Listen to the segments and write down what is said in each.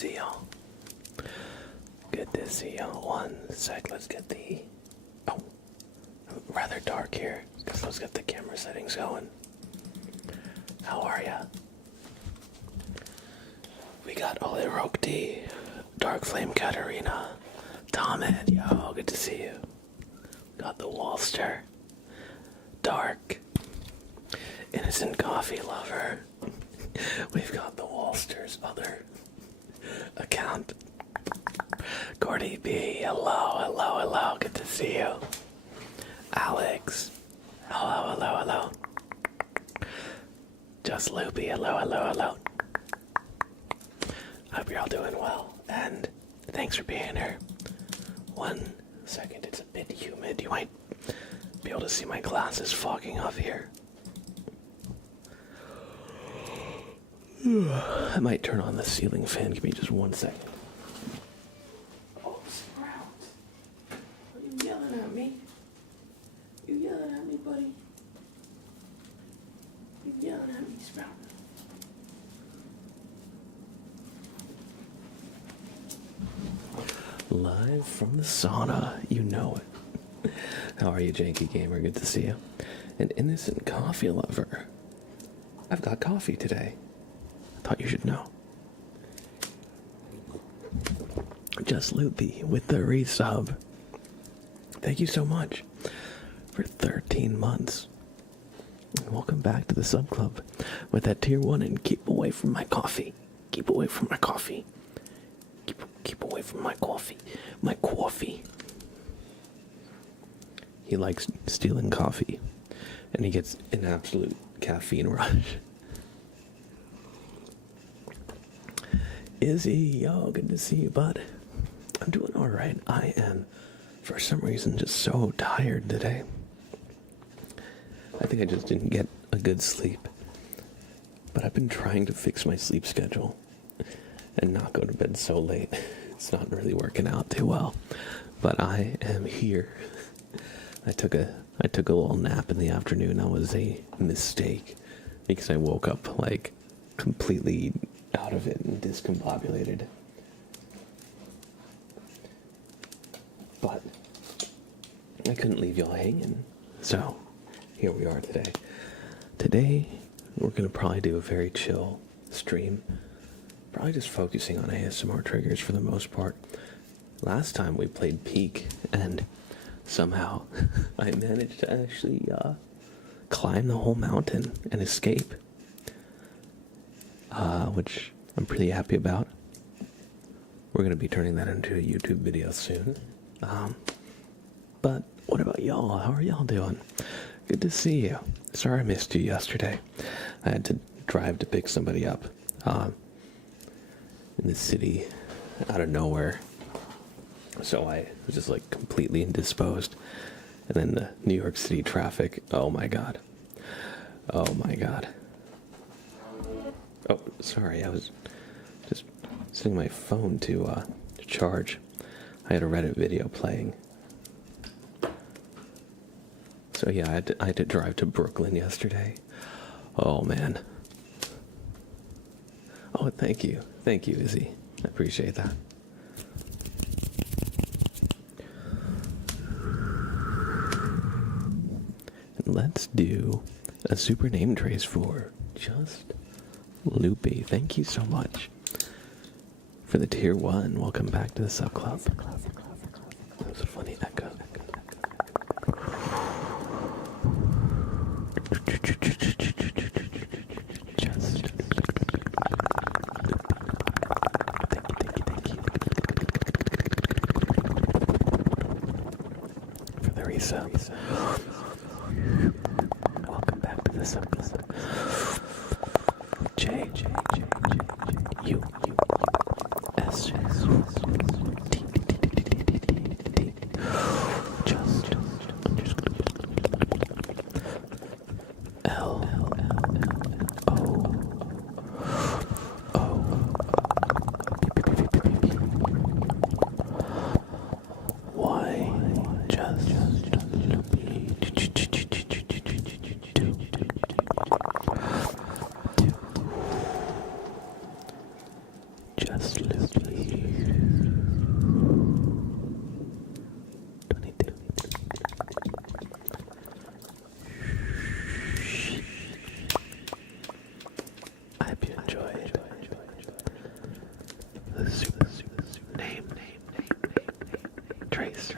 see y'all. Good to see y'all. One sec, let's get the... Oh, rather dark here, because let's get the camera settings going. How are ya? We got Ole Rokti, Dark Flame Katarina, Tomhead, yo, good to see you. Got the Wallster, Dark, Innocent Coffee Lover. We've got the Wallster's other account. Gordy B, hello, good to see you. Alex, hello. Just Loopy, hello. Hope you're all doing well, and thanks for being here. 1 second, it's a bit humid. You might be able to see my glasses fogging up here. I might turn on the ceiling fan. Give me just 1 second. Oh, Sprout. Are you yelling at me? You yelling at me, buddy? You yelling at me, Sprout? Live from the sauna, you know it. How are you, Janky Gamer? Good to see you. An innocent coffee lover. I've got coffee today. I thought you should know. Just Loopy with the resub. Thank you so much for 13 months. And welcome back to the sub club with that tier 1 and keep away from my coffee. Keep away from my coffee. Keep away from my coffee. My coffee. He likes stealing coffee, and he gets an absolute caffeine rush. Izzy, yo, good to see you, bud. I'm doing alright. I am, for some reason, just so tired today. I think I just didn't get a good sleep. But I've been trying to fix my sleep schedule and not go to bed so late. It's not really working out too well. But I am here. I took a little nap in the afternoon. That was a mistake because I woke up like completely out of it and discombobulated. But I couldn't leave y'all hanging. So here we are today. Today we're gonna probably do a very chill stream. Probably just focusing on ASMR triggers for the most part. Last time we played Peak, and somehow I managed to actually climb the whole mountain and escape. Which I'm pretty happy about. We're going to be turning that into a YouTube video soon. But what about y'all? How are y'all doing? Good to see you. Sorry I missed you yesterday. I had to drive to pick somebody up. In the city, out of nowhere. So I was just like completely indisposed. And then the New York City traffic, oh my god. Oh, sorry, I was just setting my phone to charge. I had a Reddit video playing. So yeah, I had to drive to Brooklyn yesterday. Oh man. Oh, thank you, Izzy. I appreciate that. And let's do a super name trace for Just Loopy. Thank you so much for the tier 1. Welcome back to the sub club. That was a funny echo. Welcome back to the sub club. J U S T just L O Y just Loopy. Just Loopy. I hope you enjoyed the super name, Trace.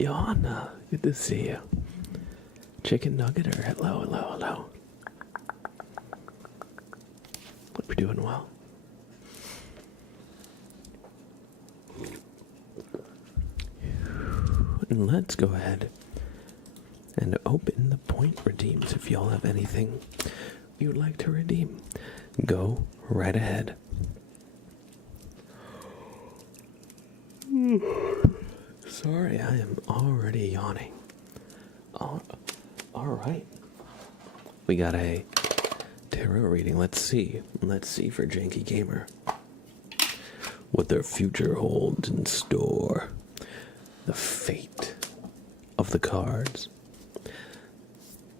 Johanna, good to see you. Chicken nugget or hello. Hope you're doing well. And let's go ahead and open the point redeems. If y'all have anything you would like to redeem, go right ahead. Sorry, I am already yawning. All right. We got a tarot reading. Let's see for Janky Gamer what their future holds in store. The fate of the cards.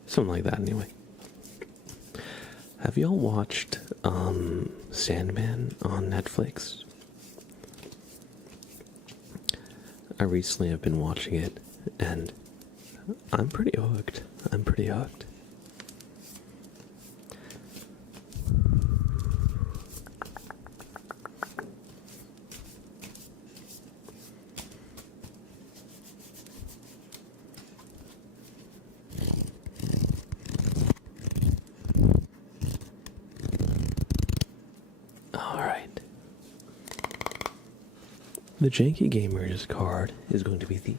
Something like that, anyway. Have y'all watched Sandman on Netflix? I recently have been watching it, and I'm pretty hooked. Alright. The Janky Gamer's card is going to be the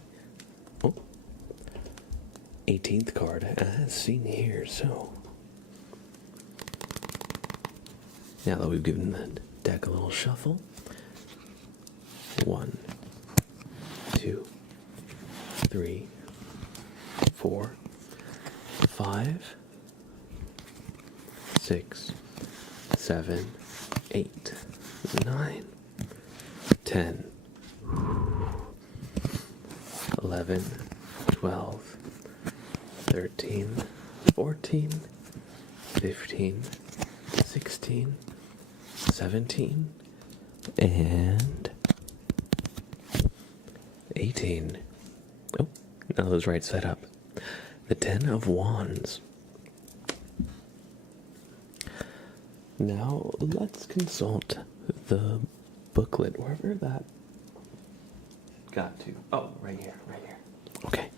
18th card, as seen here, so now that we've given the deck a little shuffle, 1, 2, 3, 4, 5, 6, 7, 8, 9, 10, 11, 12, 13, 14, 15, 16, 17, and 18. Oh, now those right side up. The 10 of Wands. Now, let's consult the booklet, wherever that got to. Oh, right here. Okay.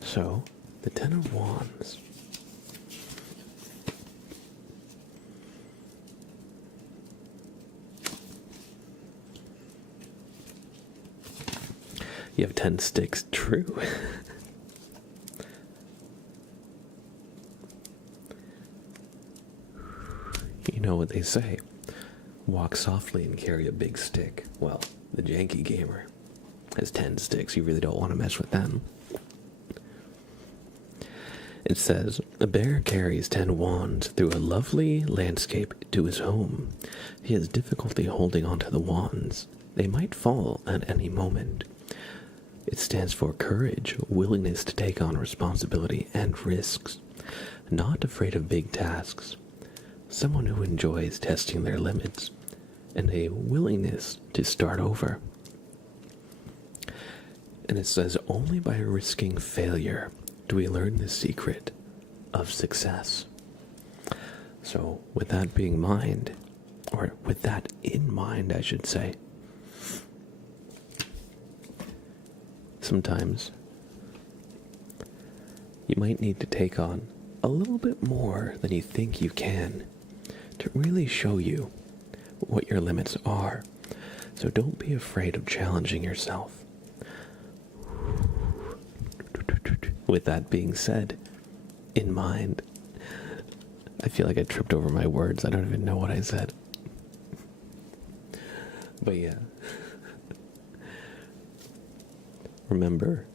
So, the 10 of Wands. You have 10 sticks, true. You know what they say, walk softly and carry a big stick. Well, the Janky Gamer has 10 sticks, you really don't want to mess with them. It says, a bear carries 10 wands through a lovely landscape to his home. He has difficulty holding onto the wands. They might fall at any moment. It stands for courage, willingness to take on responsibility and risks, not afraid of big tasks, someone who enjoys testing their limits, and a willingness to start over. And it says, only by risking failure do we learn the secret of success. So, with that being in mind, I should say, sometimes you might need to take on a little bit more than you think you can to really show you what your limits are. So don't be afraid of challenging yourself. With that being said, in mind, I feel like I tripped over my words. I don't even know what I said. But yeah. Remember,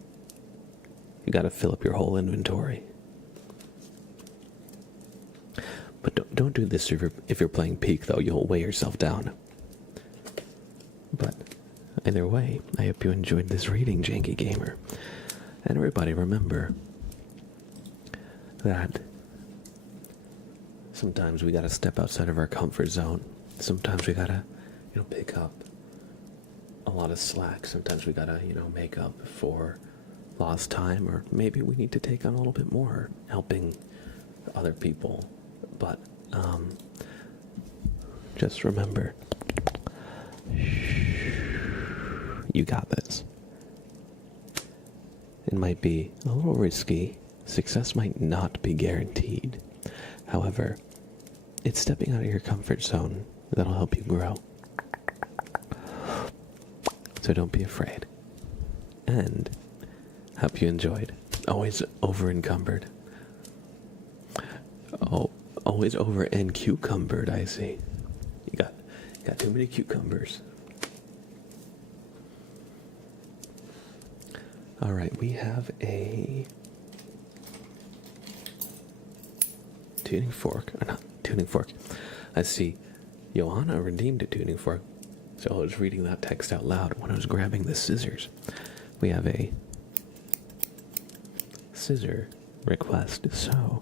you gotta fill up your whole inventory. But don't do this if you're playing Peak, though. You'll weigh yourself down. But either way, I hope you enjoyed this reading, Janky Gamer. And everybody, remember that sometimes we gotta step outside of our comfort zone. Sometimes we gotta, pick up a lot of slack. Sometimes we gotta, make up for lost time, or maybe we need to take on a little bit more helping other people. But just remember, you got this. It might be a little risky. Success might not be guaranteed. However, it's stepping out of your comfort zone that'll help you grow. So don't be afraid. And hope you enjoyed. Always over encumbered. Oh, always over and cucumbered, I see. You got too many cucumbers. Alright, we have a tuning fork. Or not tuning fork. I see Johanna redeemed a tuning fork. So I was reading that text out loud when I was grabbing the scissors. We have a scissor request. So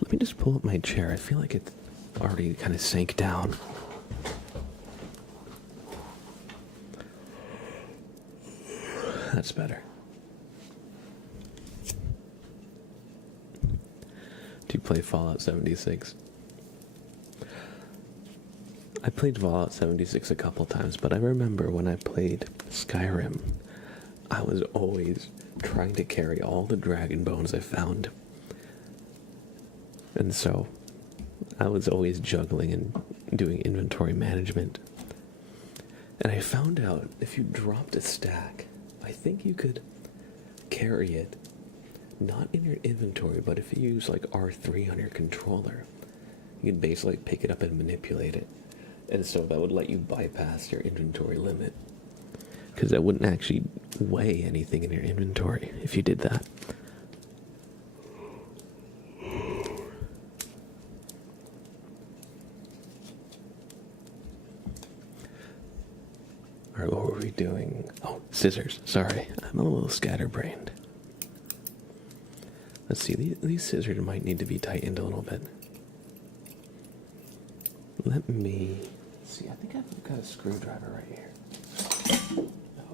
let me just pull up my chair. I feel like it already kind of sank down. That's better. Do you play Fallout 76? I played Fallout 76 a couple times, but I remember when I played Skyrim, I was always trying to carry all the dragon bones I found. And so, I was always juggling and doing inventory management. And I found out if you dropped a stack, I think you could carry it, not in your inventory, but if you use like R3 on your controller, you can basically pick it up and manipulate it. And so that would let you bypass your inventory limit. Because that wouldn't actually weigh anything in your inventory if you did that. Alright, what were we doing? Oh, scissors. Sorry, I'm a little scatterbrained. Let's see, these scissors might need to be tightened a little bit. Let me see, I think I've got a screwdriver right here.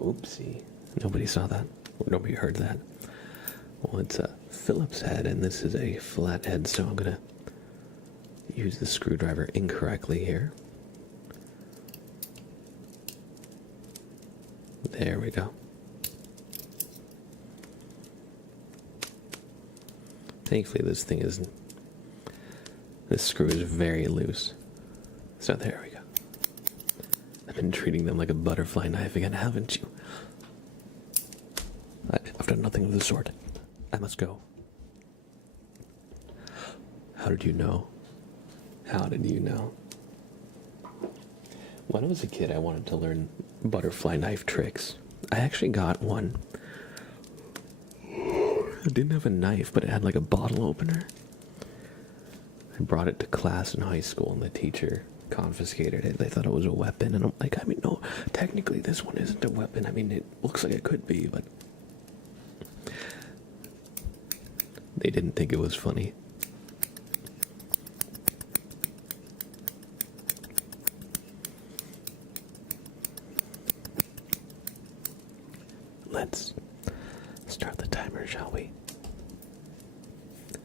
Oopsie. Nobody saw that. Or nobody heard that. Well, it's a Phillips head, and this is a flat head, so I'm going to use the screwdriver incorrectly here. There we go. Thankfully, this screw is very loose. So there we go. I've been treating them like a butterfly knife again, haven't you? I've done nothing of the sort. I must go. How did you know? How did you know? When I was a kid, I wanted to learn butterfly knife tricks. I actually got one. It didn't have a knife, but it had like a bottle opener. I brought it to class in high school, and the teacher confiscated it. They thought it was a weapon, and I'm like, I mean, no, technically this one isn't a weapon. I mean, it looks like it could be, but they didn't think it was funny. Let's start the timer, shall we?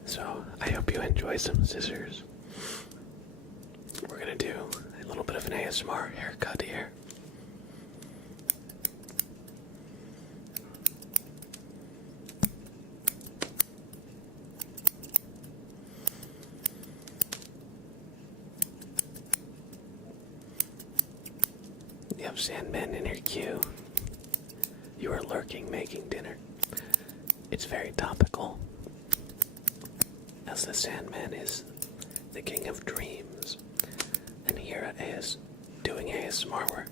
So, I hope you enjoy some scissors. We're gonna do a little bit of an ASMR haircut here. You have Sandman in your queue. You are lurking, making dinner. It's very topical, as the Sandman is the king of dreams. And here is doing ASMR, we're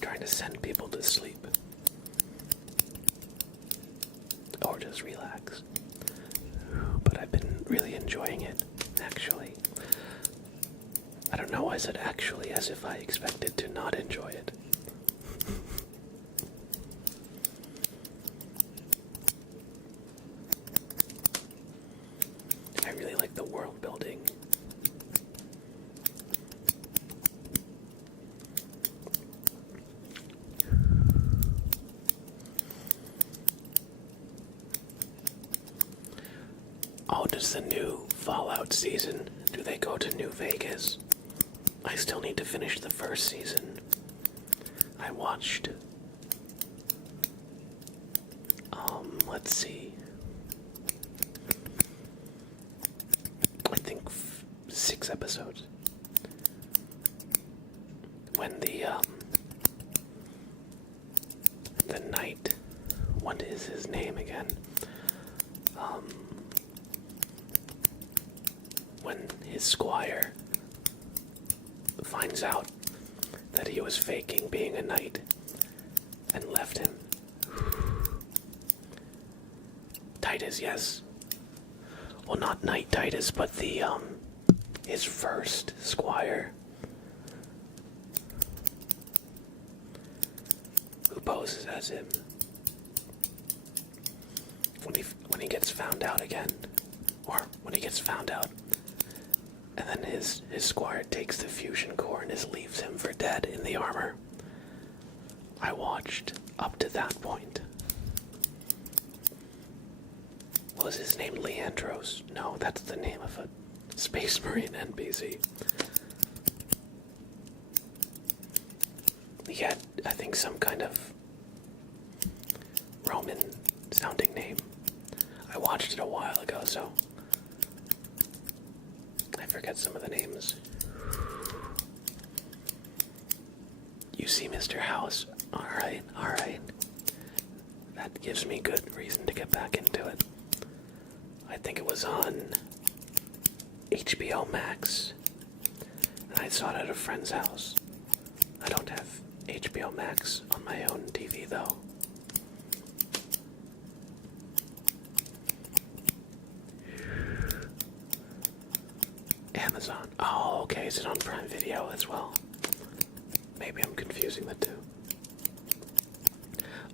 trying to send people to sleep. Or just relax. But I've been really enjoying it, actually. I don't know why I said actually, as if I expected to not enjoy it. I really like the world building. Oh, does the new Fallout season, do they go to New Vegas? I still need to finish the first season. I watched, let's see. I think 6 episodes. When the knight, what is his name again? When his squire finds out that he was faking being a knight and left him. Titus, yes. Well, not Knight Titus, but the, his first squire. Who poses as him. When he gets found out again. Or when he gets found out. And then his squire takes the fusion core and just leaves him for dead in the armor. I watched up to that point. What was his name? Leandros? No, that's the name of a Space Marine NPC. He had, I think, some kind of Roman sounding name. I watched it a while ago, so I forget some of the names. You see Mr. House. Alright. That gives me good reason to get back into it. I think it was on HBO Max. And I saw it at a friend's house. I don't have HBO Max on my own TV though. Amazon. Oh, okay. Is it on Prime Video as well? Maybe I'm confusing the two.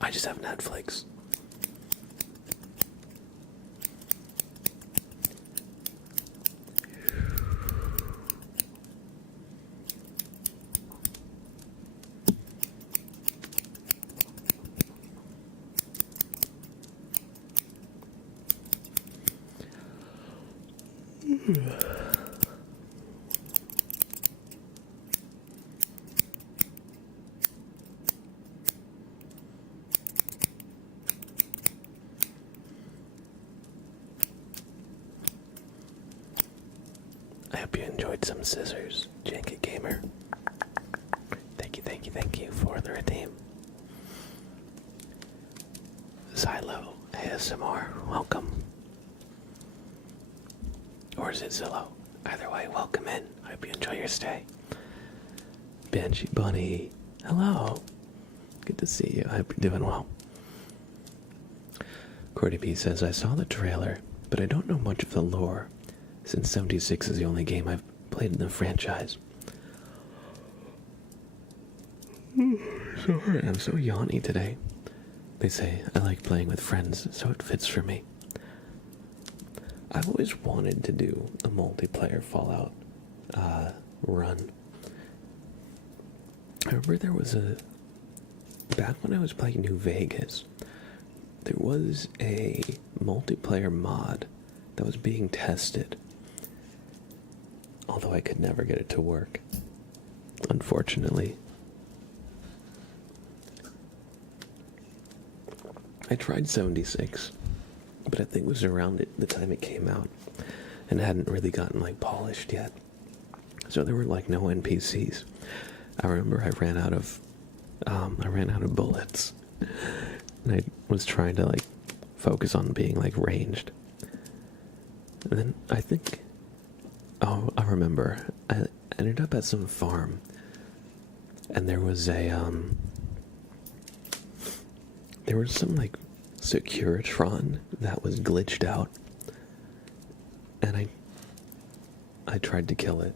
I just have Netflix. I hope you enjoyed some scissors, Janky Gamer. Thank you for the redeem. Silo ASMR, welcome. Or is it Zillow? Either way, welcome in. I hope you enjoy your stay. Banshee Bunny, hello. Good to see you. I hope you're doing well. Cordy B says, I saw the trailer, but I don't know much of the lore, since 76 is the only game I've played in the franchise. Sorry, I'm so yawny today. They say I like playing with friends, so it fits for me. I've always wanted to do a multiplayer Fallout run. I remember there was back when I was playing New Vegas, there was a multiplayer mod that was being tested. Although I could never get it to work, unfortunately. I tried 76, but I think it was around the time it came out, and hadn't really gotten polished yet. So there were no NPCs. I remember I ran out of bullets, and I was trying to focus on being ranged. And then I think, I remember I ended up at some farm, and there was some Securitron that was glitched out, and I tried to kill it,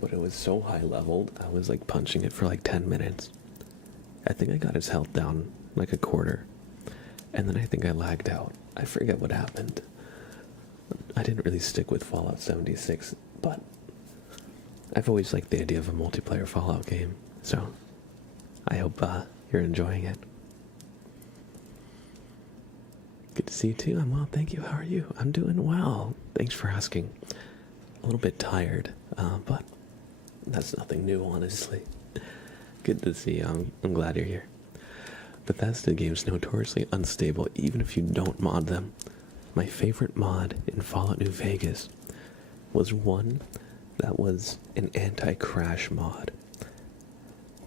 but it was so high leveled, I was punching it for 10 minutes. I think I got his health down a quarter, and then I think I lagged out. I forget what happened. I didn't really stick with Fallout 76, but I've always liked the idea of a multiplayer Fallout game, so I hope you're enjoying it. Good to see you too. I'm well, thank you. How are you? I'm doing well. Thanks for asking. A little bit tired, but that's nothing new, honestly. Good to see you. I'm glad you're here. Bethesda games notoriously unstable even if you don't mod them. My favorite mod in Fallout New Vegas was one that was an anti-crash mod.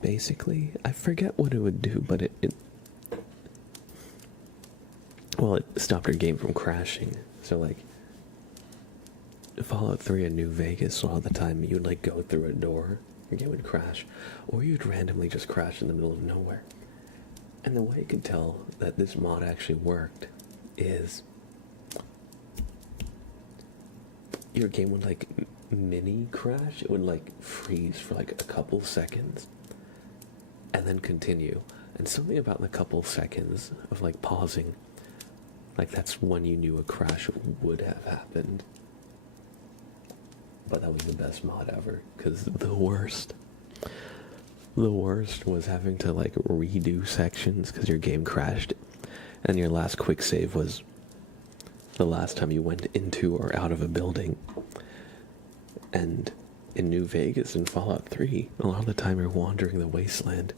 Basically, I forget what it would do, but it stopped your game from crashing. So like Fallout 3 in New Vegas, all the time you'd like go through a door, your game would crash, or you'd randomly just crash in the middle of nowhere. And the way you could tell that this mod actually worked is your game would like mini crash. It would like freeze for like a couple seconds and then continue. And something about the couple seconds of like pausing, like that's when you knew a crash would have happened. But that was the best mod ever, because the worst was having to like redo sections because your game crashed and your last quick save was the last time you went into or out of a building. And in New Vegas and Fallout 3, a lot of the time you're wandering the wasteland,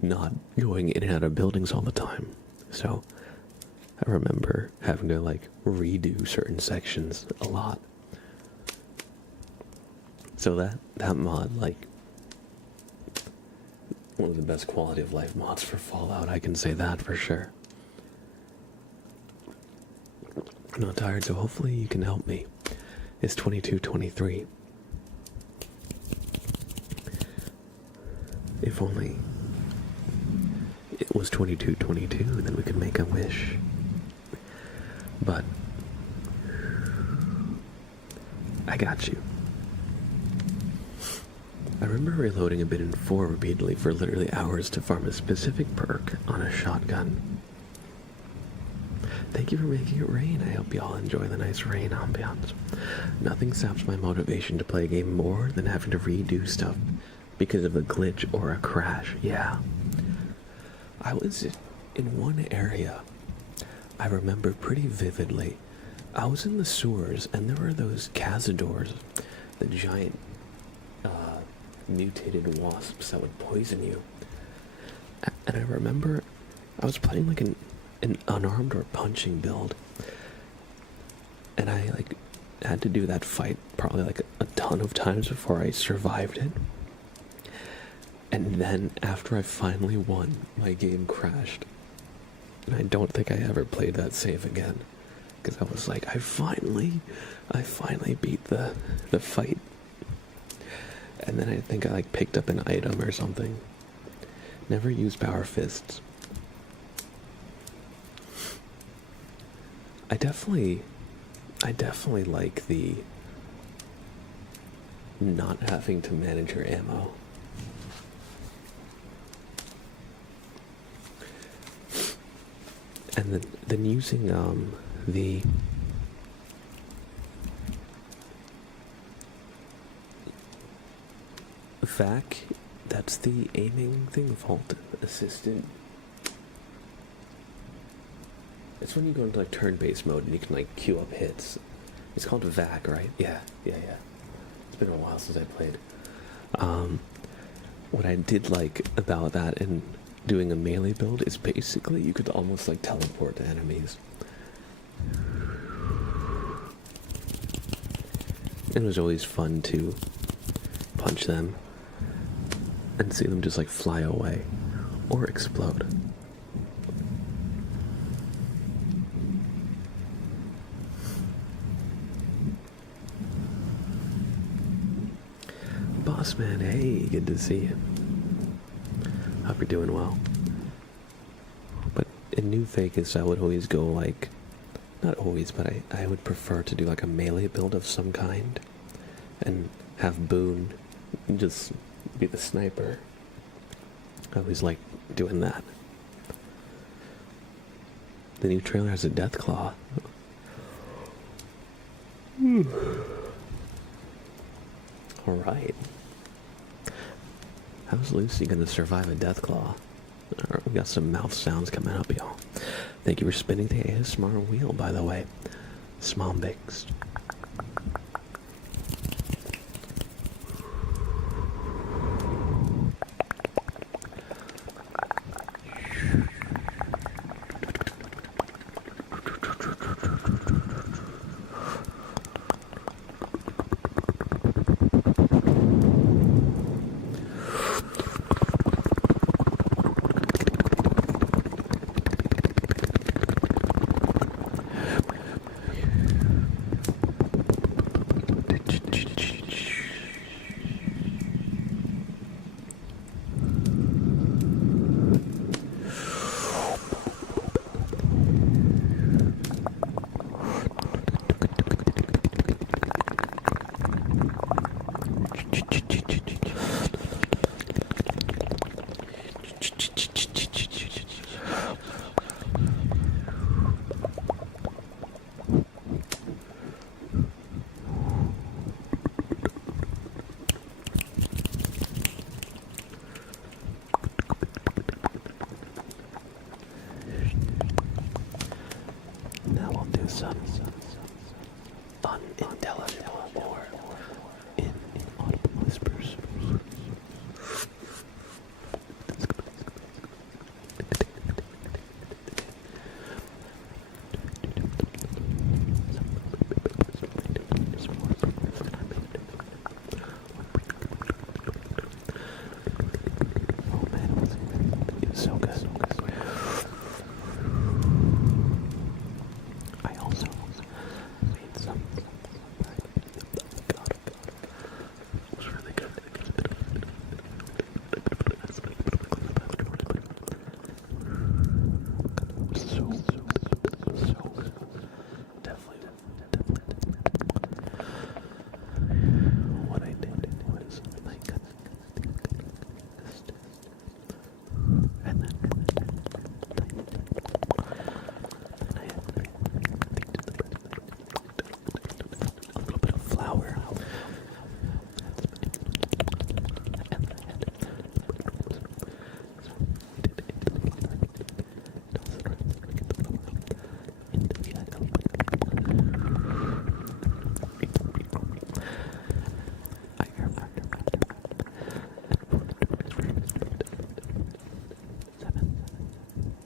not going in and out of buildings all the time. So I remember having to like redo certain sections a lot. So that mod, like, one of the best quality of life mods for Fallout, I can say that for sure. I'm not tired, so hopefully you can help me. It's 22:23. If only it was 22:22, then we could make a wish. But I got you. I remember reloading a bit in 4 repeatedly for literally hours to farm a specific perk on a shotgun. Thank you for making it rain. I hope you all enjoy the nice rain ambiance. Nothing saps my motivation to play a game more than having to redo stuff because of a glitch or a crash. Yeah. I was in one area I remember pretty vividly. I was in the sewers and there were those cazadors, the giant mutated wasps that would poison you. And I remember I was playing like an unarmed or punching build, and I like had to do that fight probably like a ton of times before I survived it. And then after I finally won, my game crashed, and I don't think I ever played that save again, because I was like, I finally beat the fight. And then I think I like picked up an item or something. Never use power fists. I definitely like the not having to manage your ammo. And then using the VAC, that's the aiming thing, Vault Assistant. It's when you go into like turn-based mode and you can like queue up hits. It's called VAC, right? Yeah. It's been a while since I played. What I did like about that and doing a melee build is basically you could almost like teleport to enemies. It was always fun to punch them and see them just like fly away or explode. Boss man, hey, good to see you. Hope you're doing well. But in New Vegas, I would always go like, not always, but I would prefer to do like a melee build of some kind and have Boone just be the sniper. I always like doing that. The new trailer has a death claw. Alright. How's Lucy gonna survive a death claw? Alright, we got some mouth sounds coming up, y'all. Thank you for spinning the ASMR wheel, by the way. Small bakes. Now we'll do some unintelligible or inaudible whispers. Oh man, it was so good. I also made some. God, it was really good. So good. Definitely. What I did was like, and then a little bit of flour.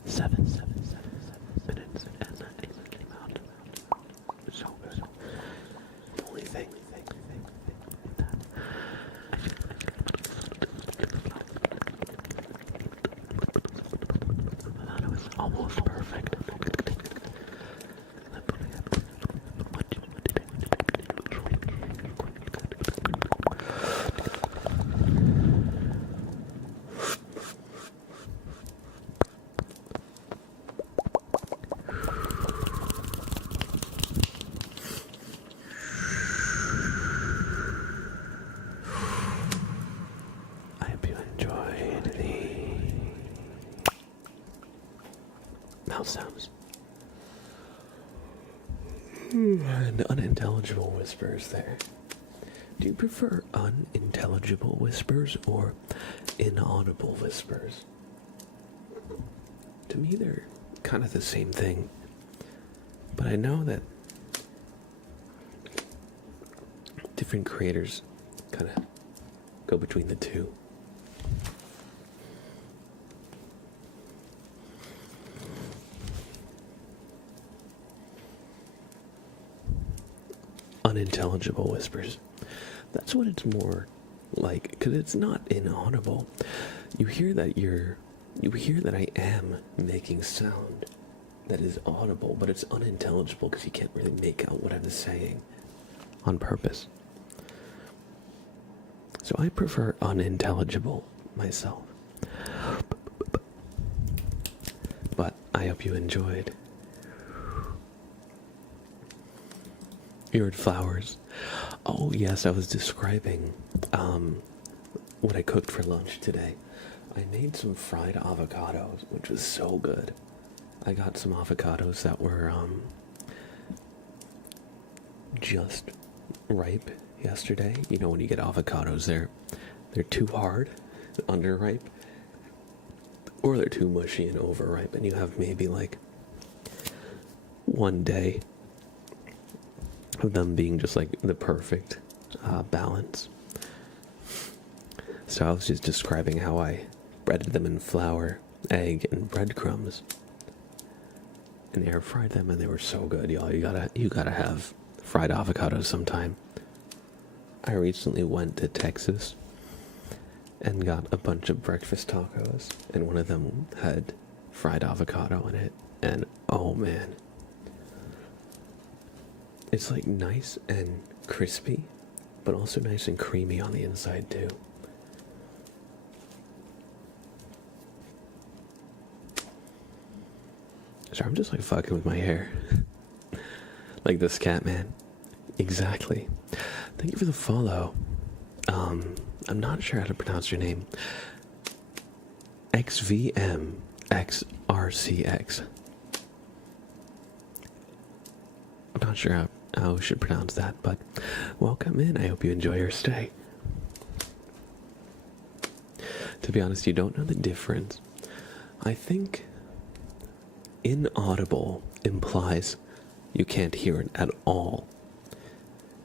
Seven minutes, and it came out so good. The only thing that I thought it was almost perfect. I hope you enjoyed the mouth sounds and unintelligible whispers there. Do you prefer unintelligible whispers or inaudible whispers? To me, they're kind of the same thing, but I know that different creators kind of go between the two. Unintelligible whispers. That's what it's more like, because it's not inaudible. You hear that I am making sound that is audible, but it's unintelligible because you can't really make out what I'm saying on purpose. So I prefer unintelligible myself. But I hope you enjoyed. You heard flowers. Oh yes, I was describing what I cooked for lunch today. I made some fried avocados, which was so good. I got some avocados that were just ripe yesterday. You know when you get avocados, they're too hard, underripe, or they're too mushy and overripe, and you have maybe like one day of them being just like the perfect balance. So I was just describing how I breaded them in flour, egg, and breadcrumbs, and air fried them, and they were so good, y'all. You gotta have fried avocados sometime. I recently went to Texas and got a bunch of breakfast tacos, and one of them had fried avocado in it, and oh man, it's like nice and crispy, but also nice and creamy on the inside too. Sorry, I'm just like fucking with my hair. Like this cat, man. Exactly. Thank you for the follow. I'm not sure how to pronounce your name. XVMXRCX. I'm not sure how we should pronounce that, but welcome in. I hope you enjoy your stay. To be honest, you don't know the difference. I think inaudible implies you can't hear it at all.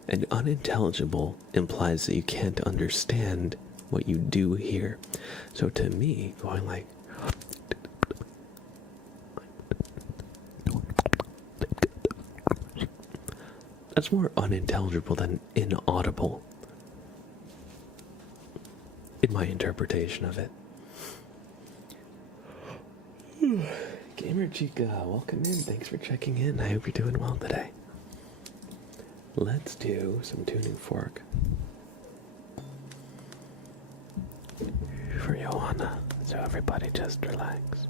And unintelligible implies that you can't understand what you do hear. So to me, going like... that's more unintelligible than inaudible, in my interpretation of it. Gamer Chica, welcome in. Thanks for checking in. I hope you're doing well today. Let's do some tuning fork for Joanna, so everybody just relax.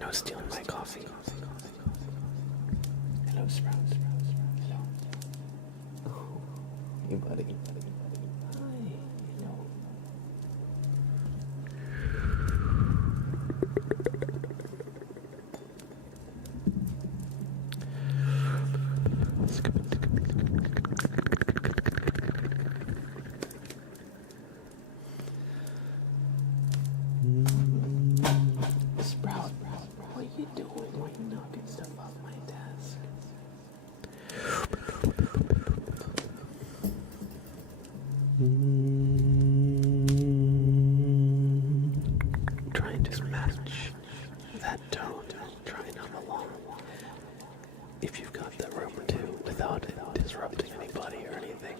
No stealing my coffee. Hello, Sprout. Hello. Oh, hey, buddy. Hi. Hello. Sprout, what are you doing? Why are you knocking stuff off my desk? Try and just match that tone. Try and hum along. If you've got the room to, without it disrupting anybody or anything.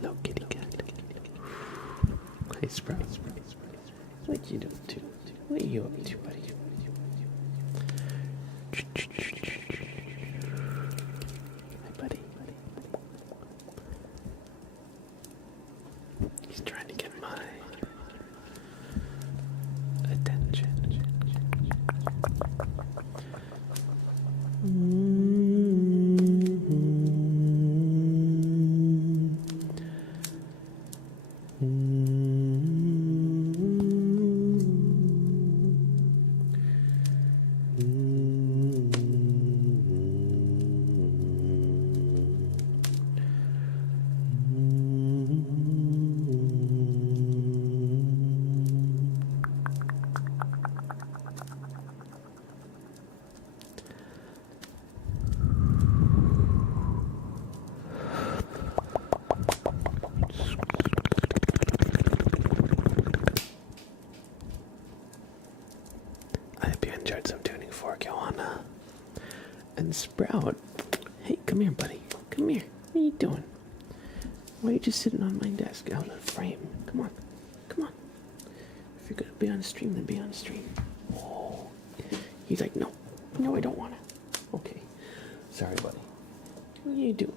Hello, kitty cat. Hey, Sprout. What you doing too? What are you up to, buddy? Hi, buddy. He's trying to get my attention. And Sprout, hey, come here, buddy. Come here. What are you doing? Why are you just sitting on my desk out of frame? Come on. Come on. If you're gonna be on stream, then be on stream. Oh. He's like, no. No, I don't wanna. Okay. Sorry, buddy. What are you doing?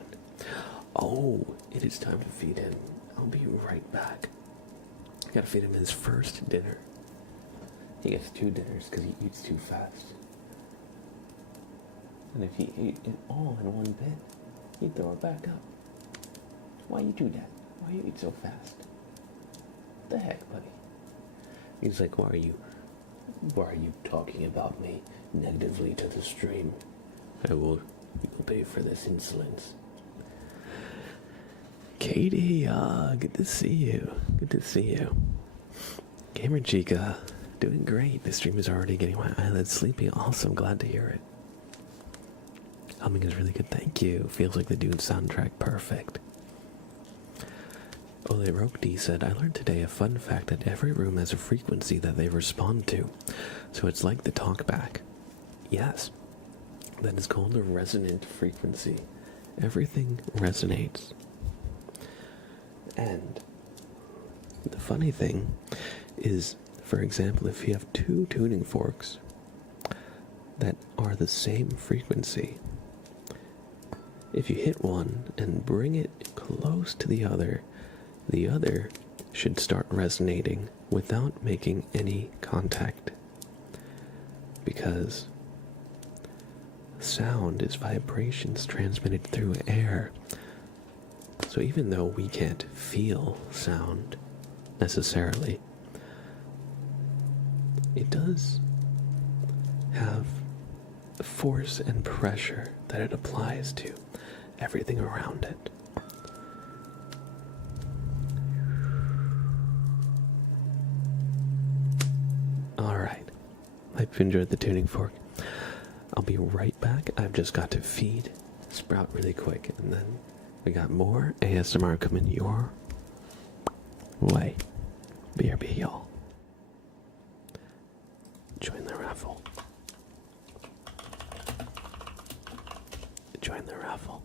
Oh, it is time to feed him. I'll be right back. I gotta feed him his first dinner. He gets 2 dinners because he eats too fast. And if he ate it all in one bit, he'd throw it back up. Why you do that? Why you eat so fast? What the heck, buddy? He's like, why are you talking about me negatively to the stream? You will pay for this insolence. Katie, good to see you. Good to see you. Gamer Chica, doing great. The stream is already getting my eyelids sleepy. Awesome, glad to hear it. Humming is really good, thank you. Feels like the Dune soundtrack, perfect. Ole Rokdi said, I learned today a fun fact that every room has a frequency that they respond to. So it's like the talkback. Yes, that is called a resonant frequency. Everything resonates. And the funny thing is, for example, if you have 2 tuning forks that are the same frequency, if you hit one and bring it close to the other should start resonating without making any contact. Because sound is vibrations transmitted through air. So even though we can't feel sound necessarily, it does have force and pressure that it applies to everything around it. Alright, I hope you enjoyed the tuning fork. I'll be right back. I've just got to feed Sprout really quick, and then we got more ASMR coming your way. BRB, y'all. Join the raffle. Join the raffle.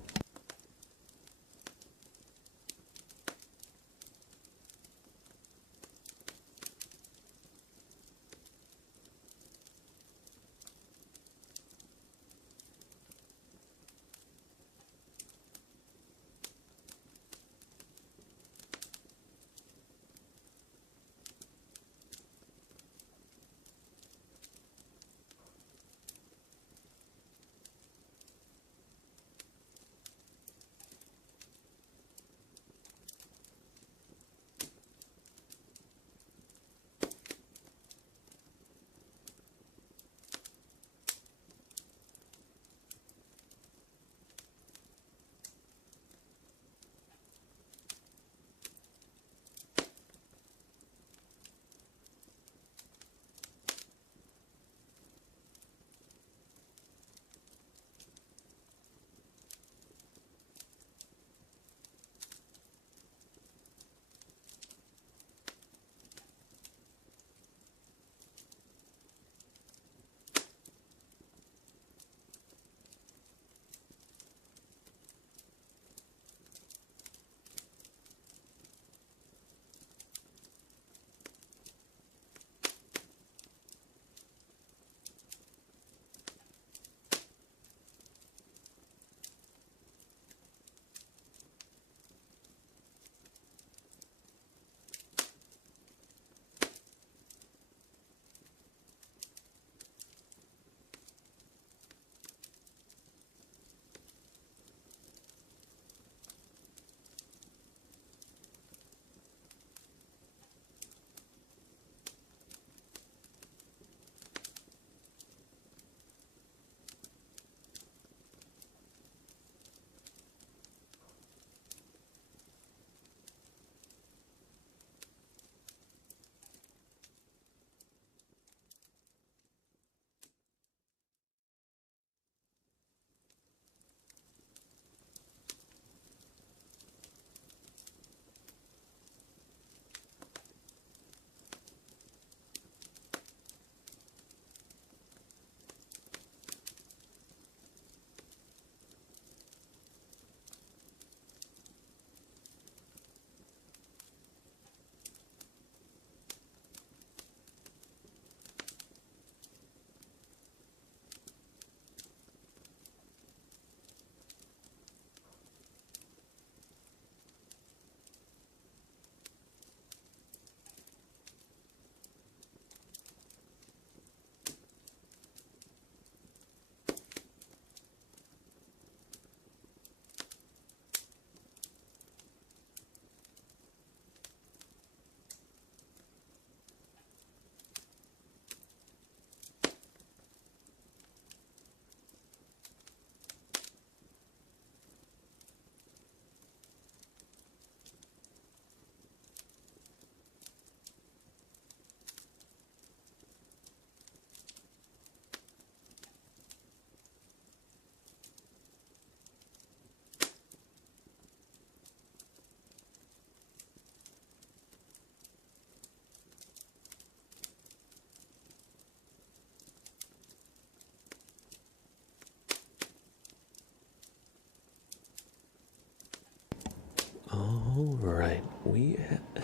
Alright, we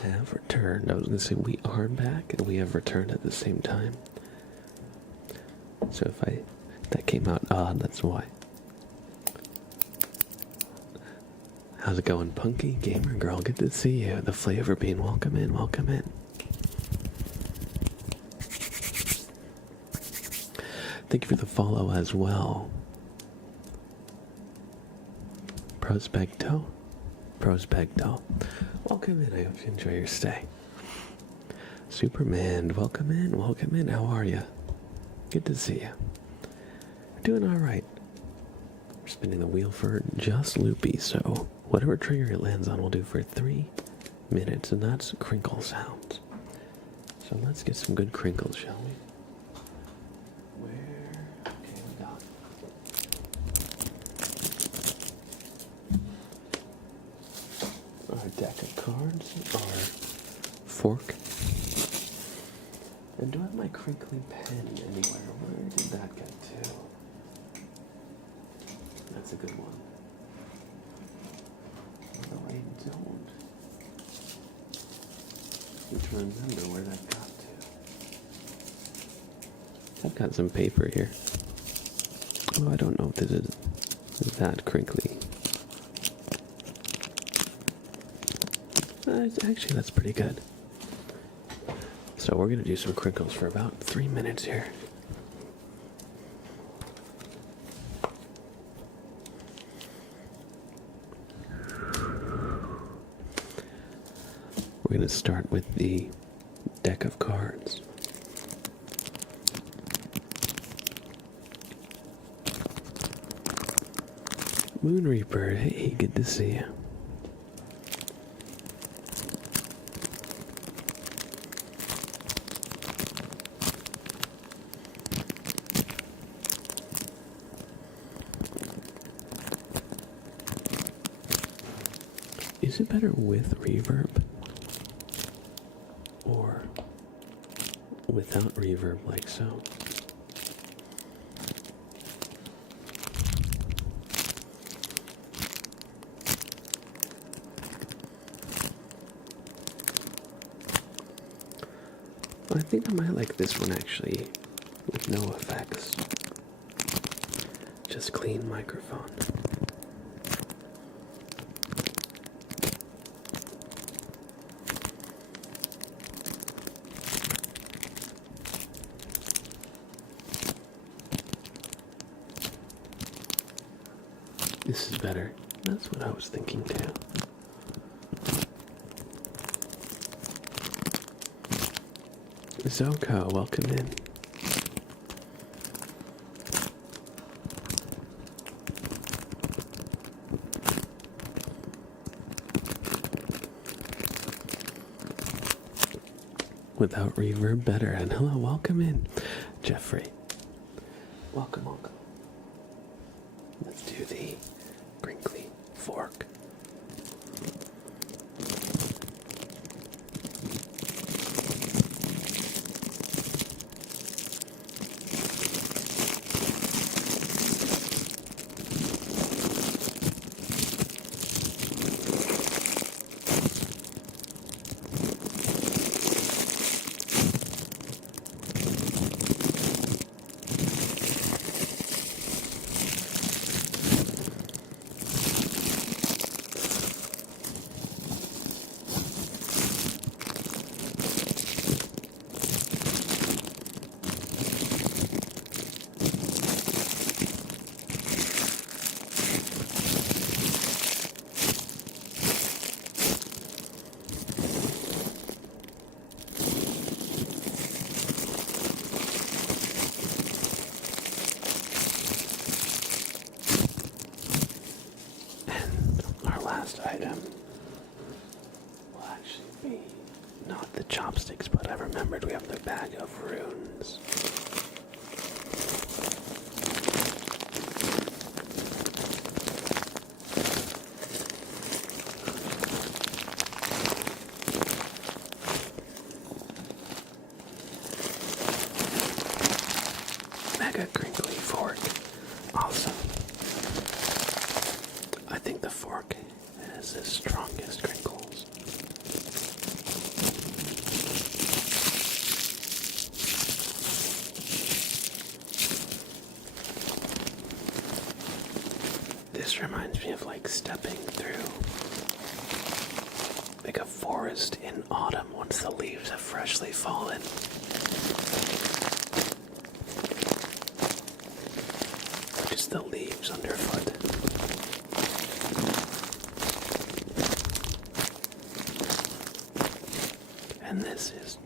have returned. I was going to say we are back and we have returned at the same time. So that came out odd, that's why. How's it going, Punky Gamer Girl? Good to see you. The Flavor Bean, welcome in, welcome in. Thank you for the follow as well. Prospecto. Welcome in, I hope you enjoy your stay. Superman, welcome in, how are you? Good to see you. We're doing alright. We're spinning the wheel for just loopy, so whatever trigger it lands on we'll do for 3 minutes, and that's crinkle sounds. So let's get some good crinkles, shall we? Okay, we got our deck of cards, our fork. And do I have my crinkly pen anywhere? Where did that get to? That's a good one. Although I don't seem to remember where that got to. I've got some paper here. Oh, I don't know if this is that crinkly. Actually, that's pretty good. So we're going to do some crinkles for about 3 minutes here. We're going to start with the deck of cards. Moon Reaper, hey, good to see you. Is it better with reverb or without reverb like so? I think I might like this one actually with no effects. Just clean microphone. This is better. That's what I was thinking too. Zoko, welcome in. Without reverb, better. And hello, welcome in, Jeffrey. Welcome. Let's do the crinkly fork. Item will actually be not the chopsticks, but I remembered we have the bag of runes. Mega crinkly fork. Awesome. I think the fork has the strongest crinkle. This reminds me of like stepping through like a forest in autumn once the leaves have freshly fallen. Just the leaves underfoot. And this is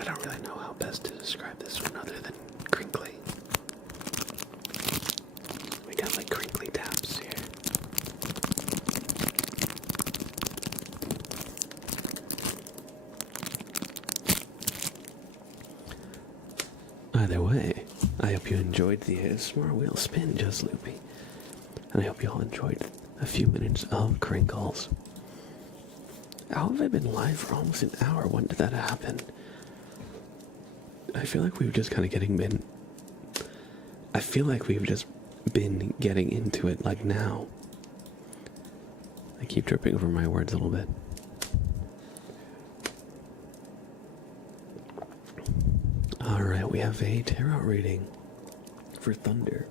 I don't really know how best to describe this one other than crinkly. We got like crinkly taps here. Either way, I hope you enjoyed the ASMR wheel spin, Just Loopy. And I hope you all enjoyed a few minutes of crinkles. How have I been live for almost an hour? When did that happen? I feel like we've just kind of I feel like we've just been getting into it like now. I keep tripping over my words a little bit. Alright, we have a tarot reading for Thunder,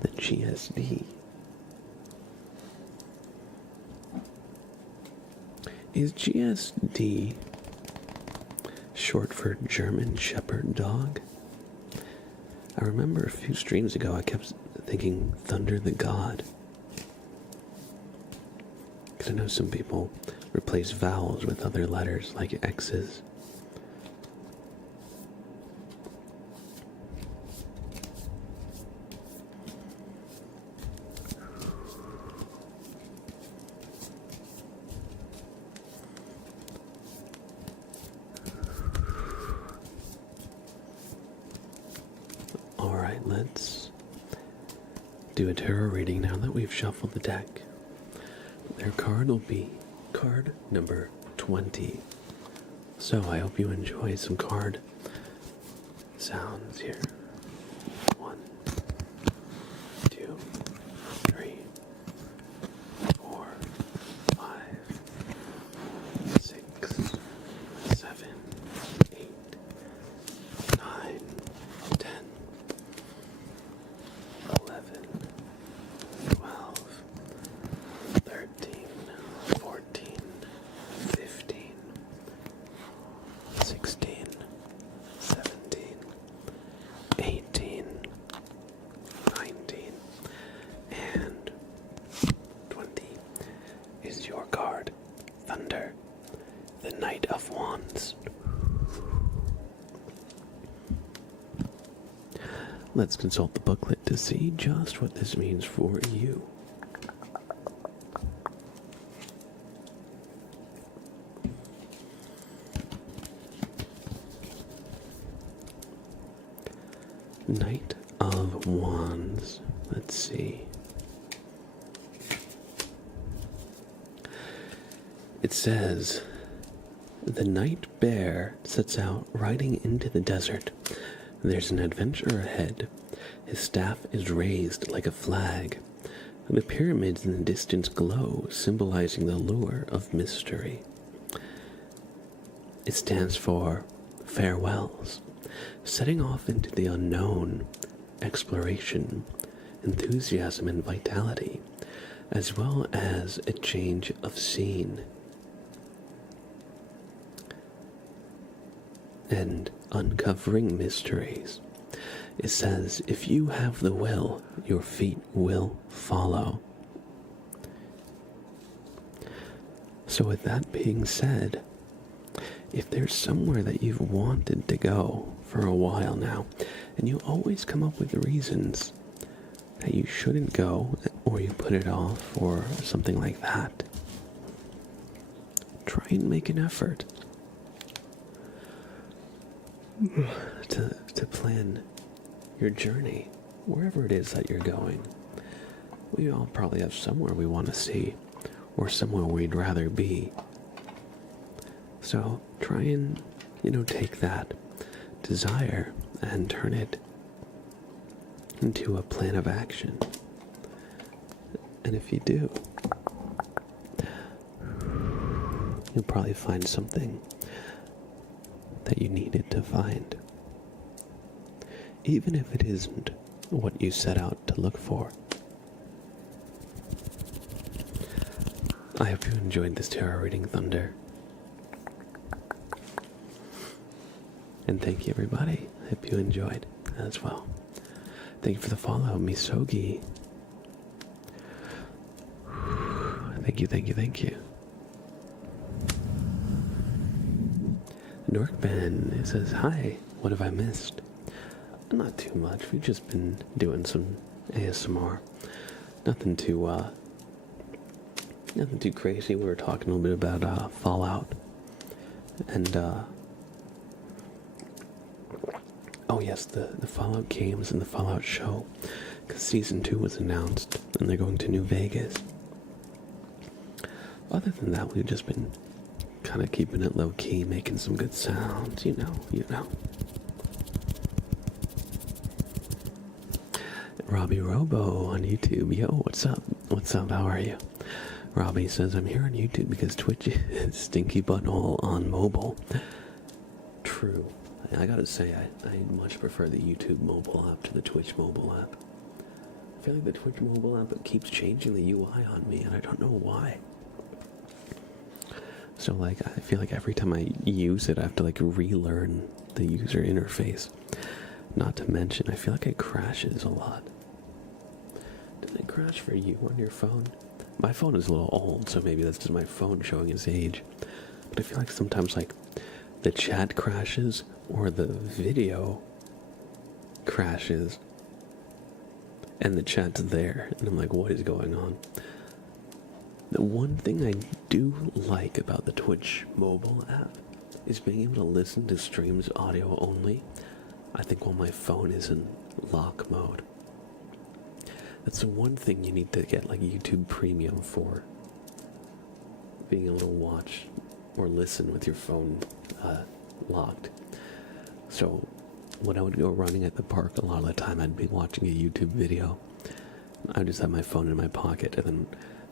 the GSD. Is GSD short for German Shepherd Dog? I remember a few streams ago I kept thinking Thunder the God. Because I know some people replace vowels with other letters like X's. Alright, let's do a tarot reading now that we've shuffled the deck. Their card will be card number 20. So I hope you enjoy some card sounds here. 1, 2, 3, 4, 5, 6, 7, 8, 9, 10, 11, 12, 13, 14, 15, 16, 17, 18, 19, and 20 is your card, Thunder, the Knight of Wands. Let's consult the booklet to see just what this means for you. Knight of Wands. Let's see. It says, the night bear sets out riding into the desert. There's an adventure ahead. His staff is raised like a flag. The pyramids in the distance glow, symbolizing the lure of mystery. It stands for farewells, setting off into the unknown, exploration, enthusiasm and vitality, as well as a change of scene. And uncovering mysteries. It says, if you have the will, your feet will follow. So with that being said, if there's somewhere that you've wanted to go for a while now, and you always come up with reasons that you shouldn't go, or you put it off, or something like that, try and make an effort to plan your journey wherever it is that you're going. We all probably have somewhere we want to see, or somewhere we'd rather be. So try and, take that desire and turn it into a plan of action. And if you do, you'll probably find something that you needed to find. Even if it isn't what you set out to look for. I hope you enjoyed this tarot reading, Thunder. And thank you, everybody. I hope you enjoyed as well. Thank you for the follow, Misogi. Thank you, thank you, thank you. Norkman says, hi, what have I missed? Not too much. We've just been doing some ASMR. Nothing too crazy. We were talking a little bit about Fallout. And oh yes, the Fallout games and the Fallout show. Because Season 2 was announced and they're going to New Vegas. Other than that, we've just been kind of keeping it low-key, making some good sounds, you know. Robbie Robo on YouTube. Yo, what's up? What's up? How are you? Robbie says, I'm here on YouTube because Twitch is stinky butthole on mobile. True. I gotta say, I much prefer the YouTube mobile app to the Twitch mobile app. I feel like the Twitch mobile app keeps changing the UI on me, and I don't know why. So, like, I feel like every time I use it, I have to, like, relearn the user interface. Not to mention, I feel like it crashes a lot. Does it crash for you on your phone? My phone is a little old, so maybe that's just my phone showing its age. But I feel like sometimes, like, the chat crashes or the video crashes and the chat's there. And I'm like, what is going on? The one thing I do like about the Twitch mobile app is being able to listen to streams audio only. I think while my phone is in lock mode. That's the one thing you need to get like YouTube Premium for. Being able to watch or listen with your phone locked. So when I would go running at the park, a lot of the time I'd be watching a YouTube video. I would just have my phone in my pocket, and then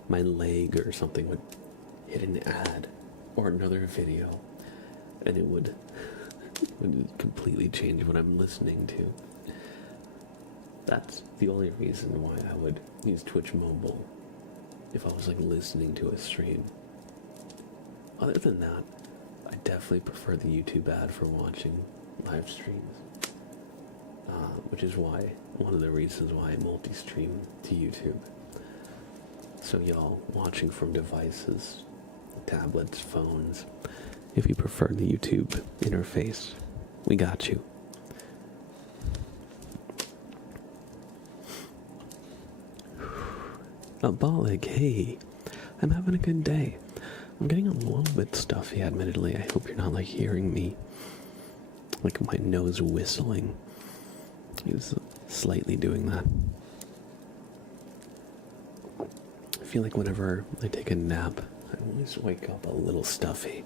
my leg or something would hit an ad or another video, and it would completely change what I'm listening to. That's the only reason why I would use Twitch mobile if I was like listening to a stream. Other than that, I definitely prefer the YouTube ad for watching live streams, which is why one of the reasons why I multi-stream to YouTube. So y'all watching from devices, tablets, phones, if you prefer the YouTube interface, we got you. Abolic, hey, I'm having a good day. I'm getting a little bit stuffy, admittedly. I hope you're not like hearing me, like my nose whistling. It's slightly doing that. I feel like whenever I take a nap, I always wake up a little stuffy.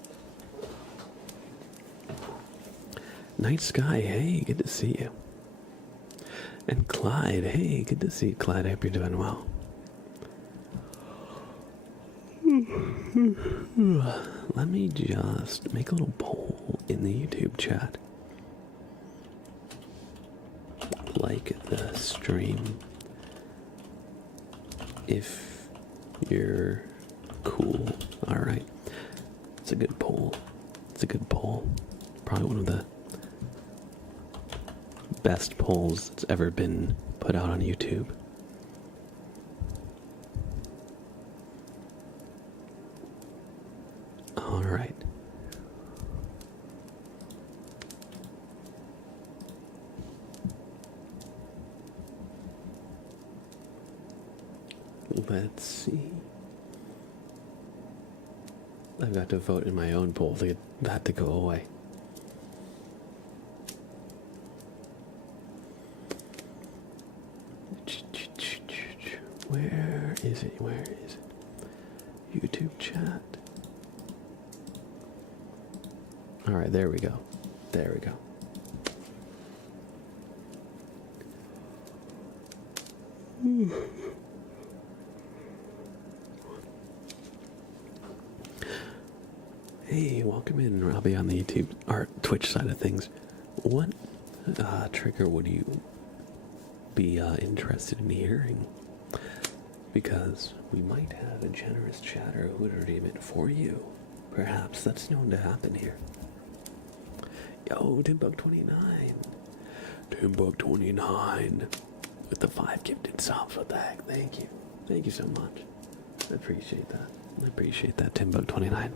Night Sky, hey, good to see you. And Clyde, hey, good to see you, Clyde. I hope you're doing well. Let me just make a little poll in the YouTube chat. Like the stream if you're cool. Alright. It's a good poll. It's a good poll. Probably one of the best polls that's ever been put out on YouTube. Alright. Let's see. I've got to vote in my own poll to get that to go away. Where is it? Where is it? YouTube chat. Alright, there we go. There we go. Hey, welcome in, Robbie, on the YouTube or Twitch side of things. What trigger would you be interested in hearing? Because we might have a generous chatter who would redeem it for you. Perhaps that's known to happen here. Yo, Timbuk29. Timbuk29 with the 5 gifted subs. What the heck? Thank you. Thank you so much. I appreciate that. I appreciate that, Timbuk29.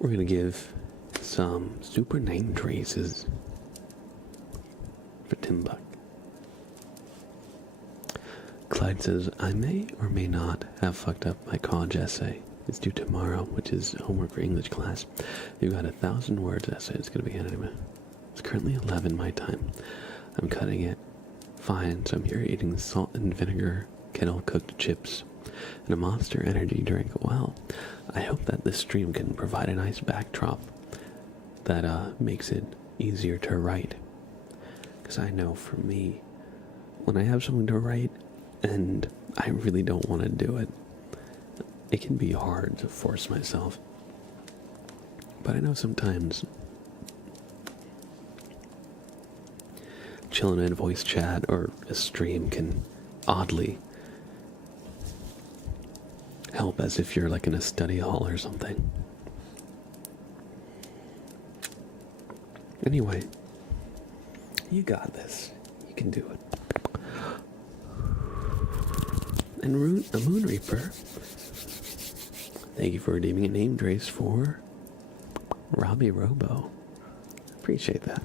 We're going to give some super name traces for Timbuk. Clyde says, I may or may not have fucked up my college essay. It's due tomorrow, which is homework for English class. You've got 1,000 words essay. It's going to be handed to me. It's currently 11 my time. I'm cutting it fine, so I'm here eating salt and vinegar, kettle cooked chips, and a Monster Energy drink. Well, I hope that this stream can provide a nice backdrop that makes it easier to write. Because I know for me, when I have something to write and I really don't want to do it, it can be hard to force myself. But I know sometimes chilling in voice chat or a stream can oddly help, as if you're like in a study hall or something. Anyway, you got this. You can do it. And a Moon Reaper, thank you for redeeming a name trace for Robbie Robo. Appreciate that.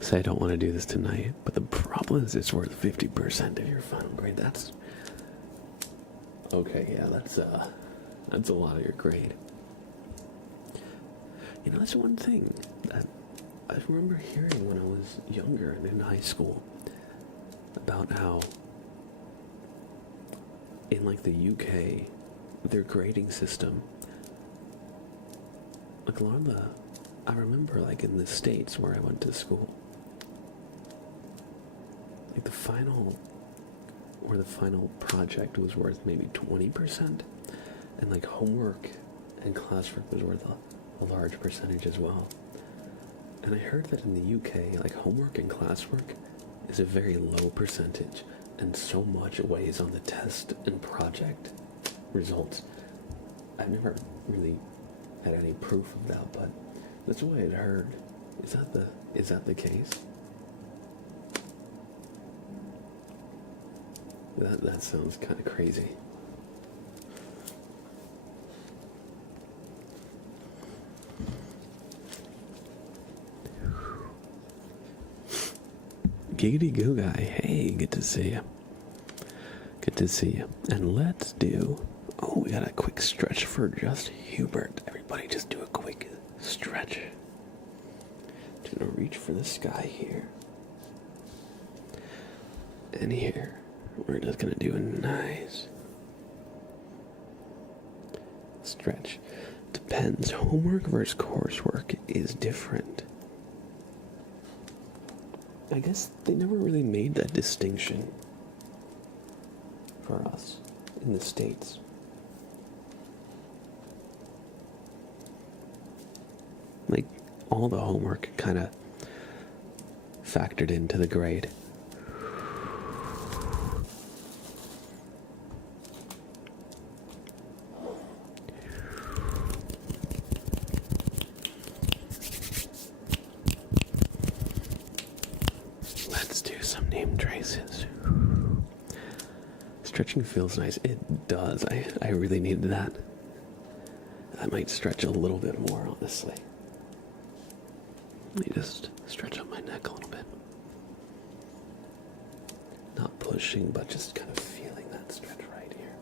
Say I don't want to do this tonight, but the problem is it's worth 50% of your final grade. That's okay. Yeah, that's a lot of your grade. You know, that's one thing that I remember hearing when I was younger and in high school about how in like the UK, their grading system, like a lot of I remember like in the States where I went to school, like the final project was worth maybe 20%, and like homework and classwork was worth a large percentage as well. And I heard that in the UK, like homework and classwork is a very low percentage, and so much weighs on the test and project results. I've never really had any proof of that, but that's what I'd heard. Is that the case? That sounds kind of crazy. Giggity Goo Guy, hey, good to see you. Good to see you. And let's do, we got a quick stretch for just Hubert. Everybody just do a quick stretch. Just gonna reach for the sky here. And here. We're just gonna do a nice stretch. Depends. Homework versus coursework is different. I guess they never really made that distinction for us in the States. Like, all the homework kind of factored into the grade. Stretching feels nice. It does. I really need that. I might stretch a little bit more, honestly. Let me just stretch up my neck a little bit. Not pushing, but just kind of feeling that stretch right here.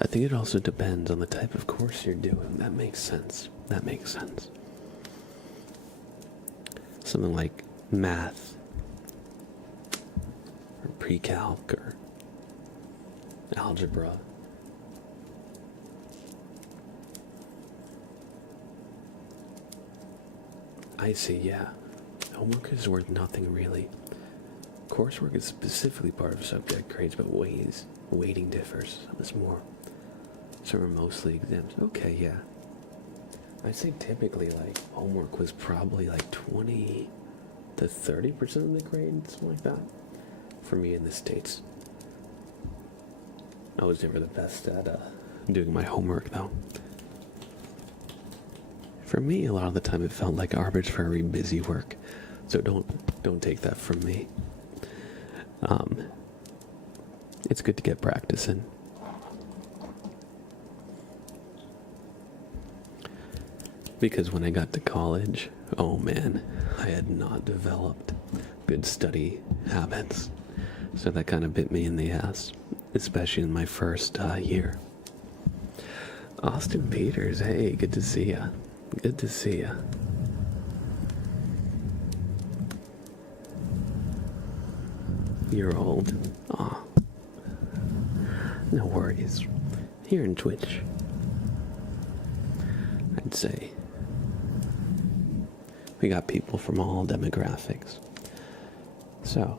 I think it also depends on the type of course you're doing. That makes sense. That makes sense. Something like math, or pre-calc, or algebra. I see, yeah. Homework is worth nothing really. Coursework is specifically part of subject grades, but weighting differs. Some is more. Some are mostly exams. Okay, yeah. I'd say typically, like, homework was probably like 20 to 30% of the grade, something like that. For me in the States. I was never the best at doing my homework, though. For me, a lot of the time it felt like arbitrary busy work. So don't take that from me. It's good to get practice in. Because when I got to college, oh man, I had not developed good study habits. So that kind of bit me in the ass, especially in my first year. Austin Peters, hey, good to see ya. Good to see ya. You're old. Aw. No worries. Here in Twitch, I'd say we got people from all demographics. So,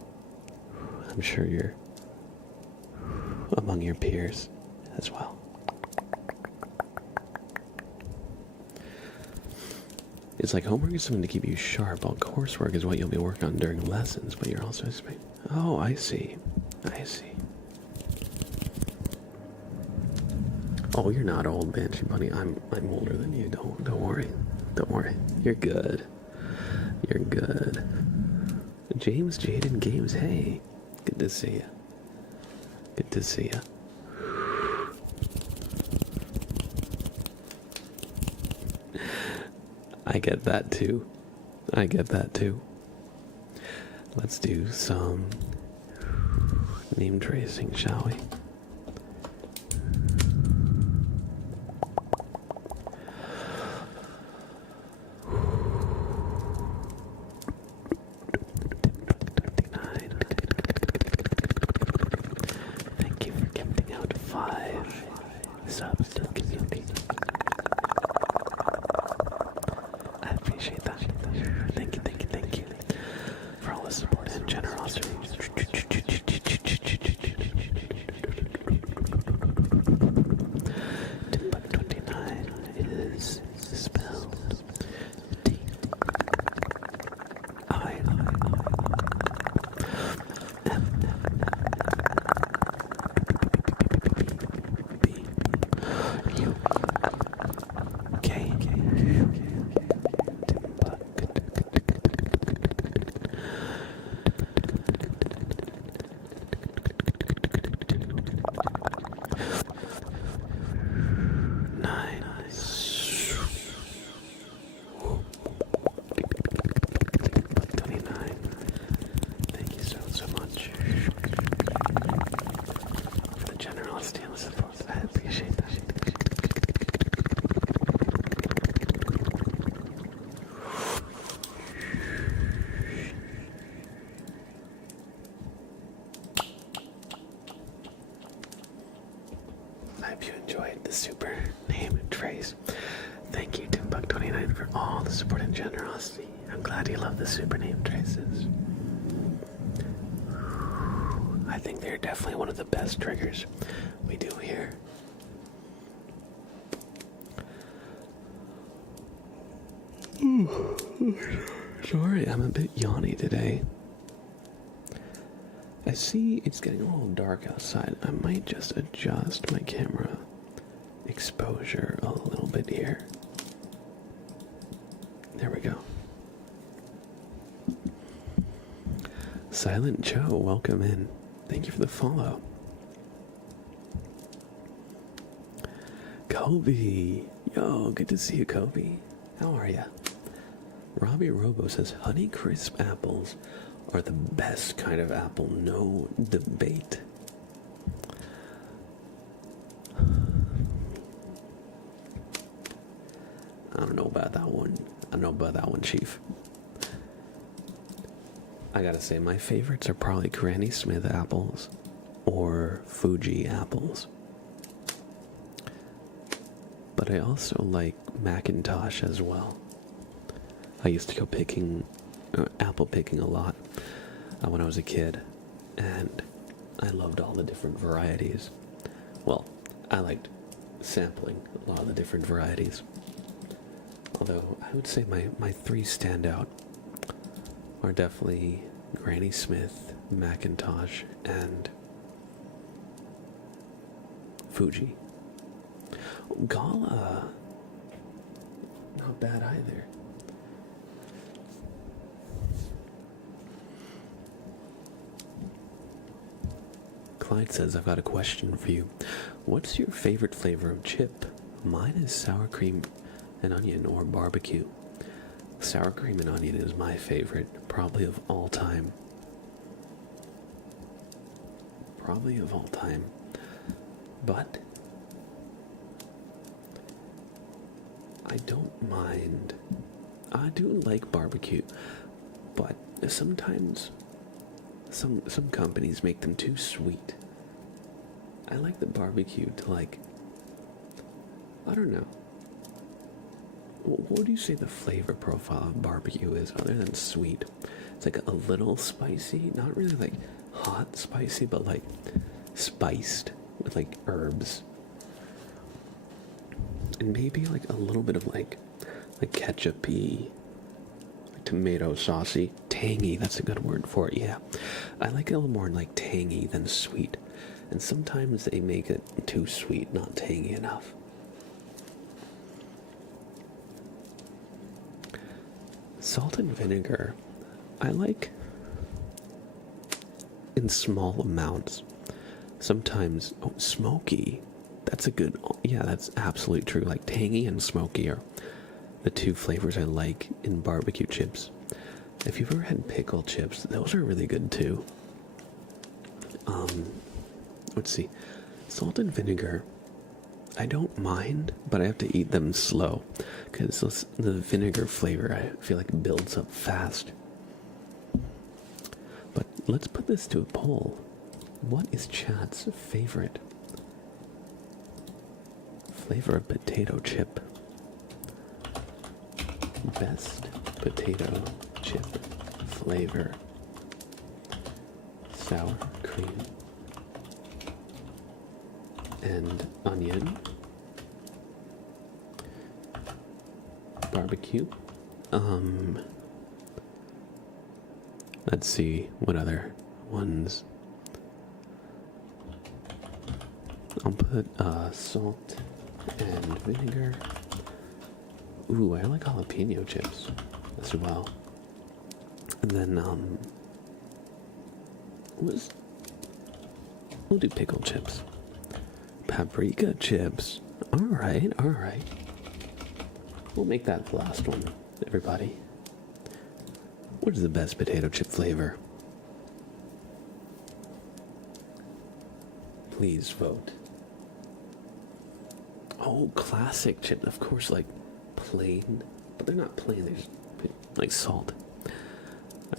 I'm sure you're among your peers as well. It's like homework is something to keep you sharp, while coursework is what you'll be working on during lessons, but you're also... Oh, I see. I see. Oh, you're not old, Banshee Bunny. I'm older than you. Don't worry. Don't worry. You're good. You're good. James Jaden Games, hey. Good to see you. Good to see you. I get that too. I get that too. Let's do some name tracing, shall we? Thank you for gifting out 5 subs to the community. I appreciate that. Thank you, thank you, thank you for all the support and generosity. Timbuk 29 is spelled T-I-M-B-U-K. Thank you so much for the generosity and the support. I appreciate that. I hope you enjoyed the super name trace. Thank you, Timbuk29, for all the support and generosity. I'm glad you love the super name traces. I think they're definitely one of the best triggers we do here. Sorry, I'm a bit yawny today. I see it's getting a little dark outside. I might just adjust my camera exposure a little bit here. There we go. Silent Joe, welcome in. Thank you for the follow. Kobe. Yo, good to see you, Kobe. How are ya? Robbie Robo says, Honey Crisp apples are the best kind of apple, no debate. I don't know about that one. I don't know about that one, Chief. I gotta say, my favorites are probably Granny Smith apples or Fuji apples. But I also like Macintosh as well. I used to go apple picking a lot when I was a kid, and I loved all the different varieties. Well, I liked sampling a lot of the different varieties. Although I would say my three standout are definitely Granny Smith, Macintosh, and Fuji. Gala, not bad either. Clyde says, I've got a question for you. What's your favorite flavor of chip? Mine is sour cream and onion or barbecue. Sour cream and onion is my favorite, probably of all time. Probably of all time. But I don't mind. I do like barbecue, but sometimes some companies make them too sweet. I like the barbecue to like, I don't know. What do you say the flavor profile of barbecue is other than sweet? It's like a little spicy, not really like hot spicy, but like spiced with like herbs. And maybe like a little bit of like ketchup-y, like tomato saucy, tangy, that's a good word for it, yeah. I like it a little more like tangy than sweet. And sometimes they make it too sweet, not tangy enough. Salt and vinegar, I like in small amounts. Sometimes, smoky, that's a good, yeah, that's absolutely true. Like tangy and smoky are the two flavors I like in barbecue chips. If you've ever had pickle chips, those are really good too. Let's see, salt and vinegar, I don't mind, but I have to eat them slow because the vinegar flavor I feel like builds up fast. But let's put this to a poll. What is chat's favorite flavor of potato chip? Best potato chip flavor. Sour cream and onion. Barbecue. Let's see what other ones. I'll put salt and vinegar. Ooh, I like jalapeno chips as well. And then we'll do pickle chips. Paprika chips. Alright, alright. We'll make that the last one, everybody. What is the best potato chip flavor? Please vote. Oh, classic chip. Of course, like plain. But they're not plain. They're just like salt.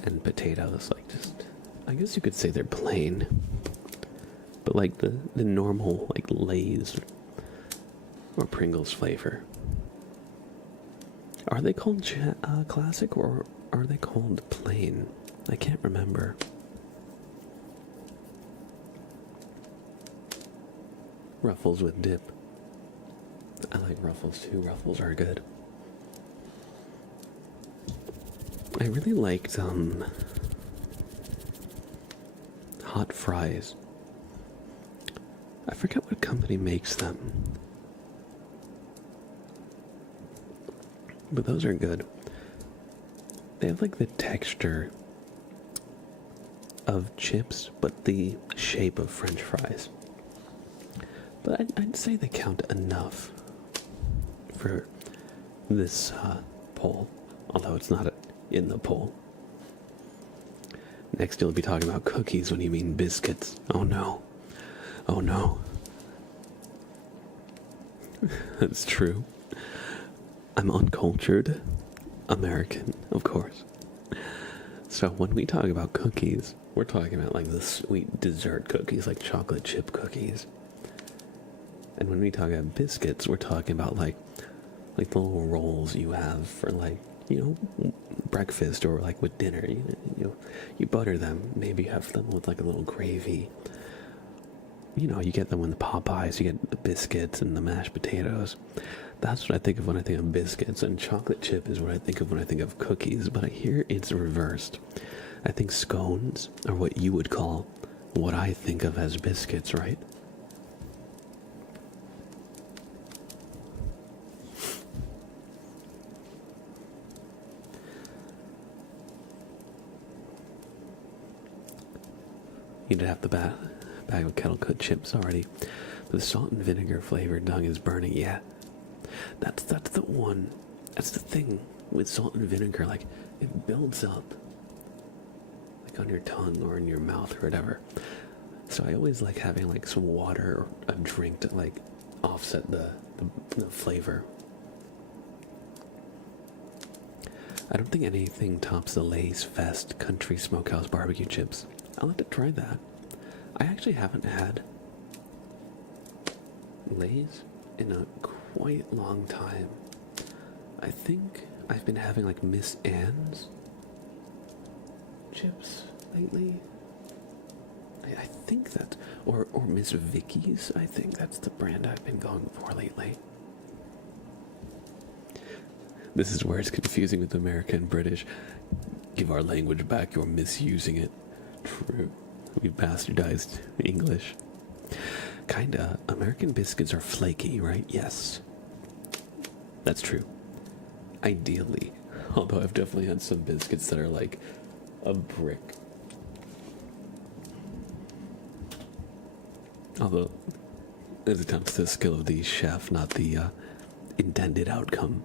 And potatoes, like just, I guess you could say they're plain. But like the normal, like Lay's or Pringles flavor. Are they called classic or are they called plain? I can't remember. Ruffles with dip. I like Ruffles too. Ruffles are good. I really liked hot fries. I forget what company makes them. But those are good. They have like the texture of chips, but the shape of French fries. But I'd say they count enough for this poll, although it's not in the poll. Next you'll be talking about cookies when you mean biscuits. Oh no. Oh no. That's true. I'm uncultured American, of course. So when we talk about cookies, we're talking about like the sweet dessert cookies, like chocolate chip cookies. And when we talk about biscuits, we're talking about like the little rolls you have for like you know, breakfast or like with dinner. You butter them. Maybe have them with like a little gravy. You know, you get them in the Popeyes. You get the biscuits and the mashed potatoes. That's what I think of when I think of biscuits, and chocolate chip is what I think of when I think of cookies. But I hear it's reversed. I think scones are what you would call what I think of as biscuits, right? You'd have the bag of kettle cooked chips already. The salt and vinegar flavored tongue is burning. Yeah, that's the one. That's the thing with salt and vinegar. Like, it builds up, like on your tongue or in your mouth or whatever. So I always like having like some water or a drink to like offset the flavor. I don't think anything tops the Lay's Fest Country Smokehouse barbecue chips. I'll have to try that. I actually haven't had Lay's in a quite long time. I think I've been having like Miss Ann's chips lately. I think that, or Miss Vicky's. I think that's the brand I've been going for lately. This is where it's confusing with American and British. Give our language back, you're misusing it. True. We bastardized English. Kinda. American biscuits are flaky, right? Yes. That's true. Ideally. Although I've definitely had some biscuits that are like a brick. Although, it attempts the skill of the chef, not the intended outcome.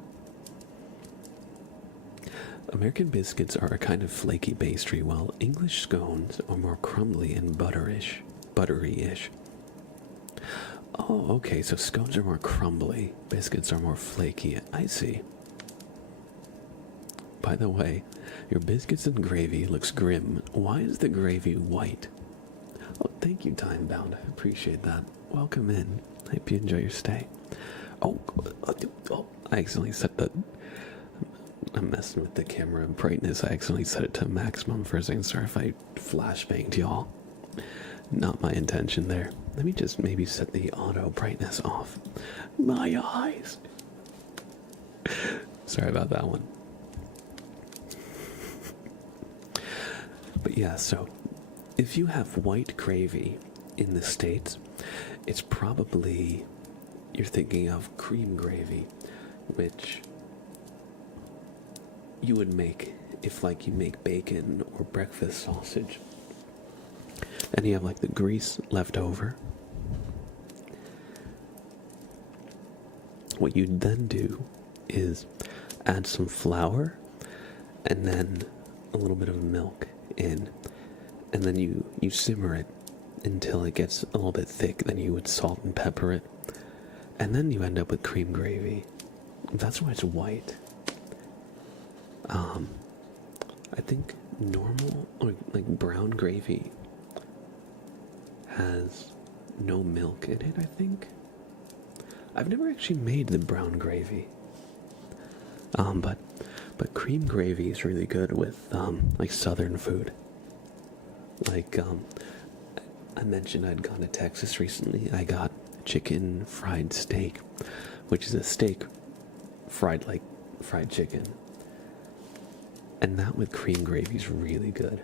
American biscuits are a kind of flaky pastry, while English scones are more crumbly and buttery-ish. Oh, okay, so scones are more crumbly, biscuits are more flaky. I see. By the way, your biscuits and gravy looks grim. Why is the gravy white? Oh, thank you, Time Bound. I appreciate that. Welcome in. I hope you enjoy your stay. Oh, I accidentally set the... I'm messing with the camera brightness. I accidentally set it to maximum for a second. Sorry if I flashbanged y'all. Not my intention there. Let me just maybe set the auto brightness off. My eyes. Sorry about that one. But yeah, so if you have white gravy in the States, it's probably, you're thinking of cream gravy, which you would make if like you make bacon or breakfast sausage and you have like the grease left over. What you'd then do is add some flour and then a little bit of milk in, and then you simmer it until it gets a little bit thick. Then you would salt and pepper it, and then you end up with cream gravy. That's why it's white. I think normal, or like brown gravy has no milk in it, I think. I've never actually made the brown gravy. But cream gravy is really good with, like southern food. Like, I mentioned I'd gone to Texas recently. I got chicken fried steak, which is a steak fried like fried chicken. And that with cream gravy is really good.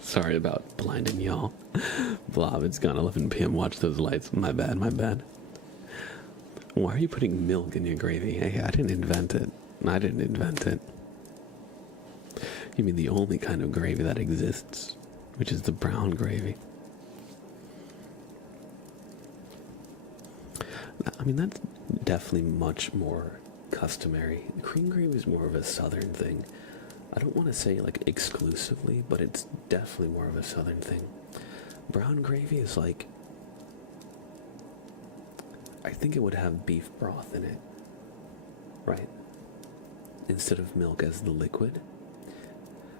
Sorry about blinding y'all. Blob, it's gone 11 p.m. Watch those lights. My bad, my bad. Why are you putting milk in your gravy? Hey, I didn't invent it. I didn't invent it. You mean the only kind of gravy that exists, which is the brown gravy. I mean, that's definitely much more customary. Cream gravy is more of a southern thing. I don't want to say like exclusively, but it's definitely more of a southern thing. Brown gravy is like, I think it would have beef broth in it, right? Instead of milk as the liquid.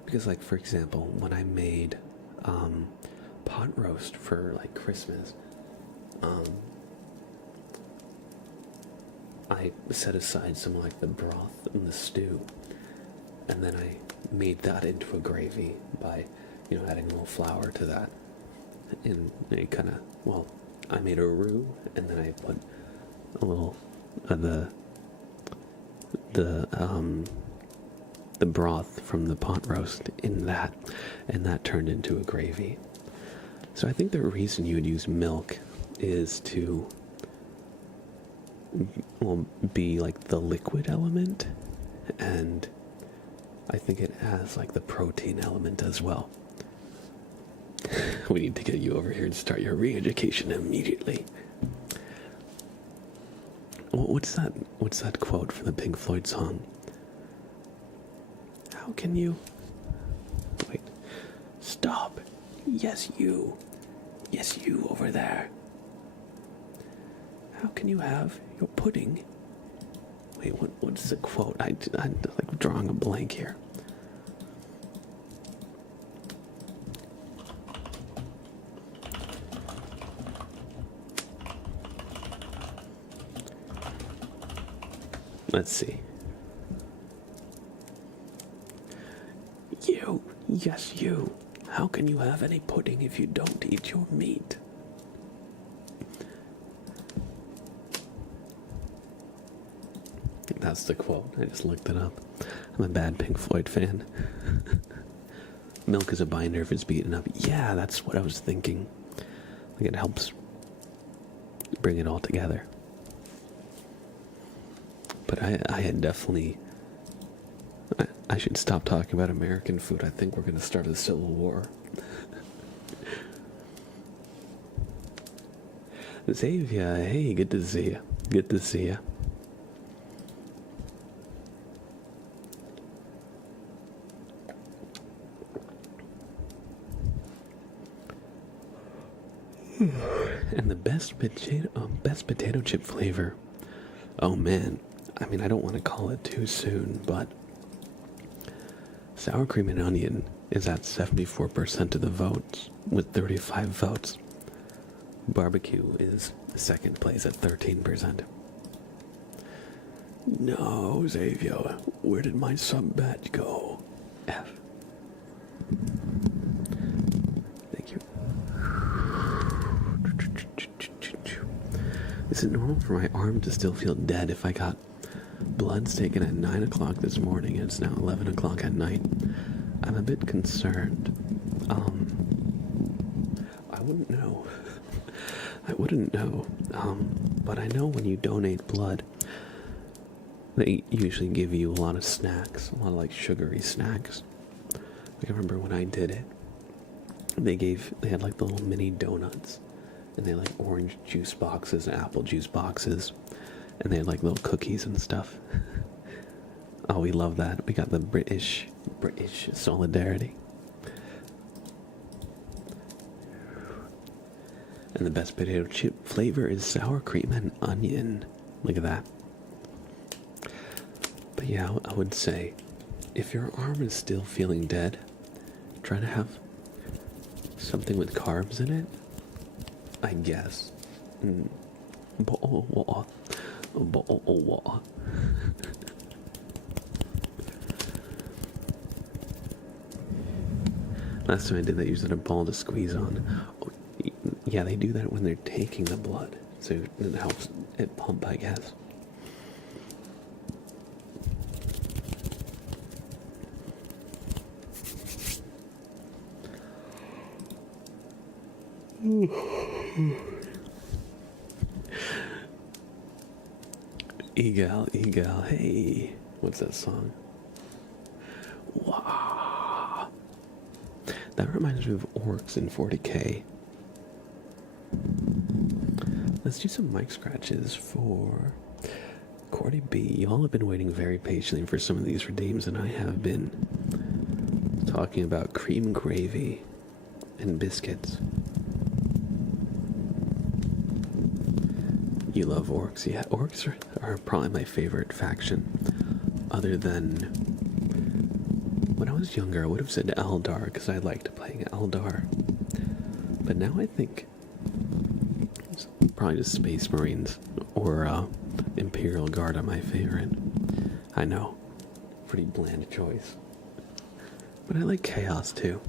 Because like, for example, when I made pot roast for like Christmas, I set aside some of like the broth and the stew, and then I made that into a gravy by, adding a little flour to that. And it kind of, well, I made a roux, and then I put a little of the broth from the pot roast in that, and that turned into a gravy. So I think the reason you would use milk is to, well, be like the liquid element, and I think it has like the protein element as well. We need to get you over here and start your re-education immediately. What's that quote from the Pink Floyd song? How can you... Wait. Stop. Yes, you. Yes, you over there. How can you have your pudding? Wait, what's the quote? I'm like drawing a blank here. Let's see. You, yes you. How can you have any pudding if you don't eat your meat? That's the quote. I just looked it up. I'm a bad Pink Floyd fan. Milk is a binder if it's beaten up. Yeah, that's what I was thinking. Like it helps bring it all together. But I had definitely... I should stop talking about American food. I think we're going to start a civil war. Xavier, hey, good to see you. Good to see you. And the best potato chip flavor. Oh man, I mean, I don't want to call it too soon, but sour cream and onion is at 74% of the votes with 35 votes. Barbecue is second place at 13%. No, Xavier, where did my sub badge go? F. Thank you. Is it normal for my arm to still feel dead if I got bloods taken at 9 o'clock this morning and it's now 11 o'clock at night? I'm a bit concerned. I wouldn't know. I wouldn't know. But I know when you donate blood, they usually give you a lot of snacks, a lot of like sugary snacks. I remember when I did it, they had like the little mini donuts, and they had like orange juice boxes and apple juice boxes, and they had like little cookies and stuff. Oh, we love that. We got the British solidarity. And the best potato chip flavor is sour cream and onion. Look at that. But yeah, I would say, if your arm is still feeling dead, try to have something with carbs in it, I guess. Last time I did that, using a ball to squeeze on. Oh, yeah, they do that when they're taking the blood, so it helps it pump, I guess. Egal, hey, what's that song? Wow. That reminds me of Orcs in 40K. Let's do some mic scratches for Cordy B. Y'all have been waiting very patiently for some of these redeems, and I have been talking about cream gravy and biscuits. You love orcs. Yeah, orcs are probably my favorite faction. Other than when I was younger, I would have said Eldar because I liked playing Eldar. But now I think it's probably just Space Marines or Imperial Guard are my favorite. I know, pretty bland choice. But I like Chaos too.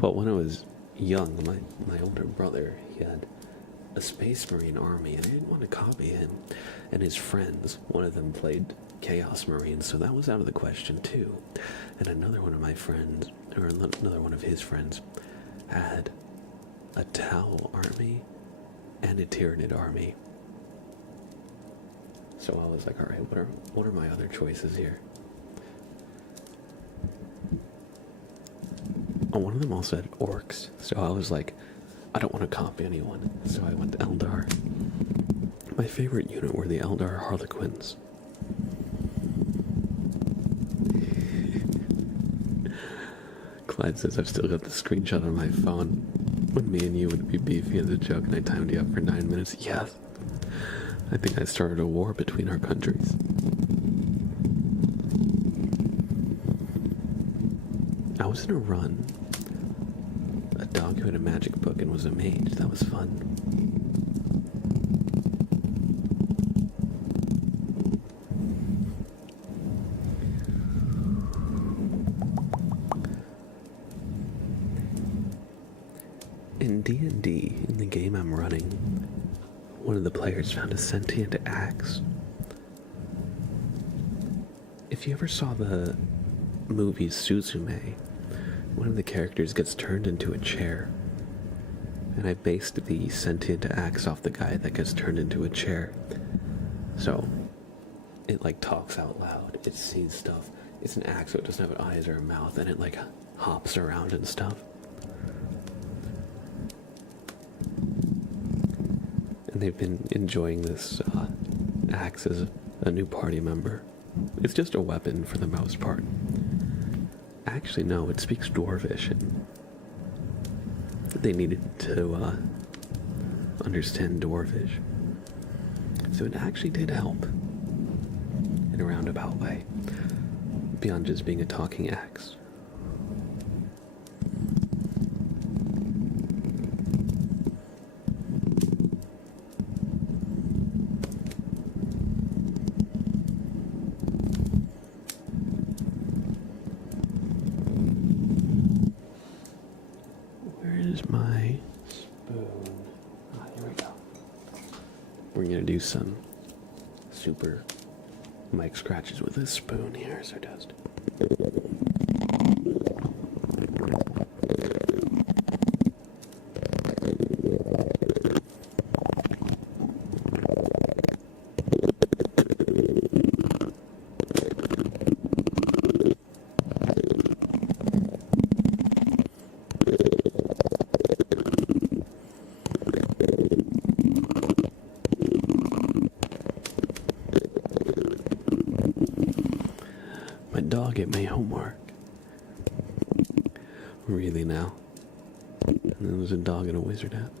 Well, when I was young, my older brother, he had a Space Marine army, and I didn't want to copy him. And his friends, one of them played Chaos Marine, so that was out of the question too. And another one of my friends, or another one of his friends, had a Tau army and a Tyranid army. So I was like, all right, what are my other choices here? Oh, one of them also had orcs, so I was like, I don't want to copy anyone, so I went to Eldar. My favorite unit were the Eldar Harlequins. Clyde says I've still got the screenshot on my phone when me and you would be beefing as a joke and I timed you up for 9 minutes. Yes. I think I started a war between our countries. I was in a run. A dog who had a magic book and was a mage. That was fun. In D&D, in the game I'm running, one of the players found a sentient axe. If you ever saw the movie Suzume, one of the characters gets turned into a chair. And I based the sentient axe off the guy that gets turned into a chair. So, it like talks out loud, it sees stuff. It's an axe, so it doesn't have eyes or a mouth, and it like hops around and stuff. And they've been enjoying this axe as a new party member. It's just a weapon for the most part. Actually, no, it speaks Dwarvish, and they needed to understand Dwarvish. So it actually did help in a roundabout way, beyond just being a talking axe. My spoon. Here we go. We're gonna do some super mic scratches with this spoon here as our toast. Dog ate my homework. Really now? And then there's a dog and a wizard hat.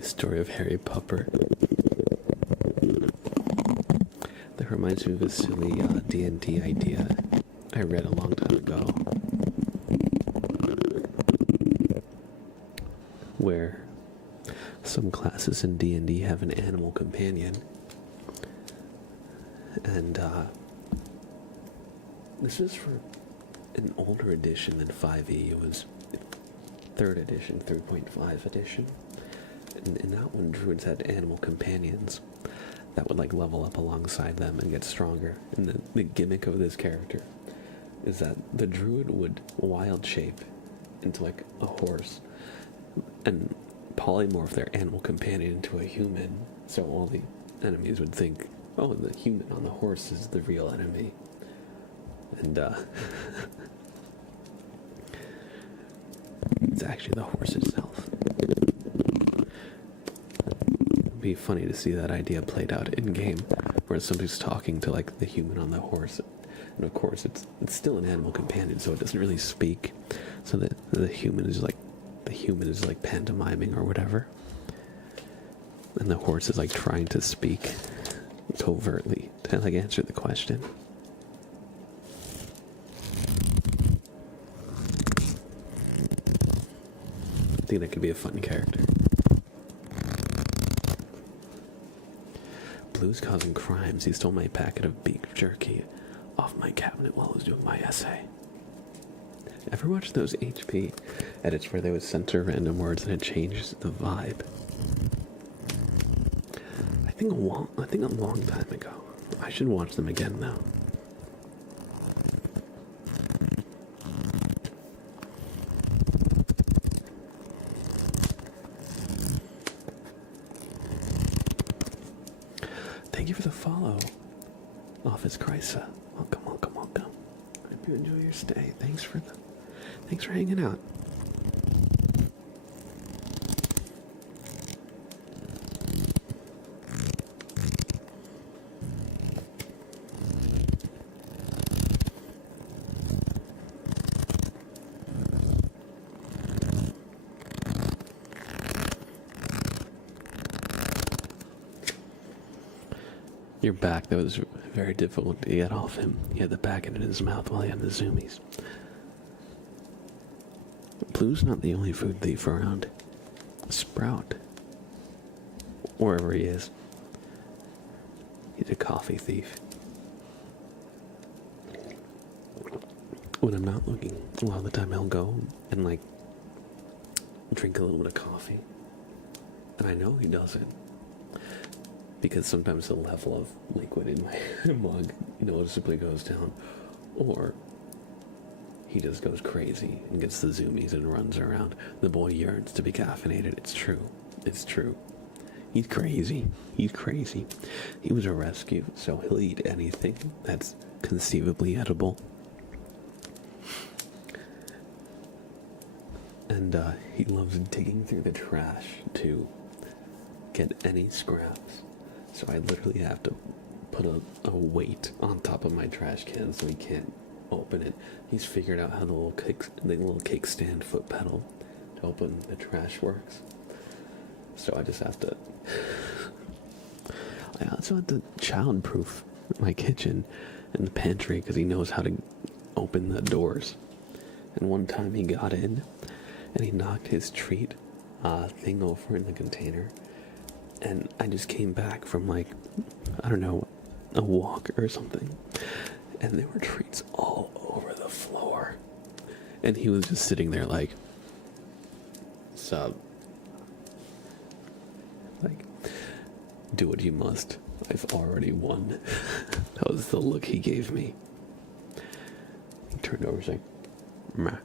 Story of Harry Popper. That reminds me of a silly D&D idea I read a long time ago, where some classes in D&D have an animal companion, and this is for an older edition than 5e. It was 3rd edition, 3.5 edition. In that one, druids had animal companions that would like level up alongside them and get stronger. And the gimmick of this character is that the druid would wild shape into like a horse and polymorph their animal companion into a human, so all the enemies would think, oh, the human on the horse is the real enemy. And it's actually the horse itself. It'd be funny to see that idea played out in game, where somebody's talking to like the human on the horse, and of course it's still an animal companion, so it doesn't really speak. So that the human is like pantomiming or whatever, and the horse is like trying to speak covertly to like answer the question. I think that could be a fun character. Blue's causing crimes. He stole my packet of beef jerky off my cabinet while I was doing my essay. Ever watch those HP edits where they would censor random words and it changes the vibe? I think a long time ago. I should watch them again now. Thank you for the follow, Office Krysa. Welcome, welcome, welcome. I hope you enjoy your stay. Thanks for hanging out. Your back, that was very difficult to get off him. He had the packet in his mouth while he had the zoomies. Blue's not the only food thief around. Sprout, wherever he is, he's a coffee thief. When I'm not looking, a lot of the time he'll go and like drink a little bit of coffee. And I know he does it because sometimes the level of liquid in my mug noticeably goes down, or he just goes crazy and gets the zoomies and runs around. The boy yearns to be caffeinated. It's true. It's true. He's crazy. He's crazy. He was a rescue, so he'll eat anything that's conceivably edible. And he loves digging through the trash to get any scraps. So I literally have to put a weight on top of my trash can so he can't open it. He's figured out how the little kickstand foot pedal to open the trash works. So I just have to. I also have to child-proof my kitchen and the pantry because he knows how to open the doors. And one time he got in and he knocked his treat thing over in the container. And I just came back from like, I don't know, a walk or something. And there were treats all over the floor. And he was just sitting there like, sub. Like, do what you must. I've already won. That was the look he gave me. He turned over, he's like, meh.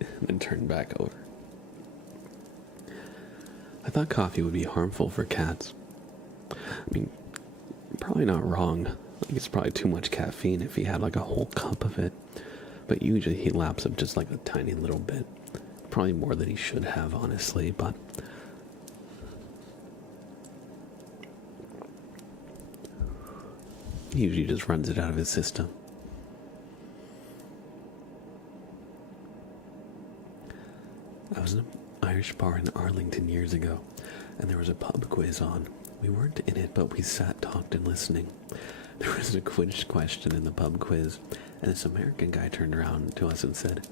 And then turned back over. I thought coffee would be harmful for cats. I mean, probably not wrong. Like, it's probably too much caffeine if he had like a whole cup of it. But usually he laps up just like a tiny little bit. Probably more than he should have, honestly, but he usually just runs it out of his system. I was in an Irish bar in Arlington years ago, and there was a pub quiz on. We weren't in it, but we sat, talked, and listening. There was a quiz question in the pub quiz, and this American guy turned around to us and said,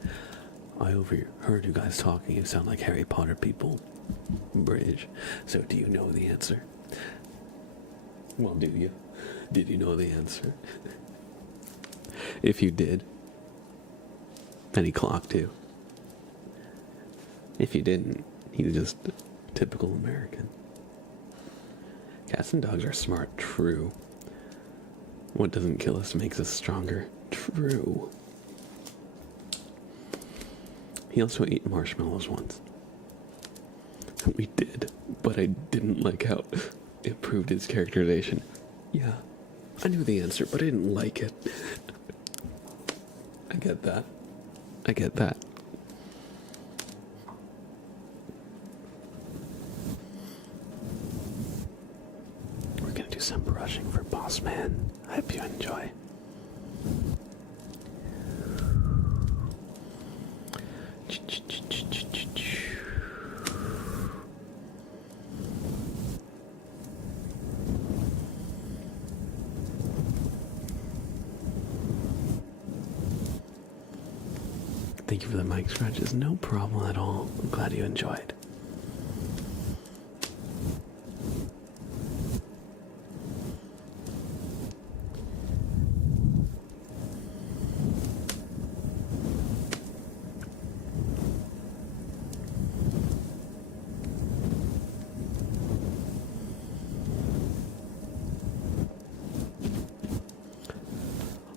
I overheard you guys talking. You sound like Harry Potter people. British. So do you know the answer? Well, do you? Did you know the answer? If you did, then he clocked you. If you didn't, he's just typical American. Cats and dogs are smart, true. What doesn't kill us makes us stronger, true. He also ate marshmallows once. We did, but I didn't like how it improved his characterization. Yeah, I knew the answer, but I didn't like it. I get that. I get that. Thank you for the mic scratches. No problem at all. I'm glad you enjoyed.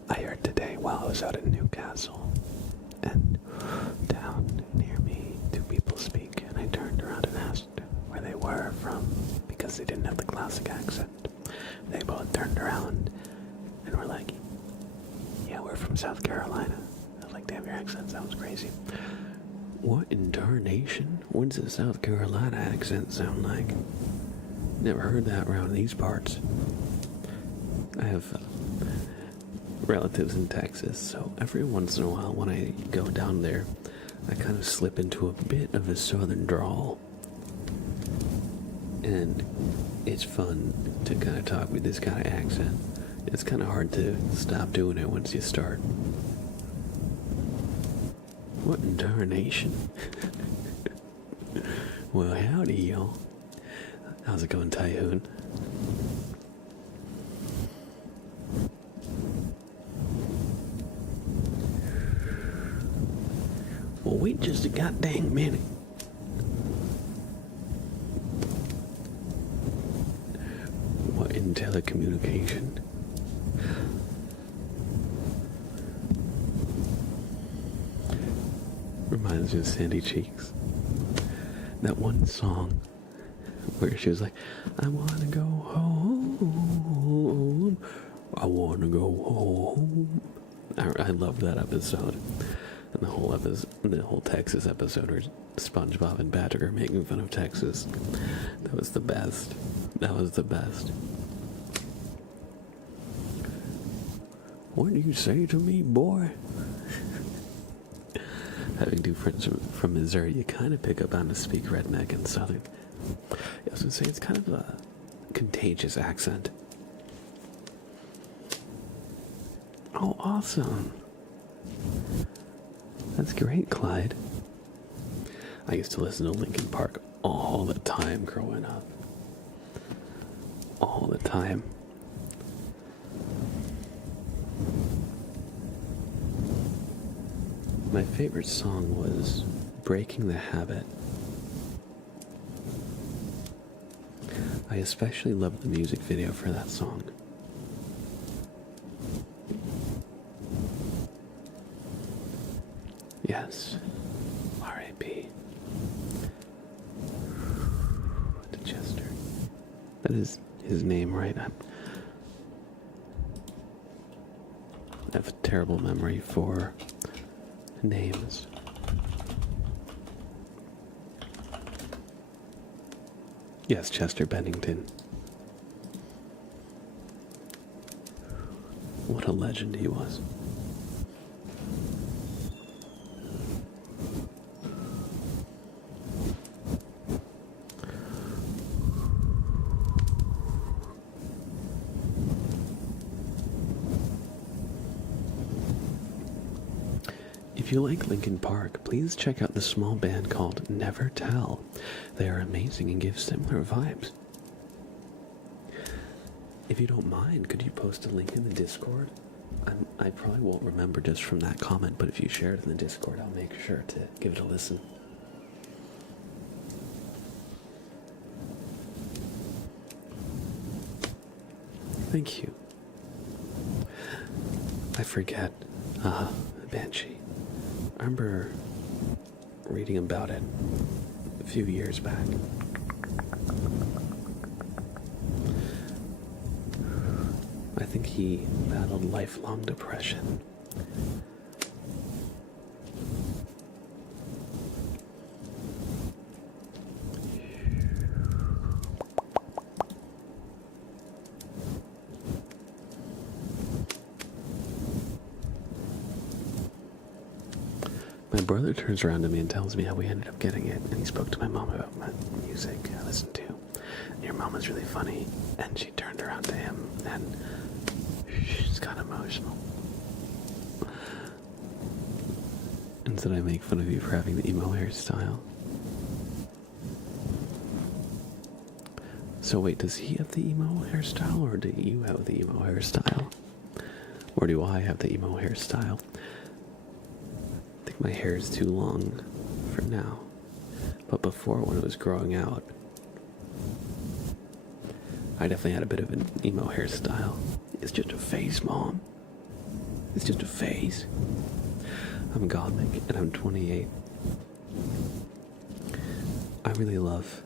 I heard today while I was out in Newcastle, and down near me, two people speak, and I turned around and asked where they were from, because they didn't have the classic accent. They both turned around and were like, yeah, we're from South Carolina. I was like, damn, your accent sounds crazy. What in darnation? What does a South Carolina accent sound like? Never heard that around these parts. I have relatives in Texas, so every once in a while when I go down there, I kind of slip into a bit of a southern drawl. And it's fun to kind of talk with this kind of accent. It's kind of hard to stop doing it once you start. What in darnation? Well, howdy, y'all. How's it going, Tyhoon? Well, wait just a goddamn minute. What in telecommunication? Reminds me of Sandy Cheeks. That one song where she was like, I wanna go home. I wanna go home. I love that episode. And the whole Texas episode where SpongeBob and Patrick are making fun of Texas. That was the best. That was the best. What do you say to me, boy? Having two friends from Missouri, you kind of pick up on to speak redneck and southern. I was going to say, it's kind of a contagious accent. Oh, awesome. That's great, Clyde. I used to listen to Linkin Park all the time growing up. All the time. My favorite song was Breaking the Habit. I especially loved the music video for that song. Yes. R.I.P. to Chester. That is his name, right? I have a terrible memory for names. Yes, Chester Bennington. What a legend he was. If you like Linkin Park, please check out the small band called Never Tell. They are amazing and give similar vibes. If you don't mind, could you post a link in the Discord? I probably won't remember just from that comment, but if you share it in the Discord, I'll make sure to give it a listen. Thank you. I forget. Banshee. I remember reading about it a few years back. I think he battled lifelong depression. My brother turns around to me and tells me how we ended up getting it, and he spoke to my mom about my music I listen to. Your mom was really funny, and she turned around to him, and she's got emotional. And said I make fun of you for having the emo hairstyle. So wait, does he have the emo hairstyle, or do you have the emo hairstyle? Or do I have the emo hairstyle? I think my hair is too long for now. But before, when it was growing out, I definitely had a bit of an emo hairstyle. It's just a phase, Mom. It's just a phase. I'm gothic, and I'm 28. I really love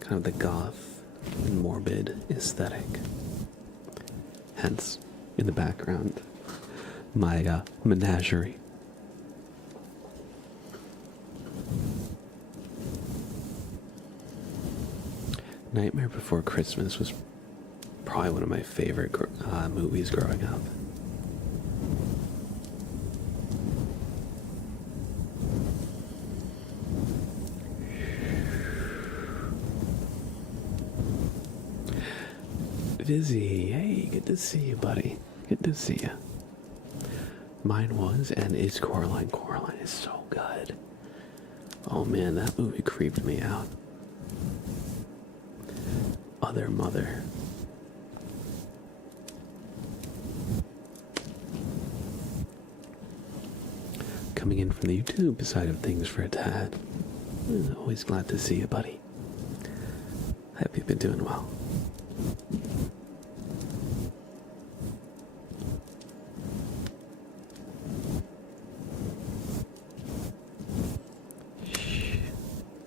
kind of the goth and morbid aesthetic. Hence, in the background, my menagerie. Nightmare Before Christmas was probably one of my favorite movies growing up. Vizzy, hey, good to see you, buddy. Good to see you. Mine was and is Coraline. Coraline is so good. Oh man, that movie creeped me out. Other Mother. Coming in from the YouTube side of things for a tad. Always glad to see you, buddy. Hope you've been doing well.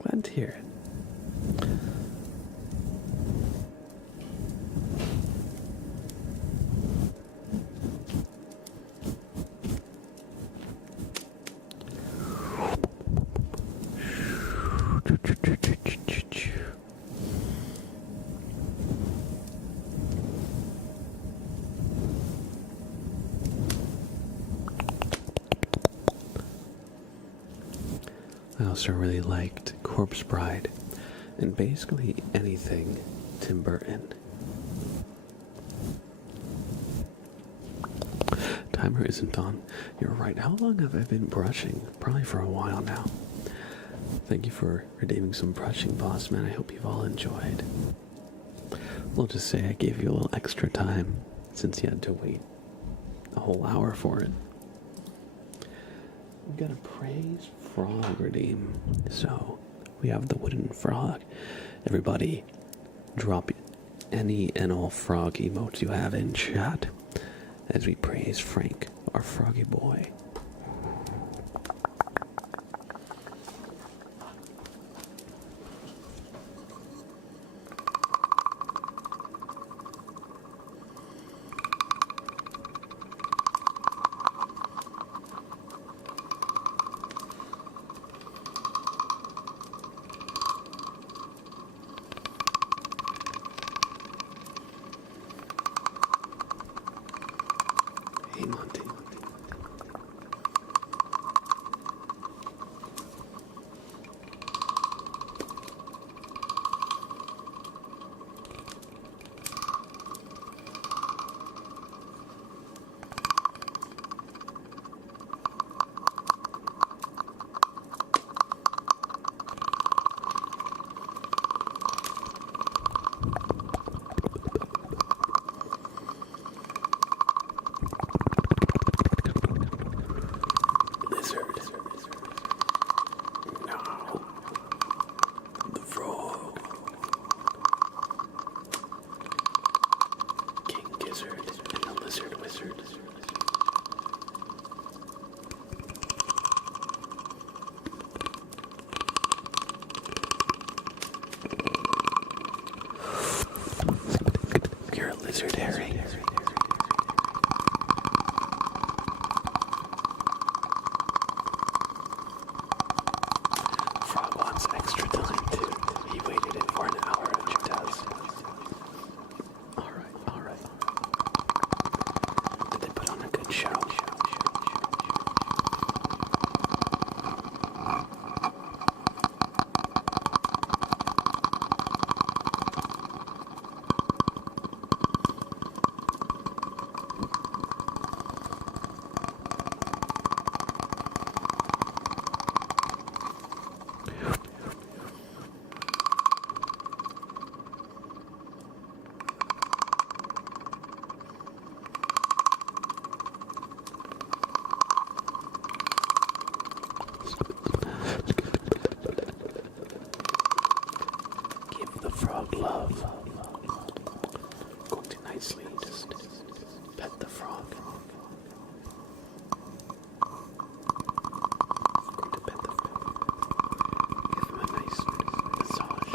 Glad to hear it. I also really liked Corpse Bride and basically anything Tim Burton. Timer isn't on. You're right. How long have I been brushing? Probably for a while now. Thank you for redeeming some brushing, boss man. I hope you've all enjoyed. We'll just say I gave you a little extra time since you had to wait a whole hour for it. We've got a praise frog redeem. So we have the wooden frog. Everybody drop any and all frog emotes you have in chat as we praise Frank, our froggy boy. Hey, Monty. You're a lizard, Harry. Frog wants extra time too. He waited in for an hour, and she does. Alright. Did they put on a good show? glove. Going to nicely just pet the frog. Going to pet the frog. Give him a nice massage.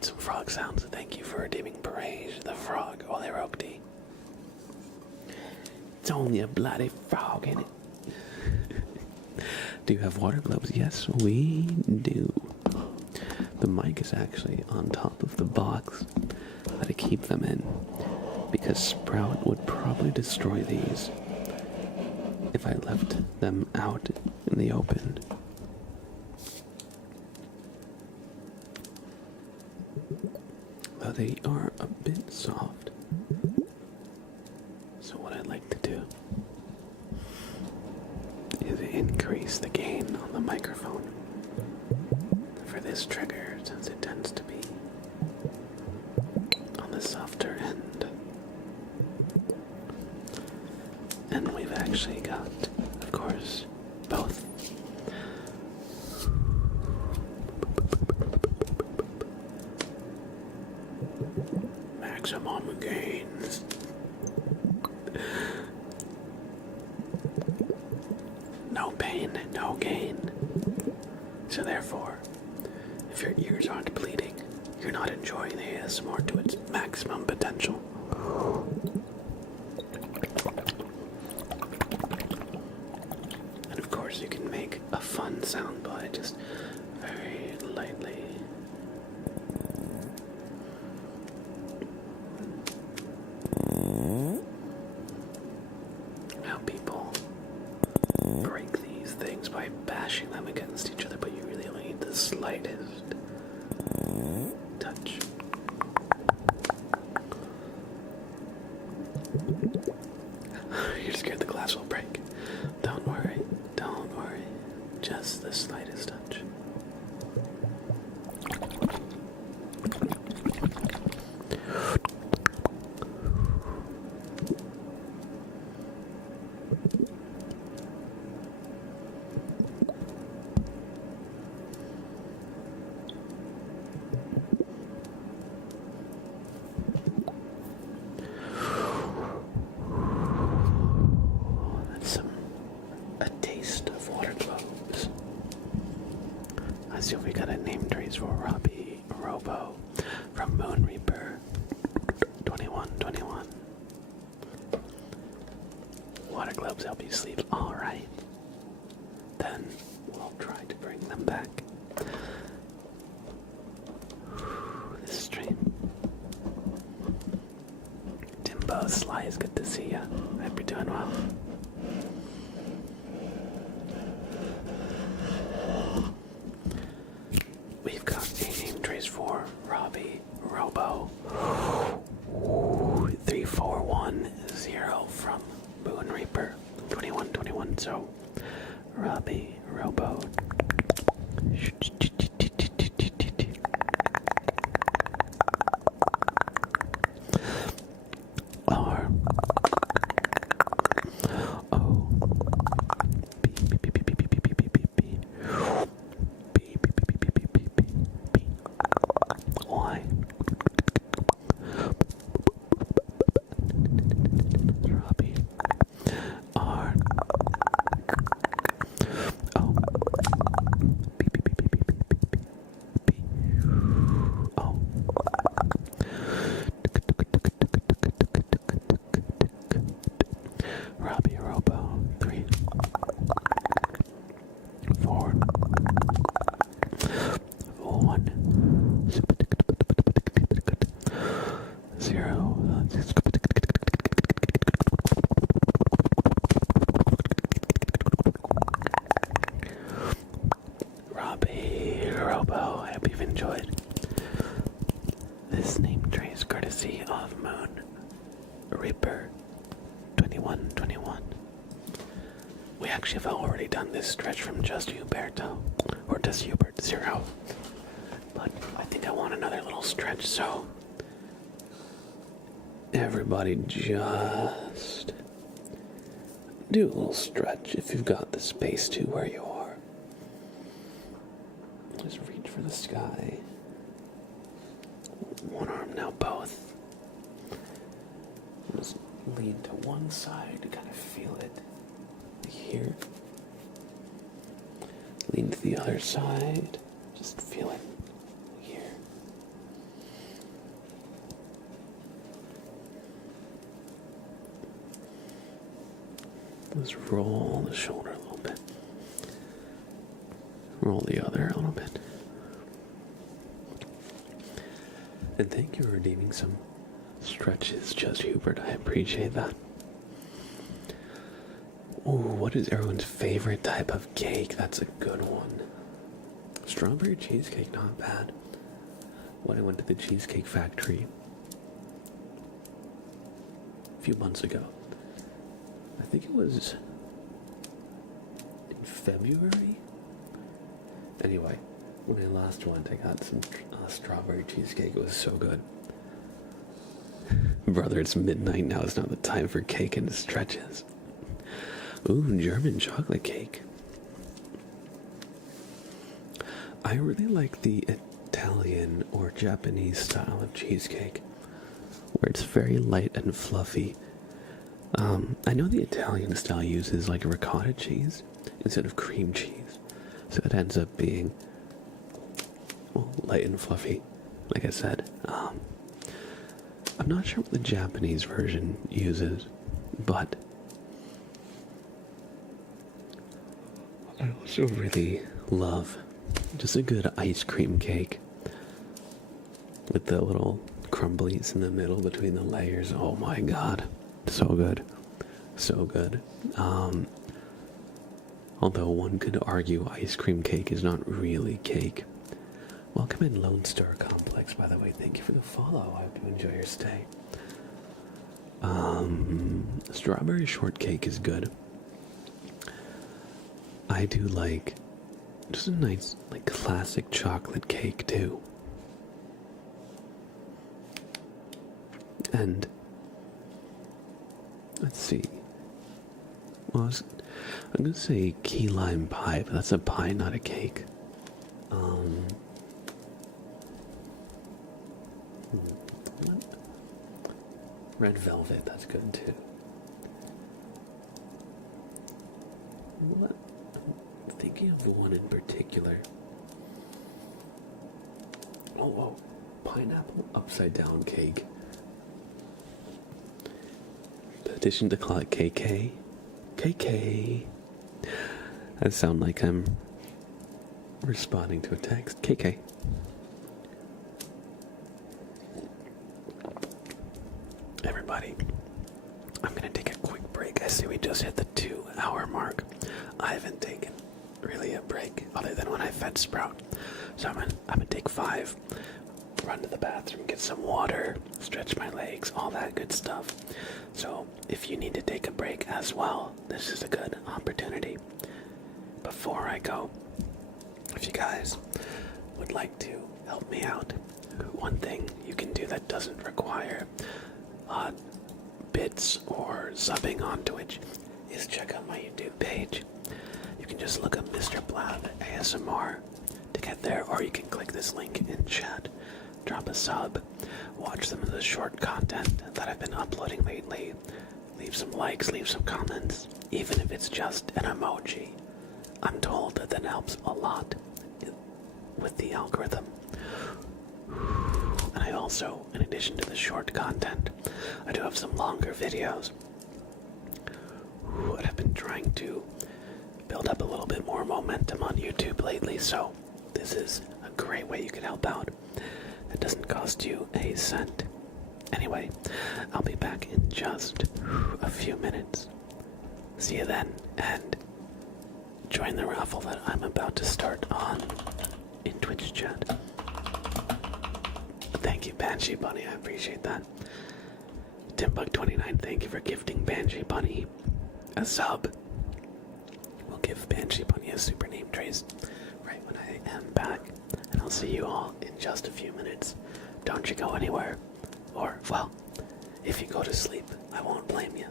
Some frog sounds. Thank you for redeeming Barrage the frog. Oh, they rogue D. It's only a bloody frog, ain't it? Do you have water globes? Yes, we do. The mic is actually on top of the box that I keep them in because Sprout would probably destroy these if I left them out in the open. Though they are a bit soft. So what I'd like to do is increase the gain on the microphone for this trigger, since it tends to be on the softer end. And we've actually got, of course, both. Maximum gains. No pain, no gain. So therefore, if your ears aren't bleeding, you're not enjoying the ASMR to its maximum potential. And of course you can make a fun sound by just very lightly. How people break these things by bashing them against each other, but you really only need the slightest touch. You're scared the glass will break. Don't worry, don't worry. Just the slightest touch. So we got a name trace for Robbie Robo from Moon Reaper 2121. Water globes help you sleep. Alright. Then we'll try to bring them back. This stream. Timbo Sly, is good to see ya. Hope you're doing well. Robo. 3410 from Moon Reaper. 2121. So, Robbie, Robo. R O B B B B B B B B B B Y Robbie R O B B B B B B O Robbie Robo 3 4 1 0 Robbie Robo. I hope you've enjoyed this name trace courtesy of Moon Reaper 2121. We actually have already done this stretch from Just Huberto, or Just Hubert 0. But I think I want another little stretch, so everybody just do a little stretch if you've got the space to where you are. Just reach for the sky. One arm, now both. Just lean to one side to kind of feel it here. Lean to the other side. Just feel it here. Let's roll the shoulder a little bit. Roll the other a little bit. And thank you for redeeming some stretches, Just Hubert. I appreciate that. Ooh, what is everyone's favorite type of cake? That's a good one. Strawberry cheesecake, not bad. When I went to the Cheesecake Factory a few months ago, I think it was in February. Anyway, when I last went, I got some strawberry cheesecake. It was so good. Brother, it's midnight now. It's not the time for cake and stretches. Ooh, German chocolate cake. I really like the Italian or Japanese style of cheesecake, where it's very light and fluffy. I know the Italian style uses like ricotta cheese instead of cream cheese, so it ends up being, well, light and fluffy, like I said. I'm not sure what the Japanese version uses, but I also really love just a good ice cream cake with the little crumblies in the middle between the layers. Oh my god, so good, so good. Although one could argue ice cream cake is not really cake. Welcome in, Lone Star Complex, by the way. Thank you for the follow. I hope you enjoy your stay. Strawberry shortcake is good. I do like just a nice, like, classic chocolate cake, too. And let's see. Well, I'm gonna say key lime pie, but that's a pie, not a cake. What? Red velvet, that's good too. What? I'm thinking of one in particular. Oh, pineapple upside down cake. Petition to call it KK. KK. I sound like I'm responding to a text. KK. Everybody, I'm gonna take a quick break. I see we just hit the 2-hour mark. I haven't taken really a break other than when I fed Sprout. So I'm gonna take 5. run to the bathroom, get some water, stretch my legs, all that good stuff. So if you need to take a break as well, this is a good opportunity. Before I go, if you guys would like to help me out, one thing you can do that doesn't require bits or subbing on Twitch is check out my YouTube page. You can just look up Mr. Blab ASMR to get there, or you can click this link in chat, drop a sub, watch some of the short content that I've been uploading lately, leave some likes, leave some comments, even if it's just an emoji. I'm told that that helps a lot with the algorithm. And I also, in addition to the short content, I do have some longer videos. And I've been trying to build up a little bit more momentum on YouTube lately, so this is a great way you can help out. It doesn't cost you a cent. Anyway, I'll be back in just a few minutes. See you then, and join the raffle that I'm about to start on in Twitch chat. Thank you, Banshee Bunny, I appreciate that. Timbug29, thank you for gifting Banshee Bunny a sub. We'll give Banshee Bunny a super name trace right when I am back, and I'll see you all in just a few minutes. Don't you go anywhere, or, well, if you go to sleep, I won't blame you.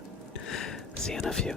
See you in a few.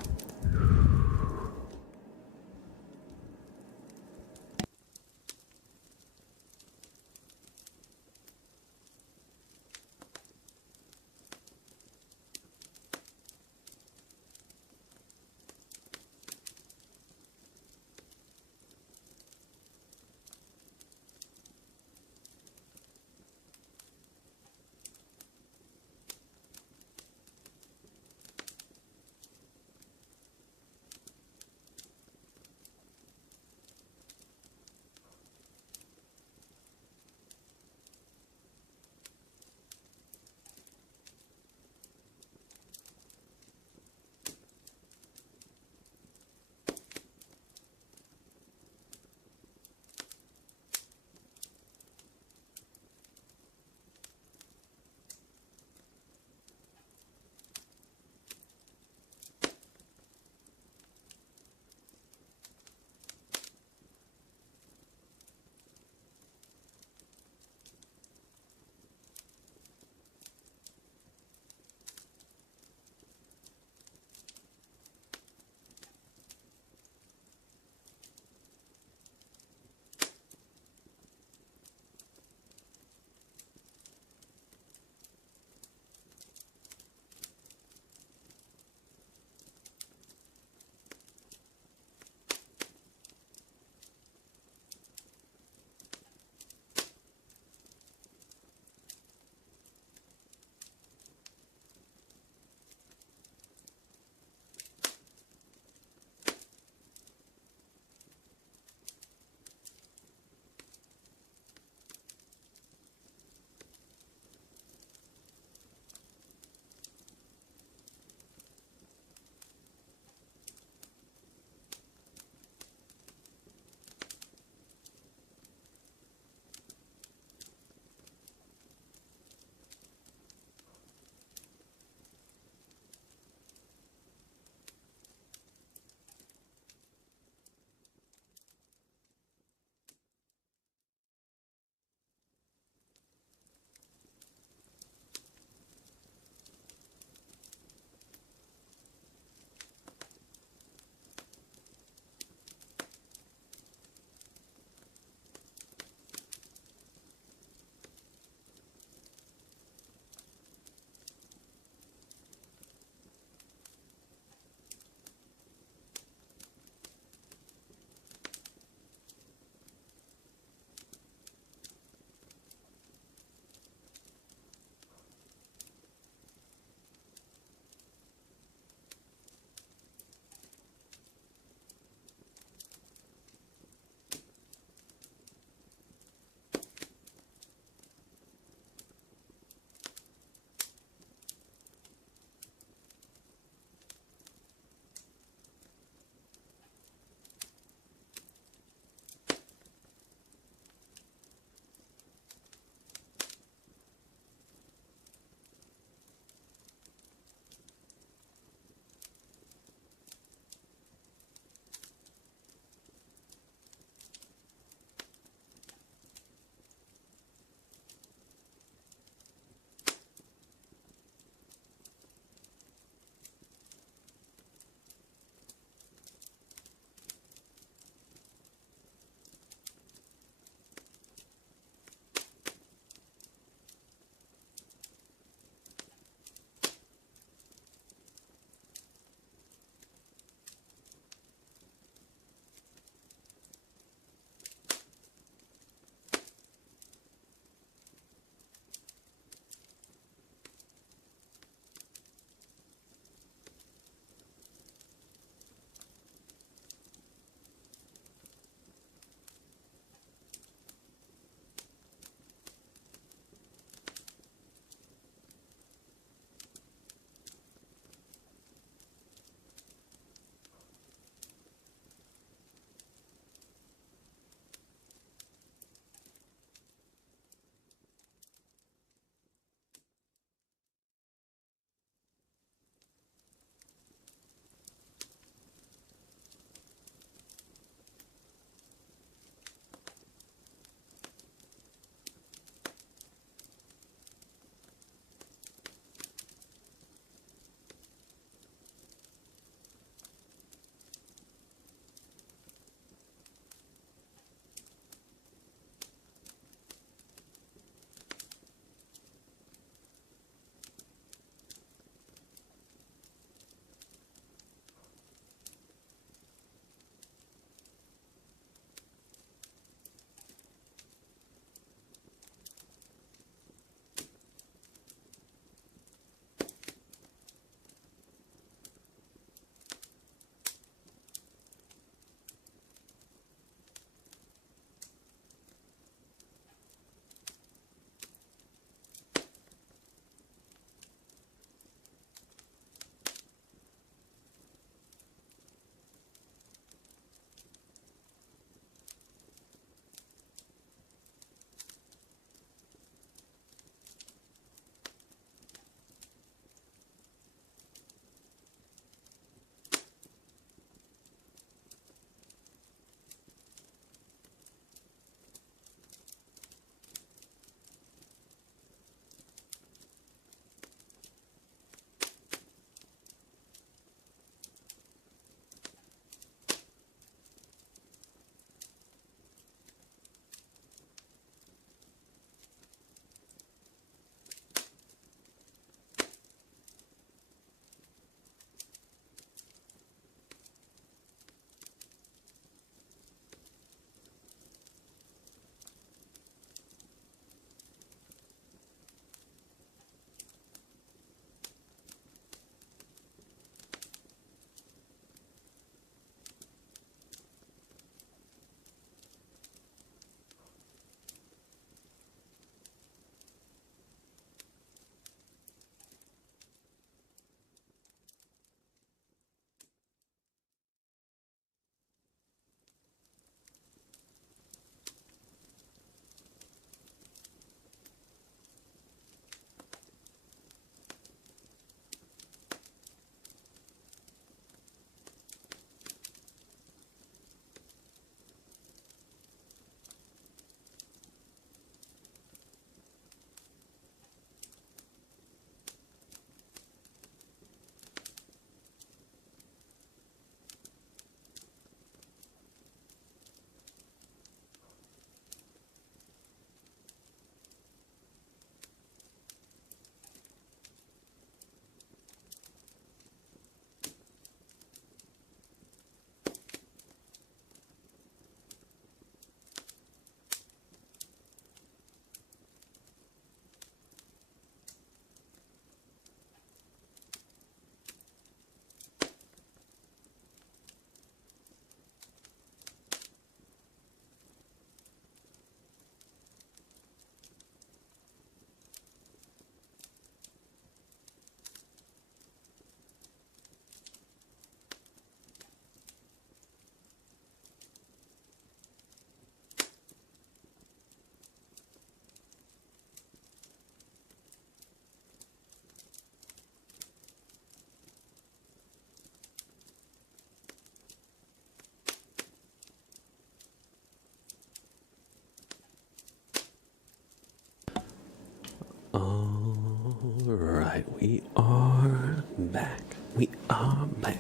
We are back. We are back.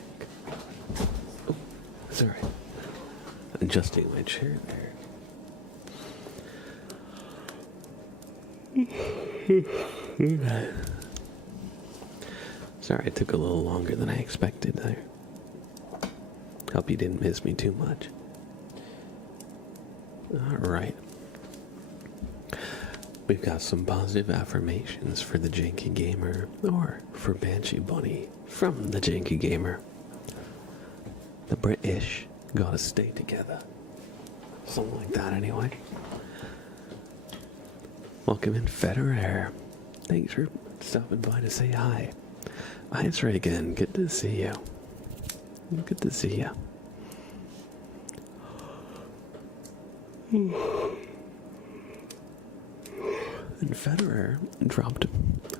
Oh, sorry. Adjusting my chair there. Sorry, it took a little longer than I expected there. Hope you didn't miss me too much. Alright. We've got some positive affirmations for the Janky Gamer, or for Banshee Bunny from the Janky Gamer. The British gotta stay together. Something like that, anyway. Welcome in, Federer. Thanks for stopping by to say hi. Ice Ray again, good to see you. Good to see you. And Federer dropped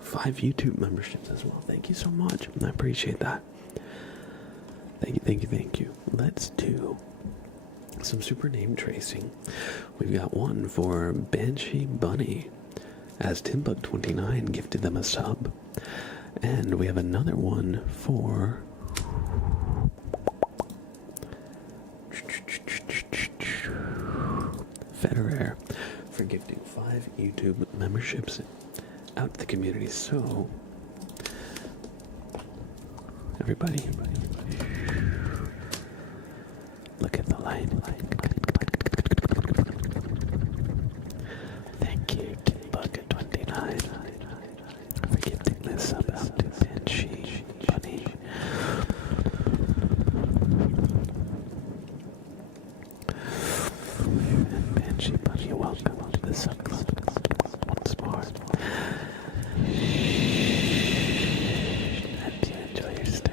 5 YouTube memberships as well. Thank you so much. I appreciate that. Thank you. Let's do some super name tracing. We've got one for Banshee Bunny, as Timbuk29 gifted them a sub. And we have another one for Federer for gifting 5 YouTube memberships out to the community. So, everybody, look at the light. Thank you, Timbuk29, for gifting this up out to Banshee Bunny. And Banshee Bunny, welcome to the Sub Club once more. Hope you enjoy your stay.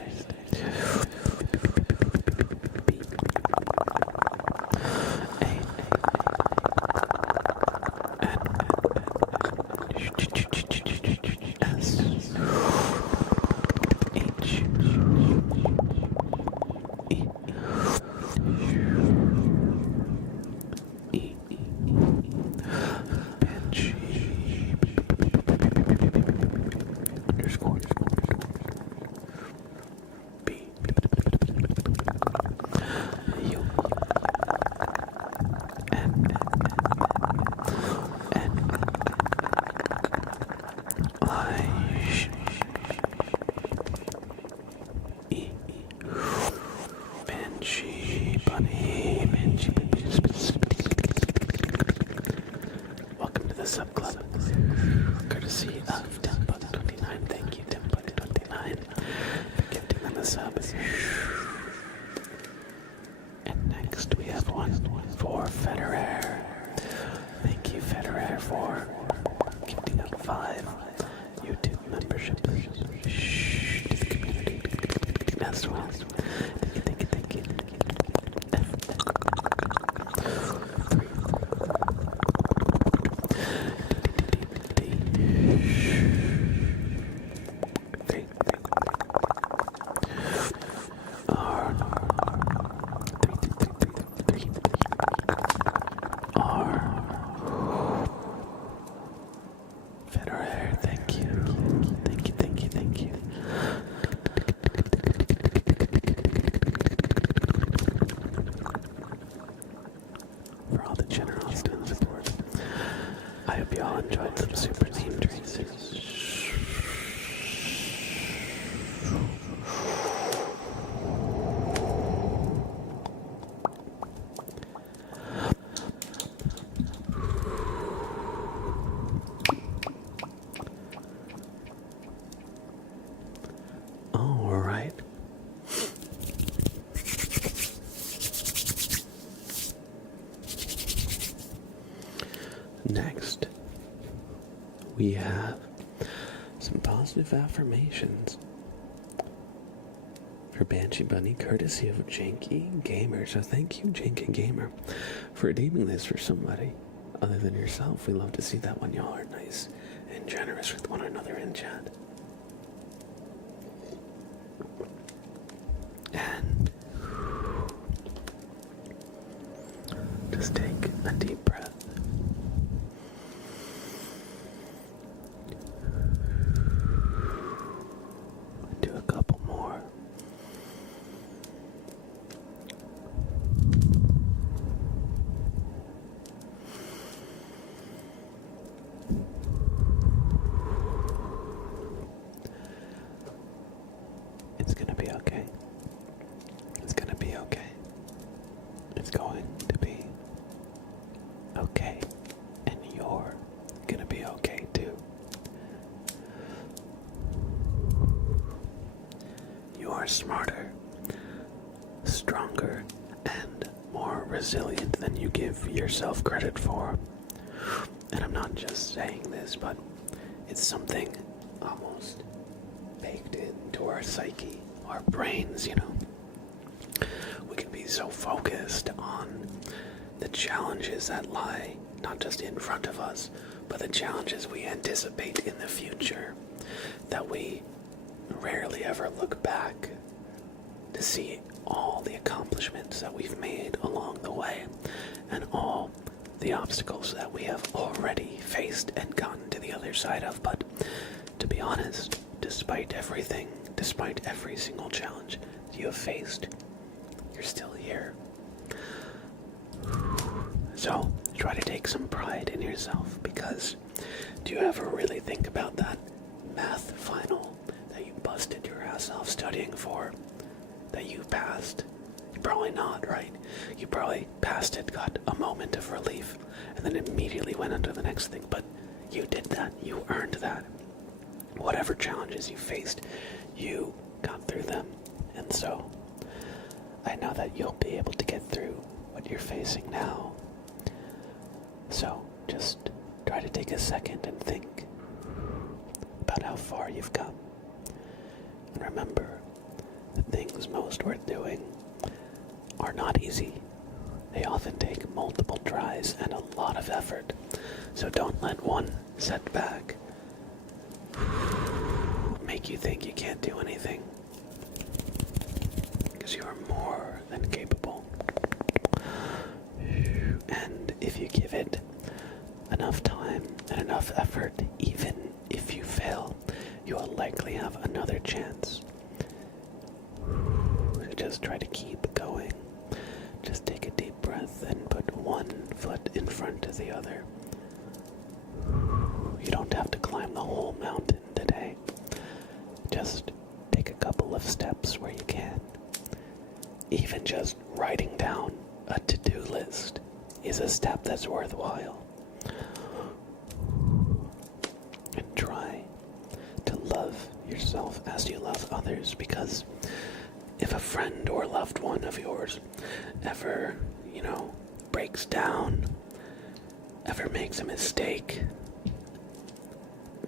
Next, we have some positive affirmations for Banshee Bunny, courtesy of Janky Gamer. So thank you, Janky Gamer, for redeeming this for somebody other than yourself. We love to see that when y'all are nice and generous with one another in chat. And just take a deep breath. are smarter, stronger, and more resilient than you give yourself credit for. And I'm not just saying this, but it's something almost baked into our psyche, our brains, We can be so focused on the challenges that lie not just in front of us, but the challenges we anticipate in the future, that we rarely ever look back to see all the accomplishments that we've made along the way and all the obstacles that we have already faced and gotten to the other side of. But to be honest, despite everything, despite every single challenge you have faced, you're still here. So try to take some pride in yourself, because do you ever really think about that math final that you busted your ass off studying for, that you passed? Probably not, right? You probably passed it, got a moment of relief, and then immediately went on to the next thing. But you did that. You earned that. Whatever challenges you faced, you got through them. And so, I know that you'll be able to get through what you're facing now. So, just try to take a second and think about how far you've come. And remember, the things most worth doing are not easy. They often take multiple tries and a lot of effort. So don't let one setback make you think you can't do anything, because you are more than capable. And if you give it enough time and enough effort, even if you fail, you will likely have another chance. So just try to keep going. Just take a deep breath and put one foot in front of the other. You don't have to climb the whole mountain today. Just take a couple of steps where you can. Even just writing down a to-do list is a step that's worthwhile. And try to love yourself as you love others, because if a friend or loved one of yours ever, breaks down, ever makes a mistake,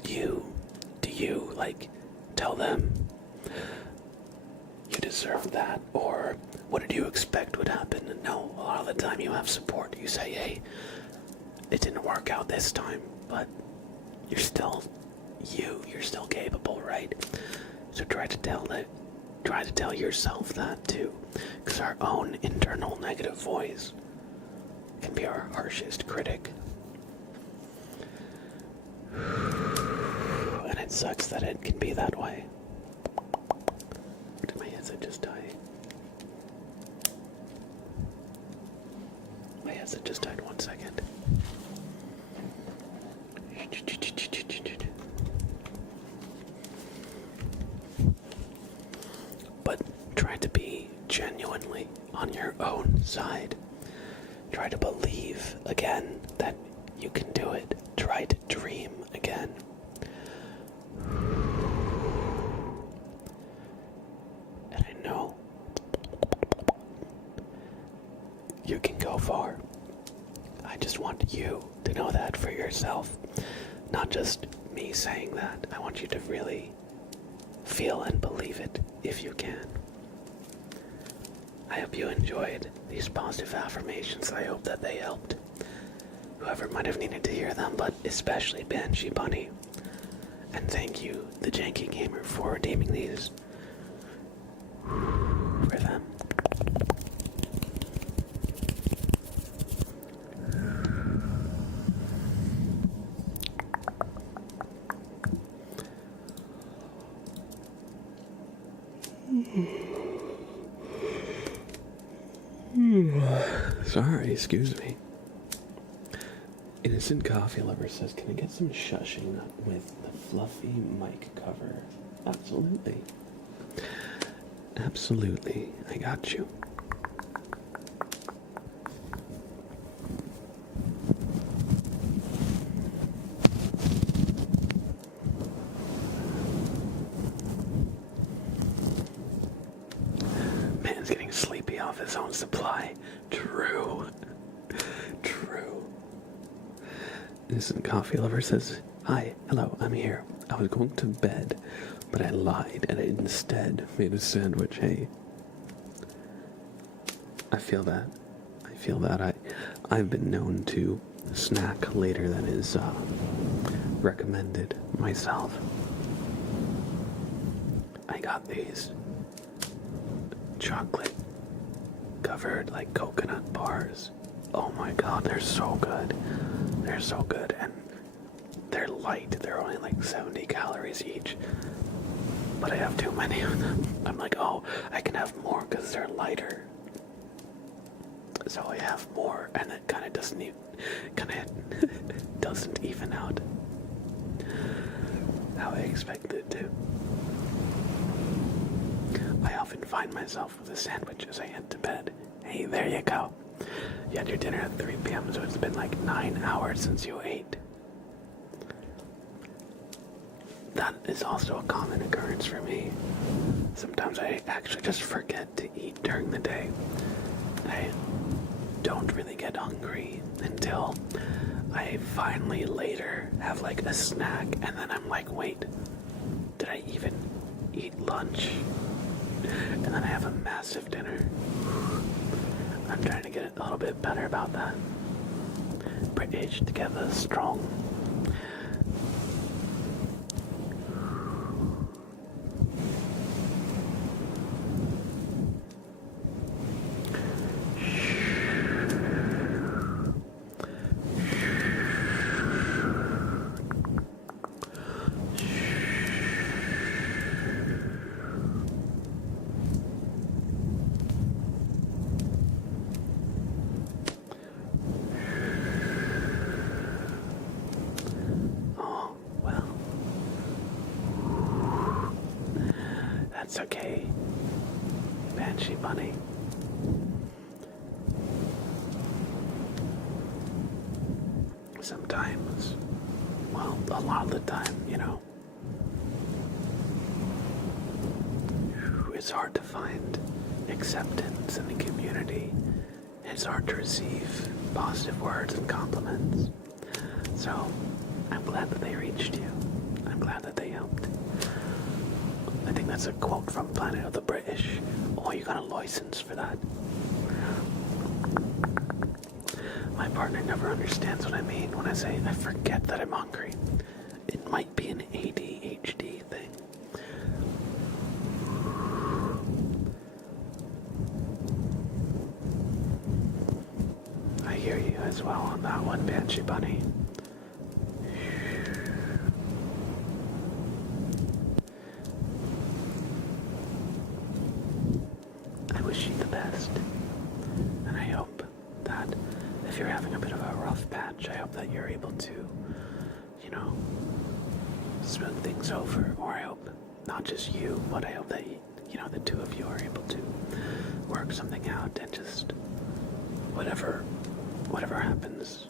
do you tell them you deserve that? Or what did you expect would happen? No, a lot of the time you have support. You say, hey, it didn't work out this time, but you're still you're still capable, right? So try to tell yourself that too, because our own internal negative voice can be our harshest critic. And it sucks that it can be that way. Did my headset just die? My headset just died. 1 second. But try to be genuinely on your own side. Try to believe again that you can do it. Try to dream again. And I know you can go far. I just want you to know that for yourself. Not just me saying that. I want you to really feel and believe it if you can. I hope you enjoyed these positive affirmations. I hope that they helped whoever might have needed to hear them, but especially Banshee Bunny. And thank you, the Janky Gamer, for redeeming these for them. Sorry, excuse me. Innocent Coffee Lover says, can I get some shushing with the fluffy mic cover? Absolutely. Absolutely. I got you. his own supply. True. True. Innocent Coffee Lover says, "Hi, hello, I'm here. I was going to bed, but I lied and I instead made a sandwich." Hey. I feel that. I've been known to snack later than is recommended myself. I got these chocolate covered like coconut bars. Oh my god, they're so good. They're so good, and they're light. They're only like 70 calories each. But I have too many of them. I'm like, oh, I can have more because they're lighter. So I have more, and it kind of doesn't even out how I expected it to. I often find myself with a sandwich as I head to bed. Hey, there you go. You had your dinner at 3 p.m., so it's been like 9 hours since you ate. That is also a common occurrence for me. Sometimes I actually just forget to eat during the day. I don't really get hungry until I finally later have like a snack, and then I'm like, wait, did I even eat lunch? And then I have a massive dinner. I'm trying to get a little bit better about that. British together strong. It's okay, Banshee Bunny. Sometimes, well, a lot of the time, it's hard to find acceptance in the community. It's hard to receive positive words and compliments. So, I'm glad that they reached you. I'm glad that they helped. I think that's a quote from Planet of the British. Oh, you got a license for that. My partner never understands what I mean when I say I forget that I'm hungry. It might be an ADHD thing. I hear you as well on that one, Banshee Bunny. I wish you the best, and I hope that if you're having a bit of a rough patch, I hope that you're able to, smooth things over, or I hope not just you, but I hope that, the two of you are able to work something out and just whatever happens,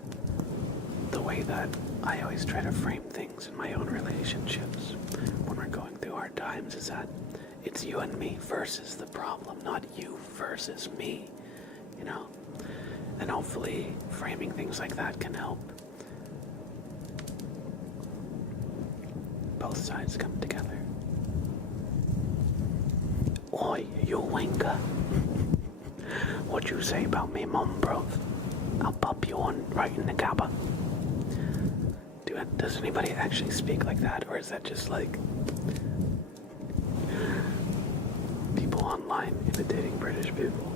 the way that I always try to frame things in my own relationships when we're going through hard times is that it's you and me versus the problem, not you versus me, And hopefully framing things like that can help both sides come together. Oi, you winker. What you say about me, mum, bruv? I'll pop you on right in the cabba. Does anybody actually speak like that, or is that just like people online imitating British people?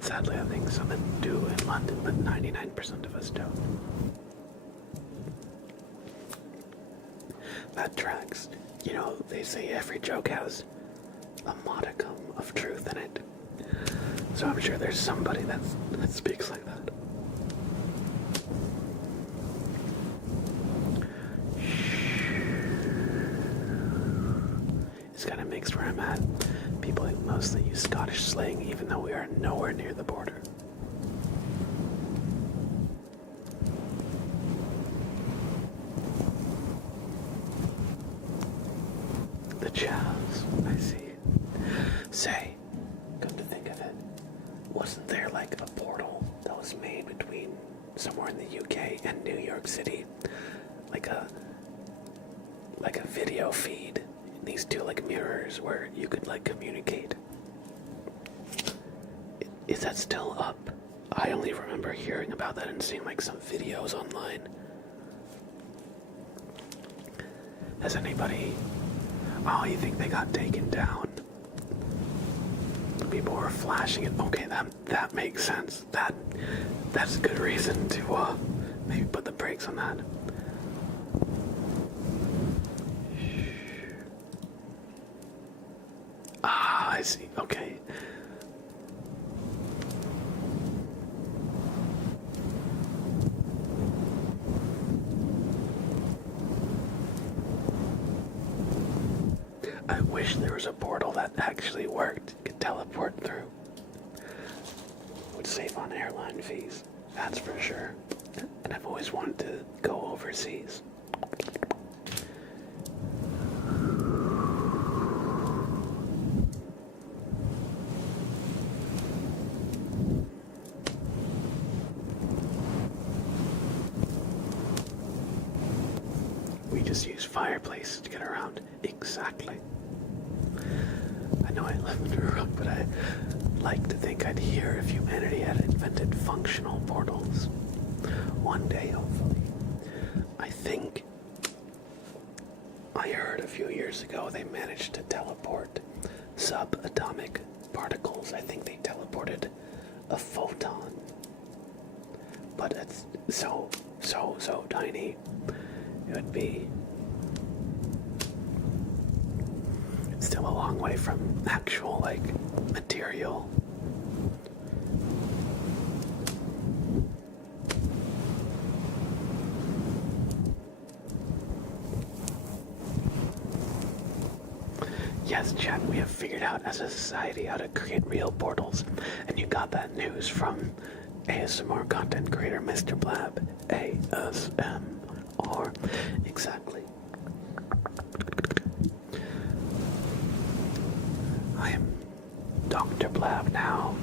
Sadly, I think some do in London, but 99% of us don't. That tracks. They say every joke has a modicum of truth in it. So I'm sure there's somebody that speaks like that. mostly use Scottish slang even though we are nowhere near the border. The chavs, I see. Say, come to think of it, wasn't there like a portal that was made between somewhere in the UK and New York City? Like a video feed, these two like mirrors where you could like communicate. Is that still up? I only remember hearing about that and seeing like some videos online. Has anybody... Oh, you think they got taken down? People were flashing it. Okay, that makes sense. That's a good reason to maybe put the brakes on that. Ah, I see. Okay. I wish there was a portal that actually worked, could teleport through. Would save on airline fees, that's for sure. And I've always wanted to go overseas. We just use fireplaces to get around. Exactly. I know I live under a rock, but I like to think I'd hear if humanity had invented functional portals. One day, hopefully. I think I heard a few years ago they managed to teleport subatomic particles. I think they teleported a photon. But it's so tiny. It would be still a long way from actual, like, material. Yes, chat, we have figured out as a society how to create real portals. And you got that news from ASMR content creator Mr. Blab. ASMR. Exactly. I am Dr. Blab now.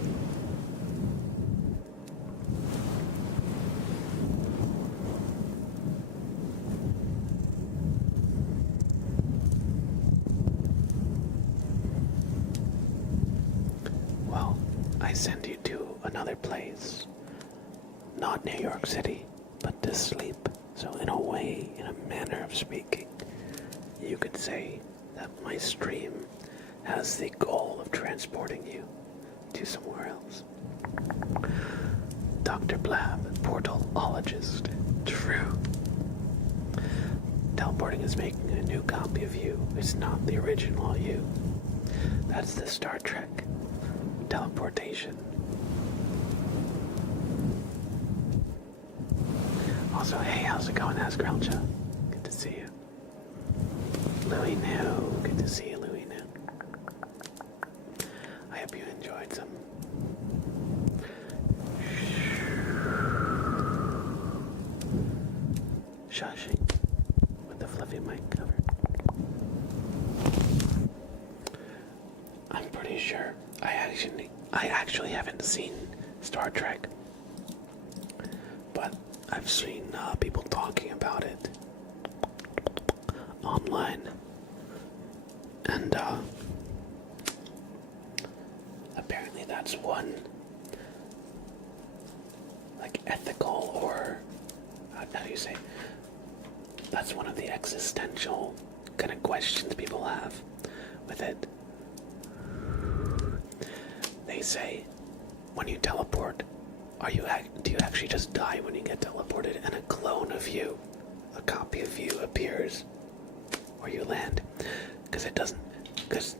Well, I send you to another place. Not New York City, but to sleep. So in a way, in a manner of speaking, you could say that my stream has the goal of transporting you to somewhere else. Dr. Blab, portalologist. True. Teleporting is making a new copy of you. It's not the original you. That's the Star Trek. Teleportation. Also, hey, how's it going, Asgrelcha? Good to see you. Louie New, good to see you, Louie New. I hope you enjoyed some shushing with the fluffy mic cover. I'm pretty sure I actually haven't seen Star Trek, but I've seen people talking about it online, and apparently that's one like ethical, or how do you say, that's one of the existential kind of questions people have with it. They say, when you teleport, do you actually just die when you get teleported and a clone of you, a copy of you appears where you land? Because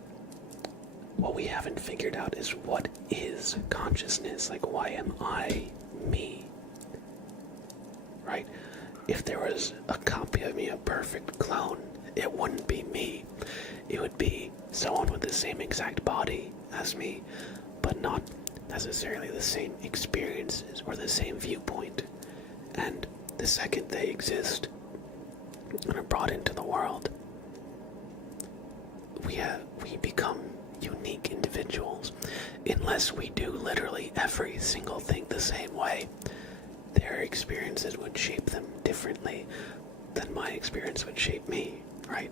what we haven't figured out is what is consciousness. Like, why am I me? Right? If there was a copy of me, a perfect clone, it wouldn't be me. It would be someone with the same exact body as me, but not necessarily the same experiences or the same viewpoint. And the second they exist and are brought into the world, we become unique individuals. Unless we do literally every single thing the same way, their experiences would shape them differently than my experience would shape me, right?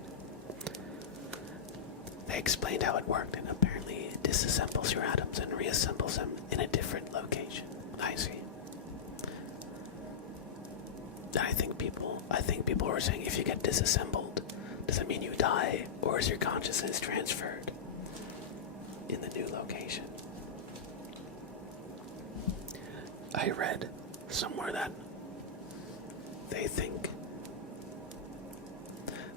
They explained how it worked, and apparently it disassembles your atoms and reassembles them in a different location. I see. And I think people were saying, if you get disassembled, does it mean you die, or is your consciousness transferred in the new location? I read somewhere that they think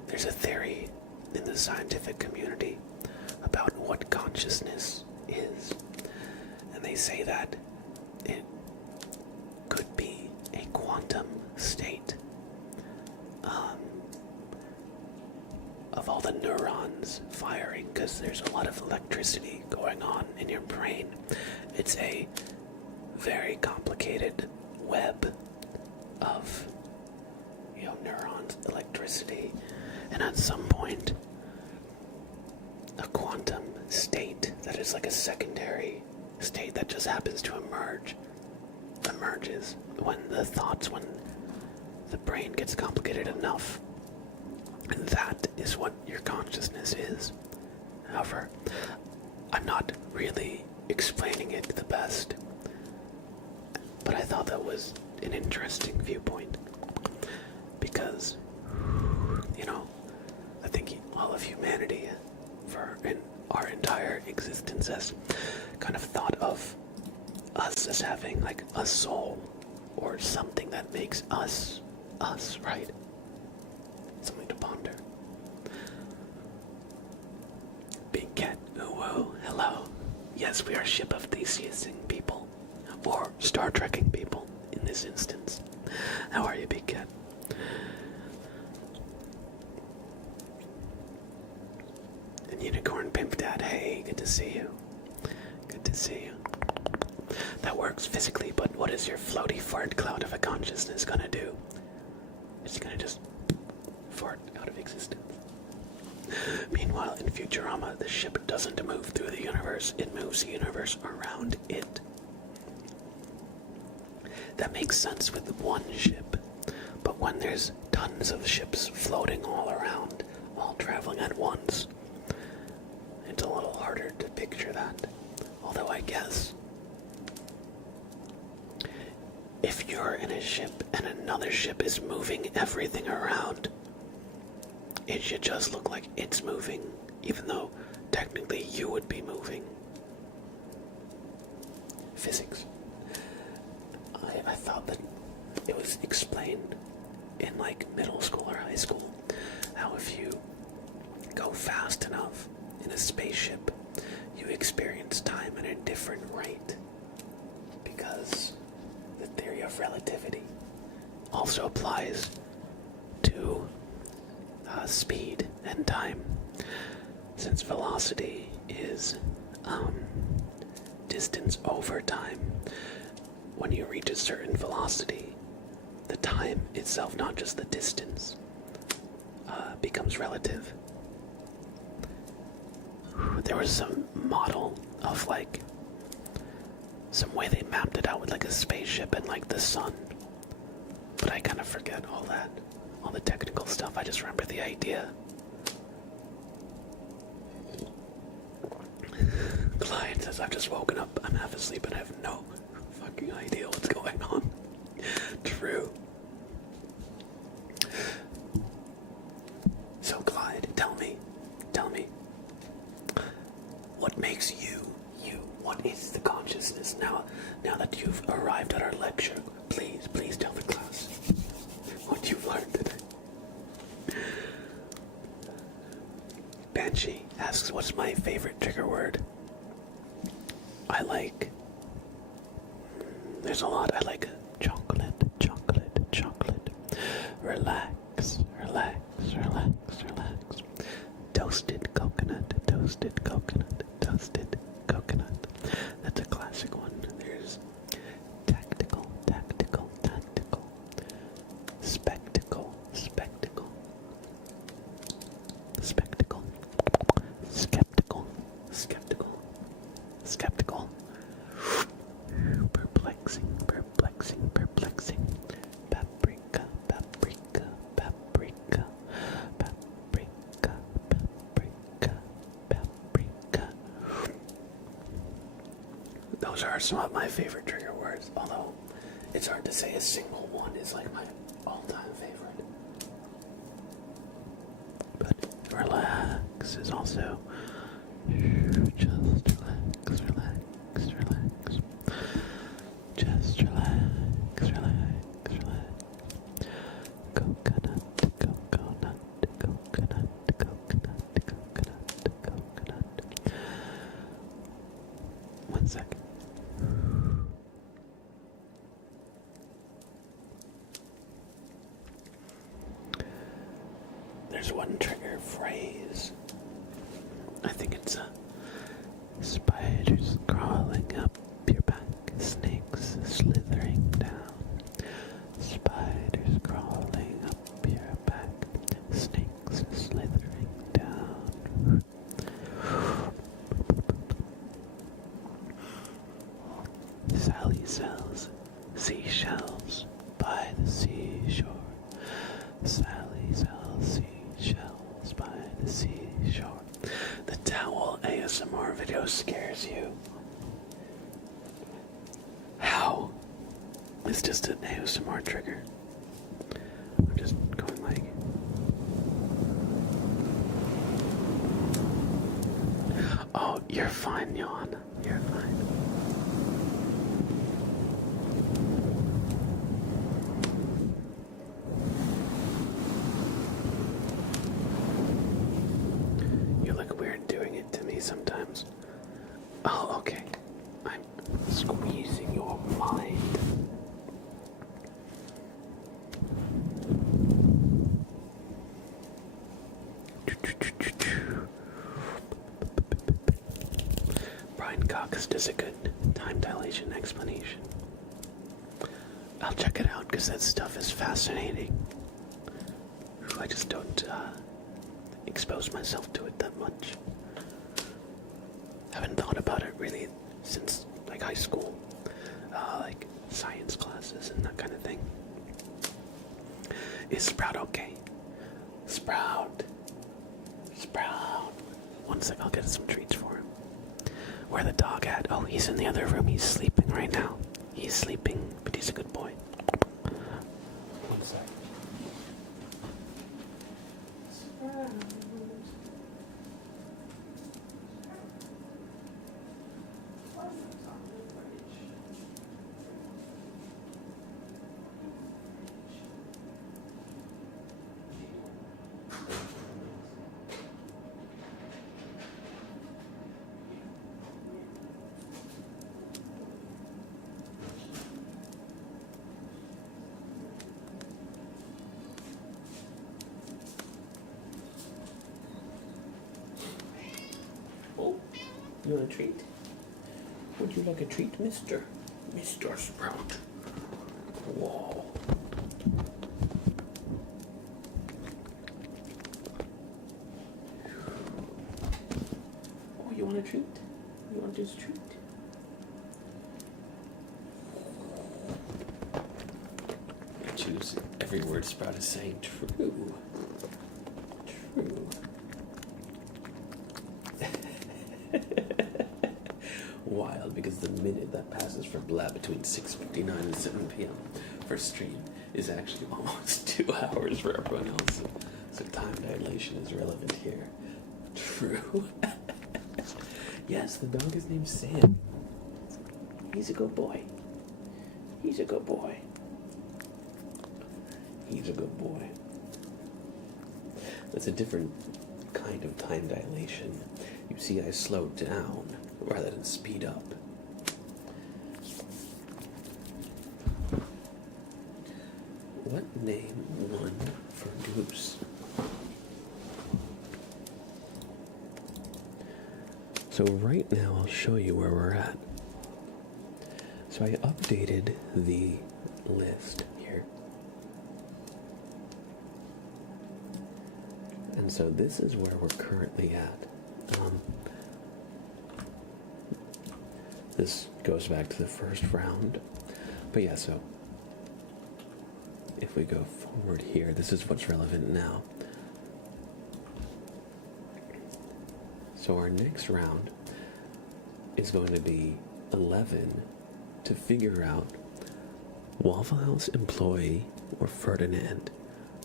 there's a theory in the scientific community about what consciousness is. And they say that it could be a quantum state of all the neurons firing, because there's a lot of electricity going on in your brain. It's a very complicated web of neurons, electricity, and at some point a quantum state that is like a secondary state that just happens to emerges when the brain gets complicated enough. And that is what your consciousness is. However, I'm not really explaining it the best, but I thought that was an interesting viewpoint, because I think all of humanity for our entire existence has kind of thought of us as having like a soul or something that makes us, right? Something to ponder. Big Cat, whoa, hello. Yes, we are Ship of Theseusing people, or Star Trekking people in this instance. How are you, Big Cat? And Unicorn Pimp Dad, hey, good to see you. Good to see you. That works physically, but what is your floaty fart cloud of a consciousness gonna do? It's gonna just fart out of existence. Meanwhile, in Futurama, the ship doesn't move through the universe, it moves the universe around it. That makes sense with one ship, but when there's tons of ships floating all around, all traveling at once, it's a little harder to picture that. Although I guess if you're in a ship and another ship is moving everything around, it should just look like it's moving, even though technically you would be moving. Physics. I thought that it was explained in like middle school or high school how if you go fast enough in a spaceship, you experience time at a different rate, because the theory of relativity also applies to speed and time, since velocity is distance over time. When you reach a certain velocity, the time itself, not just the distance, becomes relative. There was some model of like some way they mapped it out with like a spaceship and like the sun, but I kind of forget all the technical stuff. I just remember the idea. Clyde says, I've just woken up, I'm half asleep and I have no fucking idea what's going on. True. So Clyde, tell me, what makes you? What is the consciousness now that you've arrived at our lecture? Please tell the class what you've learned today. Banshee asks, what's my favorite trigger word? There's a lot. I like chocolate. Relax. toasted coconut, toasted coconut. That's a classic one. There's tactical, tactical, tactical. Spectacle, spectacle. Spectacle. Skeptical, skeptical, skeptical. Perplexing, perplexing, perplexing. Paprika, paprika, paprika. Paprika, paprika, paprika. Those are some of my favorite trigger words, although it's hard to say a single one is like my all-time favorite. But relax is also just relax, relax, relax. Just relax, relax, relax. Coconut, coconut, coconut, coconut, coconut, coconut. 1 second. There's one trigger phrase. I think it's spiders crawling up your back, snakes slithering down. Spiders crawling up your back, snakes slithering down. Sally sells seashells by the seashore. Sally sells seashells by the seashore. The towel ASMR video scares you. How? It's just an ASMR trigger. I'm just going like... Oh, you're fine, Yawn. You're fine. You look weird doing it to me sometimes. Oh, okay. I'm squeezing your mind. Brian Cox does a good time dilation explanation. I'll check it out because that stuff is fascinating. I just don't expose myself to it that much. Haven't thought about it really since like high school, like science classes and that kind of thing. Is Sprout okay? Sprout. Sprout. 1 sec, I'll get some treats for him. Where the dog at? Oh, he's in the other room. He's sleeping right now. He's sleeping, but he's a good boy. 1 sec. Oh, you want a treat? Would you like a treat, Mr. Sprout? Whoa. Oh, you want a treat? You want this treat? I choose every word Sprout is saying true. True. Wild, because the minute that passes for Blab between 6:59 and 7 p.m. for stream is actually almost 2 hours for everyone else. So time dilation is relevant here. True. Yes, the dog is named Sam. He's a good boy. He's a good boy. He's a good boy. That's a different kind of time dilation. You see, I slowed down rather than speed up. What name won for Goose? So right now I'll show you where we're at. So I updated the list here. And so this is where we're currently at. This goes back to the first round. But yeah, so if we go forward here, this is what's relevant now. So our next round is going to be 11 to figure out Waffle House employee or Ferdinand.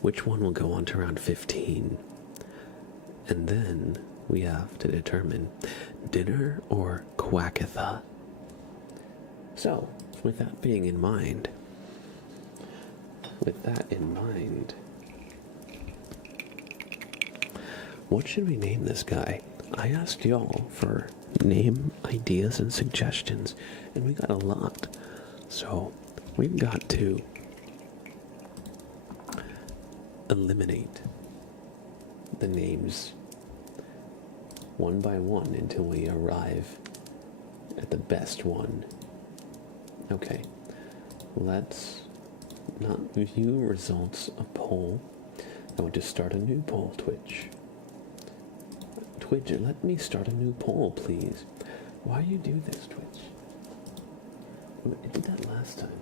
Which one will go on to round 15? And then we have to determine dinner or Quackatha. So, with that in mind, what should we name this guy? I asked y'all for name ideas and suggestions, and we got a lot. So, we've got to eliminate the names one by one until we arrive at the best one. Okay, let's not view results of poll. I want to start a new poll, Twitch. Twitch, let me start a new poll, please. Why do you do this, Twitch? It did that last time.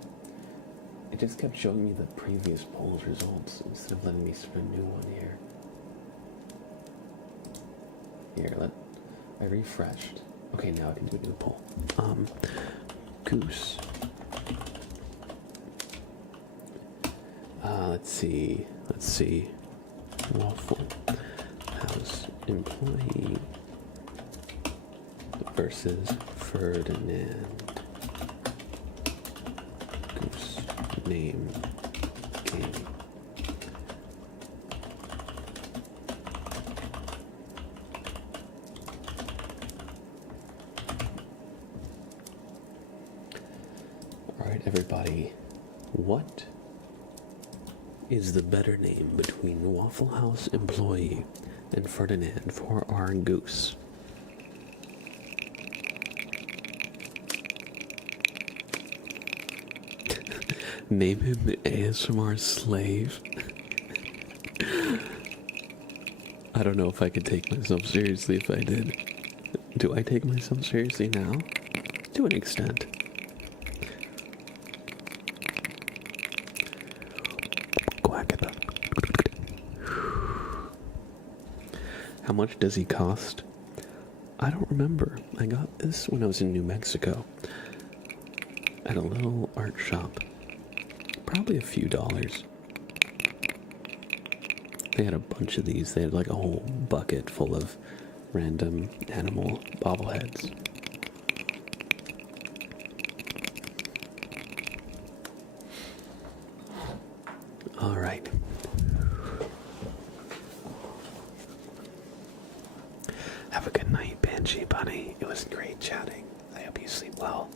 It just kept showing me the previous poll's results instead of letting me start a new one here. Here, I refreshed. Okay, now I can do a new poll. Goose. Let's see. Waffle House employee versus Ferdinand. Goose name game. Alright, everybody, what is the better name between Waffle House employee and Ferdinand for our goose? Name him the ASMR slave? I don't know if I could take myself seriously if I did. Do I take myself seriously now? To an extent. How much does he cost? I don't remember. I got this when I was in New Mexico at a little art shop. Probably a few dollars. They had a bunch of these. They had like a whole bucket full of random animal bobbleheads. All right. Have a good night, Banshee Bunny. It was great chatting. I hope you sleep well.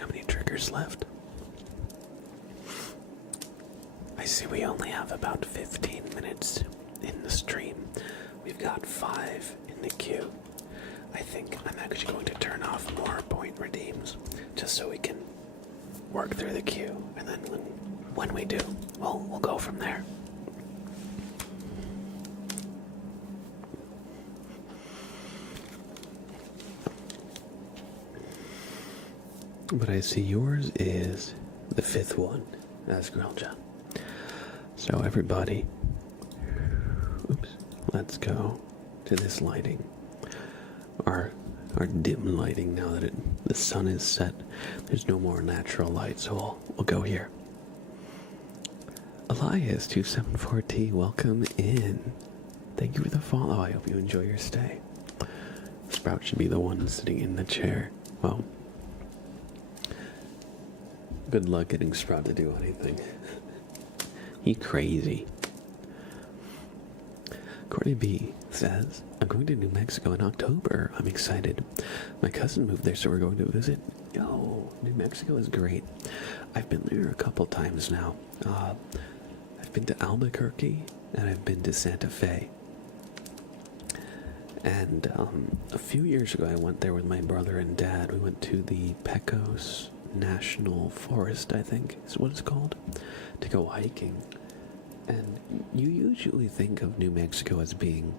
How many triggers left? I see we only have about 15 minutes in the stream. We've got 5 in the queue. I think I'm actually going to turn off more point redeems just so we can work through the queue, and then when we do, we'll go from there. But I see yours is the 5th one, as Grillja. So everybody, let's go to this lighting. Our dim lighting now that the sun is set. There's no more natural light, so we'll go here. Elias274T, welcome in. Thank you for the follow. I hope you enjoy your stay. Sprout should be the one sitting in the chair. Well, good luck getting Sprout to do anything. He crazy. Courtney B says, I'm going to New Mexico in October. I'm excited. My cousin moved there, so we're going to visit. Yo, New Mexico is great. I've been there a couple times now. I've been to Albuquerque, and I've been to Santa Fe. And a few years ago, I went there with my brother and dad. We went to the Pecos National Forest, I think is what it's called, to go hiking. And you usually think of New Mexico as being,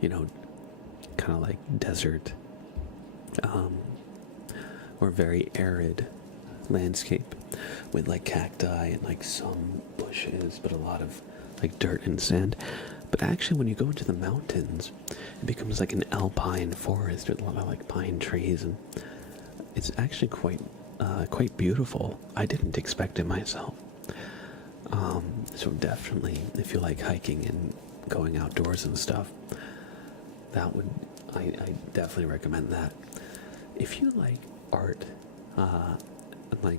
you know, kind of like desert, or very arid landscape with like cacti and like some bushes, but a lot of like dirt and sand. But actually, when you go into the mountains, it becomes like an alpine forest with a lot of like pine trees, and it's actually quite beautiful. I didn't expect it myself. So definitely, if you like hiking and going outdoors and stuff, I definitely recommend that. If you like art, and like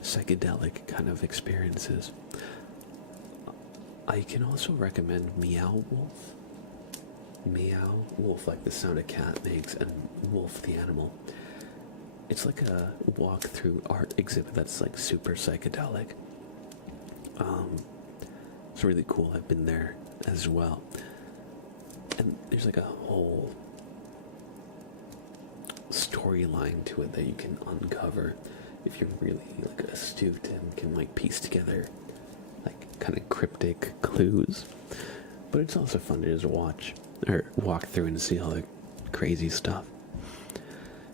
psychedelic kind of experiences, I can also recommend Meow Wolf. Meow Wolf, like the sound a cat makes, and Wolf the animal. It's like a walk-through art exhibit that's like super psychedelic. It's really cool. I've been there as well. And there's like a whole storyline to it that you can uncover if you're really like astute and can like piece together like kind of cryptic clues. But it's also fun to just watch or walk through and see all the crazy stuff.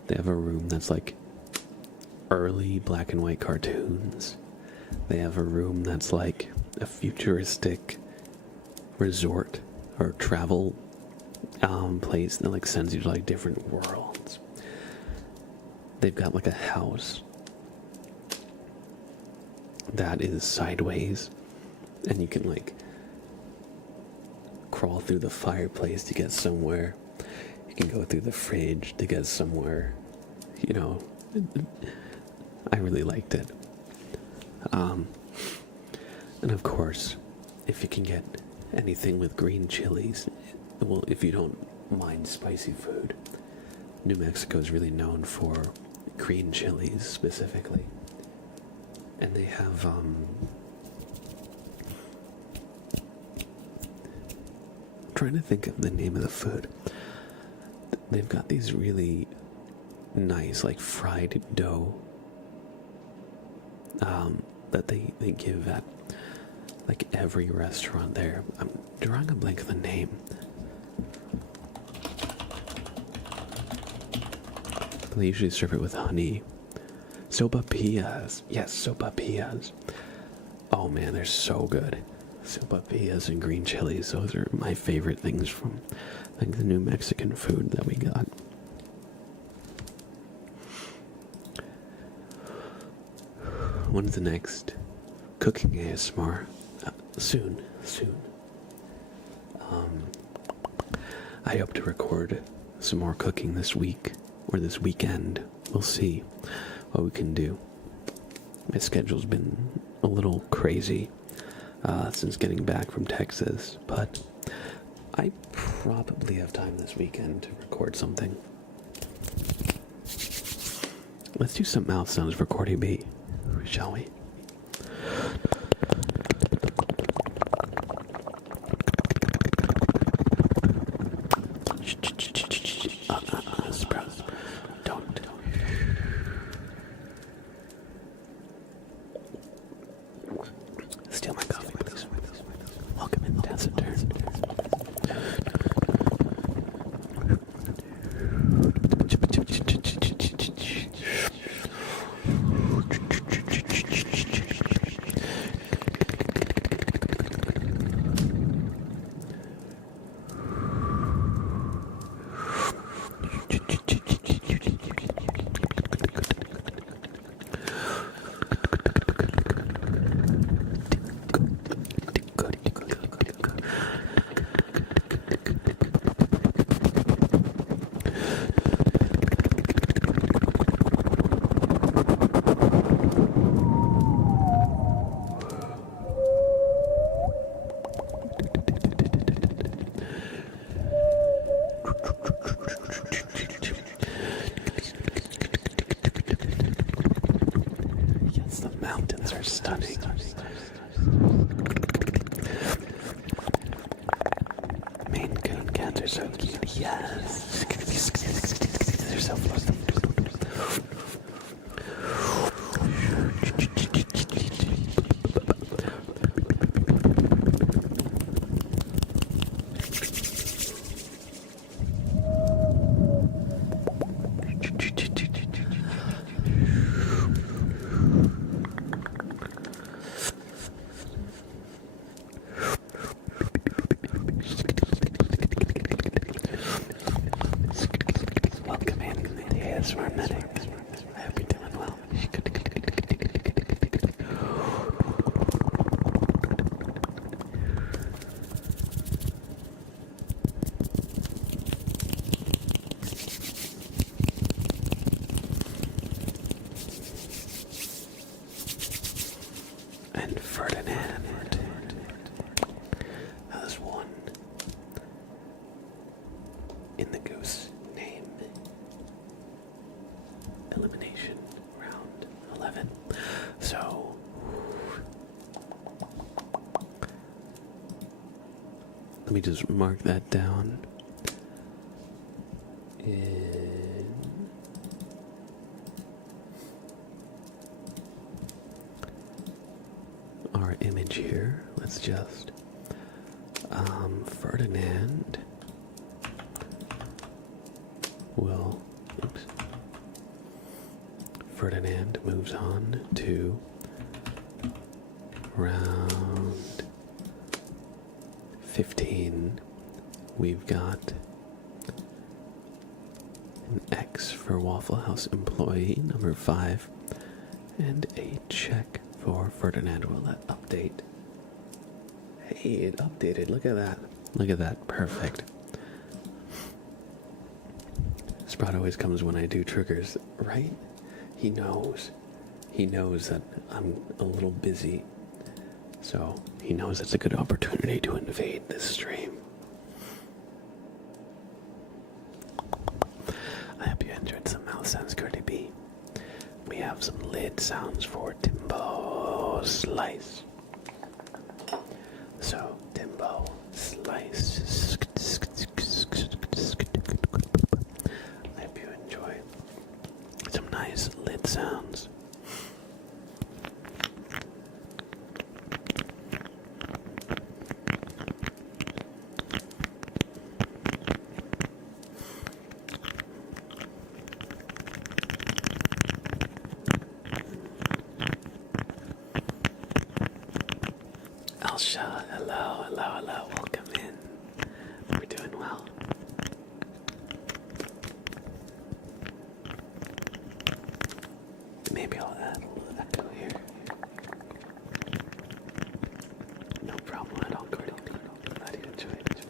They have a room that's like early black and white cartoons. They have a room that's like a futuristic resort or travel place that like sends you to like different worlds. They've got like a house that is sideways, and you can like crawl through the fireplace to get somewhere. You can go through the fridge to get somewhere. You know, I really liked it. And of course, if you can get anything with green chilies, well, if you don't mind spicy food, New Mexico is really known for green chilies specifically. And they have, I'm trying to think of the name of the food. They've got these really nice, like, fried dough that they give at like every restaurant there. I'm drawing a blank of the name. But they usually serve it with honey. Sopapillas. Yes, sopapillas. Oh man, they're so good. Sopapillas and green chilies. Those are my favorite things from like the New Mexican food that we got. When's the next cooking ASMR? Soon. I hope to record some more cooking this week or this weekend. We'll see what we can do. My schedule's been a little crazy since getting back from Texas, but I probably have time this weekend to record something. Let's do some mouth sounds for Cordy B, shall we? Don't. Steal my coffee, please. Welcome in, Desert Turn. mountains are stunning. Maine Coon cats are so cute. Yes. They're so fluffy. Welcome in the ASMR Medic. I hope you're doing well. And Ferdinand. That was one in the goose name. Elimination round 11. So let me just mark that down in our image here. Let's just Ferdinand will, oops. Ferdinand moves on to round 15. We've got an X for Waffle House employee number 5 and a check for Ferdinand. Will that update? Hey, it updated. Look at that. Look at that. Perfect. Sprout always comes when I do triggers, right? He knows. He knows that I'm a little busy. So he knows it's a good opportunity to invade this stream. I hope you enjoyed some mouth sounds, Cardi B. We have some lid sounds for Timbo Slice. So, Timbo Slice. I hope you enjoy some nice lid sounds. Elsha, hello, welcome in. We're doing well. Maybe I'll add a little echo here. No problem at all, Cordy. Glad you enjoyed it.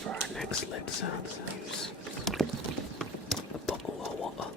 For our next lid sounds, use a bottle of water.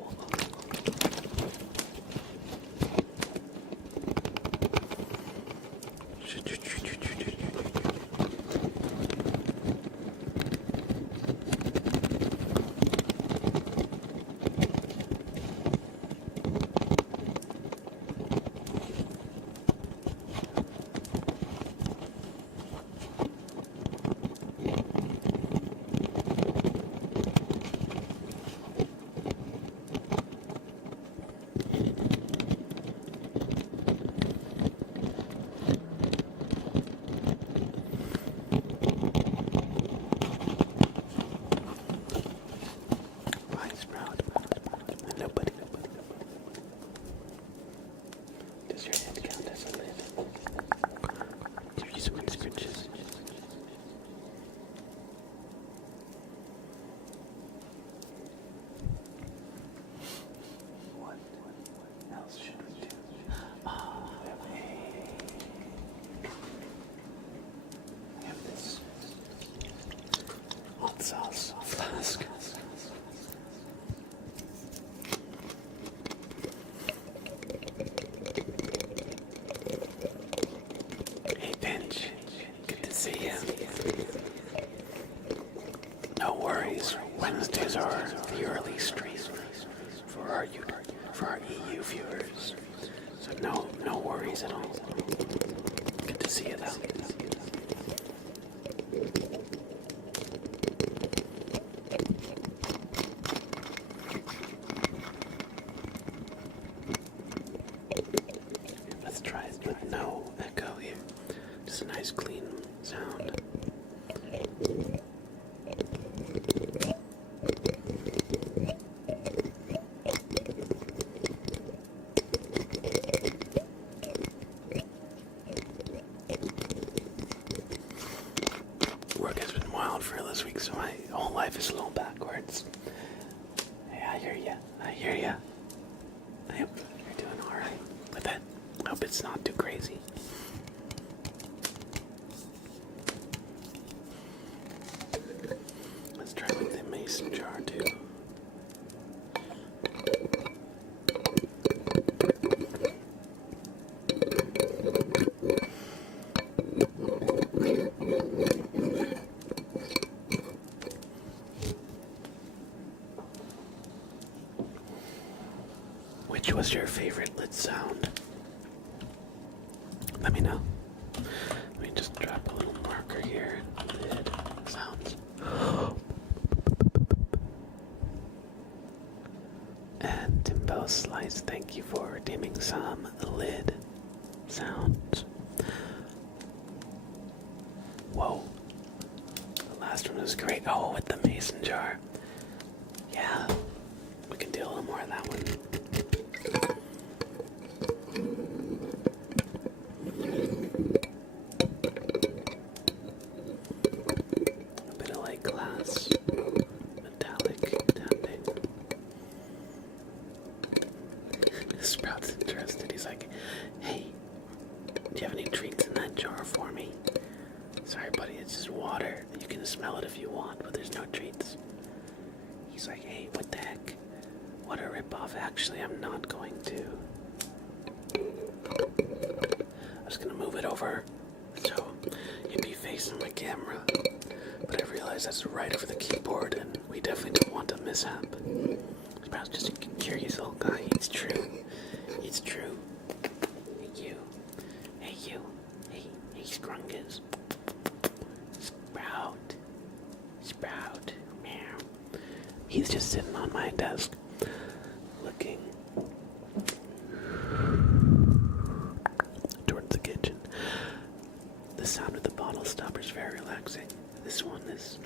see you. No worries. Wednesdays are the early stream for our EU viewers. So no worries at all. Good to see you though. Let's try it with no echo here. Just a nice clean sound. Work has been wild for this week, so my whole life is a little backwards. Hey, I hear ya. I hear ya. I hope you're doing alright with it. I hope it's not too crazy. Let's try with the mason jar too. Which was your favorite lid sound? Let me know. Let me just drop a little marker here. Lid sounds. And Timbo Slice, thank you for redeeming some lid sounds. Whoa. The last one was great. Oh, with the mason jar. Yeah. We can do a little more of that one. A bit of like glass, metallic tapping. Sprout's interested. He's like, hey, do you have any treats in that jar for me? Sorry, buddy, it's just water. You can smell it if you want, but there's no treats. He's like, hey, what the heck? What a ripoff. Actually, I'm not going to. I'm just gonna move it over so you'd be facing my camera. But I realize that's right over the keyboard, and we definitely don't want a mishap. Sprout's just a curious little guy. It's true. It's true. Hey, you. Hey, you. Hey, Scrungus. Sprout. Sprout. Meow. He's just sitting on my desk, looking towards the kitchen. The sound of the bottle stopper is very relaxing. This one is.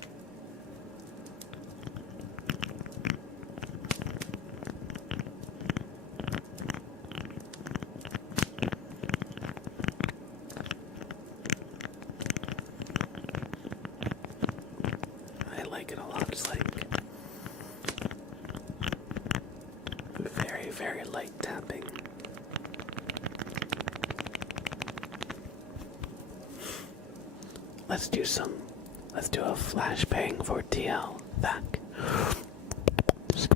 I like it a lot. It's like very, very light tapping. Let's do a flashbang for TL back. So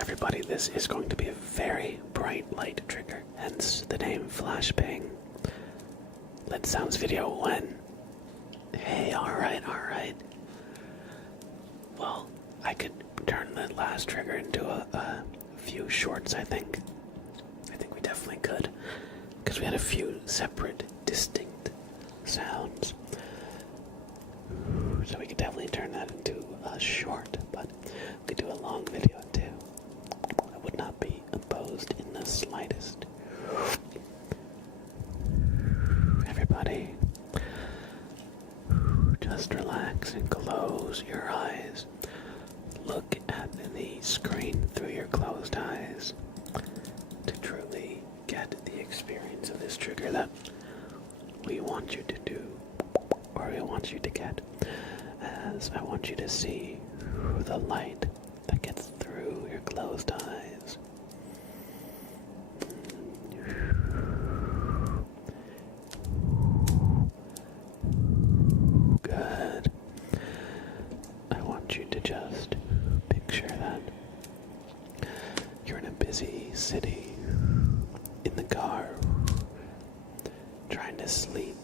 everybody, this is going to be a very bright light trigger, hence the name flashbang. Let's sounds video when. Hey, alright. Well, I could turn the last trigger into a few shorts, I think. I think we definitely could, because we had a few separate, distinct sounds. So we could definitely turn that into a short, but we could do a long video too. I would not be opposed in the slightest. Everybody, just relax and close your eyes. Look at the screen through your closed eyes to truly get the experience of this trigger that we want you to do, or we want you to get, as I want you to see the light that gets through your closed eyes. Good. I want you to just picture that you're in a busy city, in the car, trying to sleep.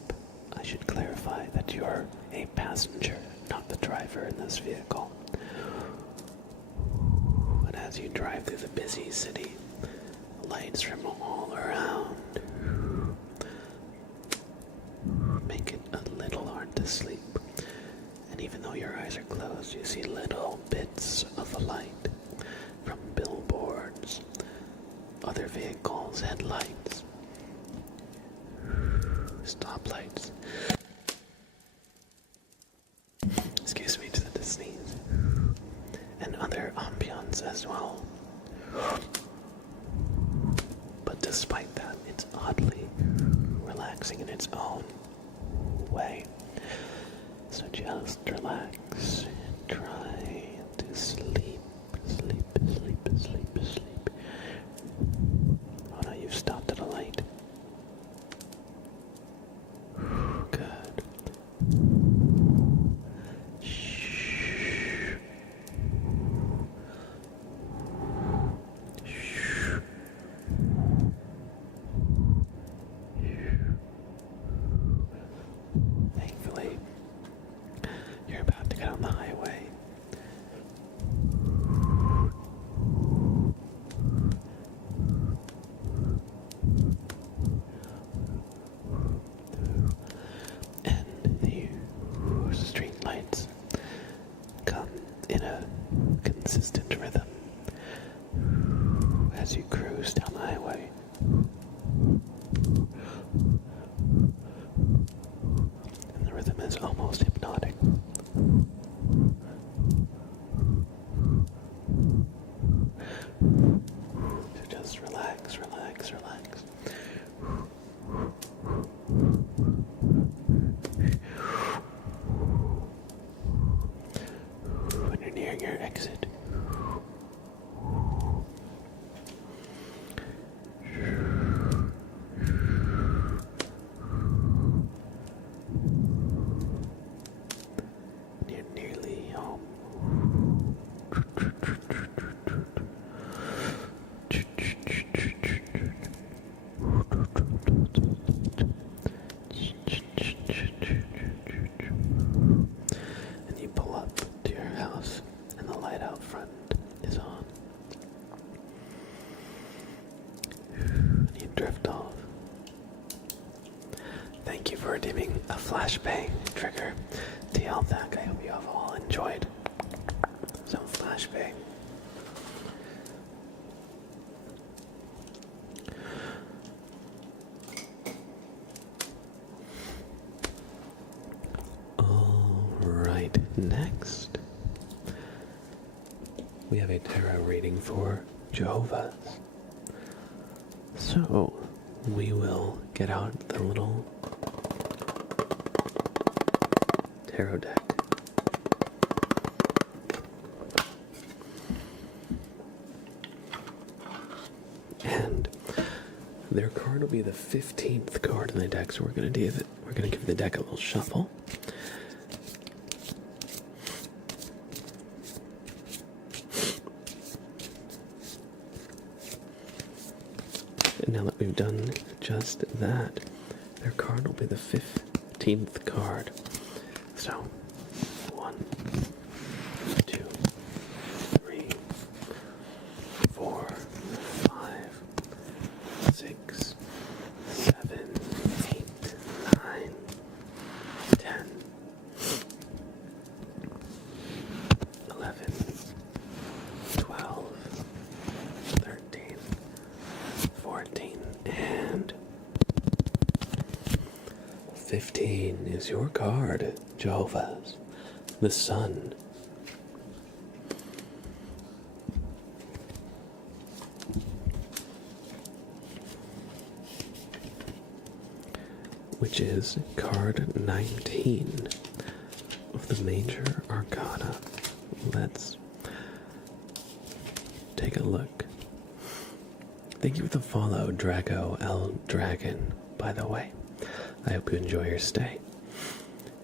I should clarify that you're a passenger, not the driver in this vehicle. And as you drive through the busy city, lights from all around make it a little hard to sleep. And even though your eyes are closed, you see little bits of light from billboards, other vehicles, headlights, stoplights. Excuse me to the sneeze. And other ambiance as well. But despite that, it's oddly relaxing in its own way. So just relax and try to sleep. Oh no, you've stopped at a light. Good. Shh. Thankfully, you're about to get on the highway. And the street lights come in a consistent rhythm as you cruise down the highway. And the rhythm is almost hypnotic. So just relax. When you're nearing your exit, you're nearly home. And you pull up to your house, and the light out front is on. And you drift off. Thank you for redeeming a flashbang trigger. TL Thack, I hope you have all enjoyed some flashbang. Alright, next we have a tarot reading for Jehovah's. So we will get out the little tarot deck. And their card will be the 15th card in the deck, so we're gonna give the deck a little shuffle. And now that we've done just that, their card will be the 15th card. So, 1, 2, 3, 4, 5, 6, 7, 8, 9, 10, 11, 12, 13, 14, and 15 is your card, Jehovah's, the Sun. Which is card 19 of the Major Arcana. Let's take a look. Thank you for the follow, Drago L. Dragon, by the way. I hope you enjoy your stay.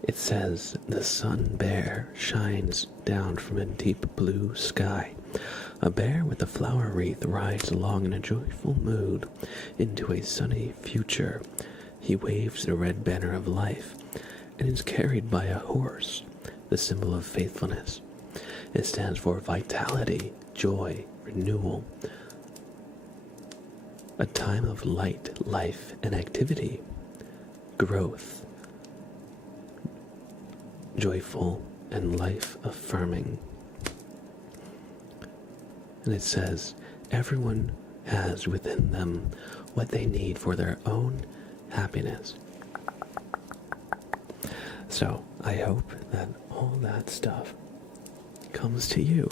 It says, the sun bear shines down from a deep blue sky. A bear with a flower wreath rides along in a joyful mood into a sunny future. He waves the red banner of life and is carried by a horse, the symbol of faithfulness. It stands for vitality, joy, renewal, a time of light, life, and activity, growth, joyful, and life-affirming. And it says, everyone has within them what they need for their own happiness. So I hope that all that stuff comes to you,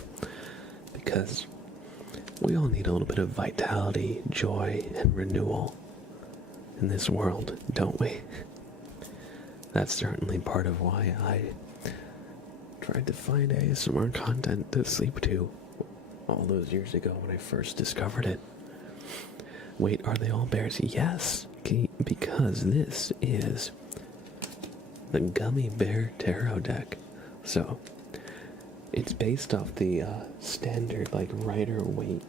because we all need a little bit of vitality, joy, and renewal in this world, don't we? That's certainly part of why I tried to find ASMR content to sleep to all those years ago when I first discovered it. Wait, are they all bears? Yes, because this is the Gummy Bear Tarot deck. So, it's based off the standard, like, Rider-Waite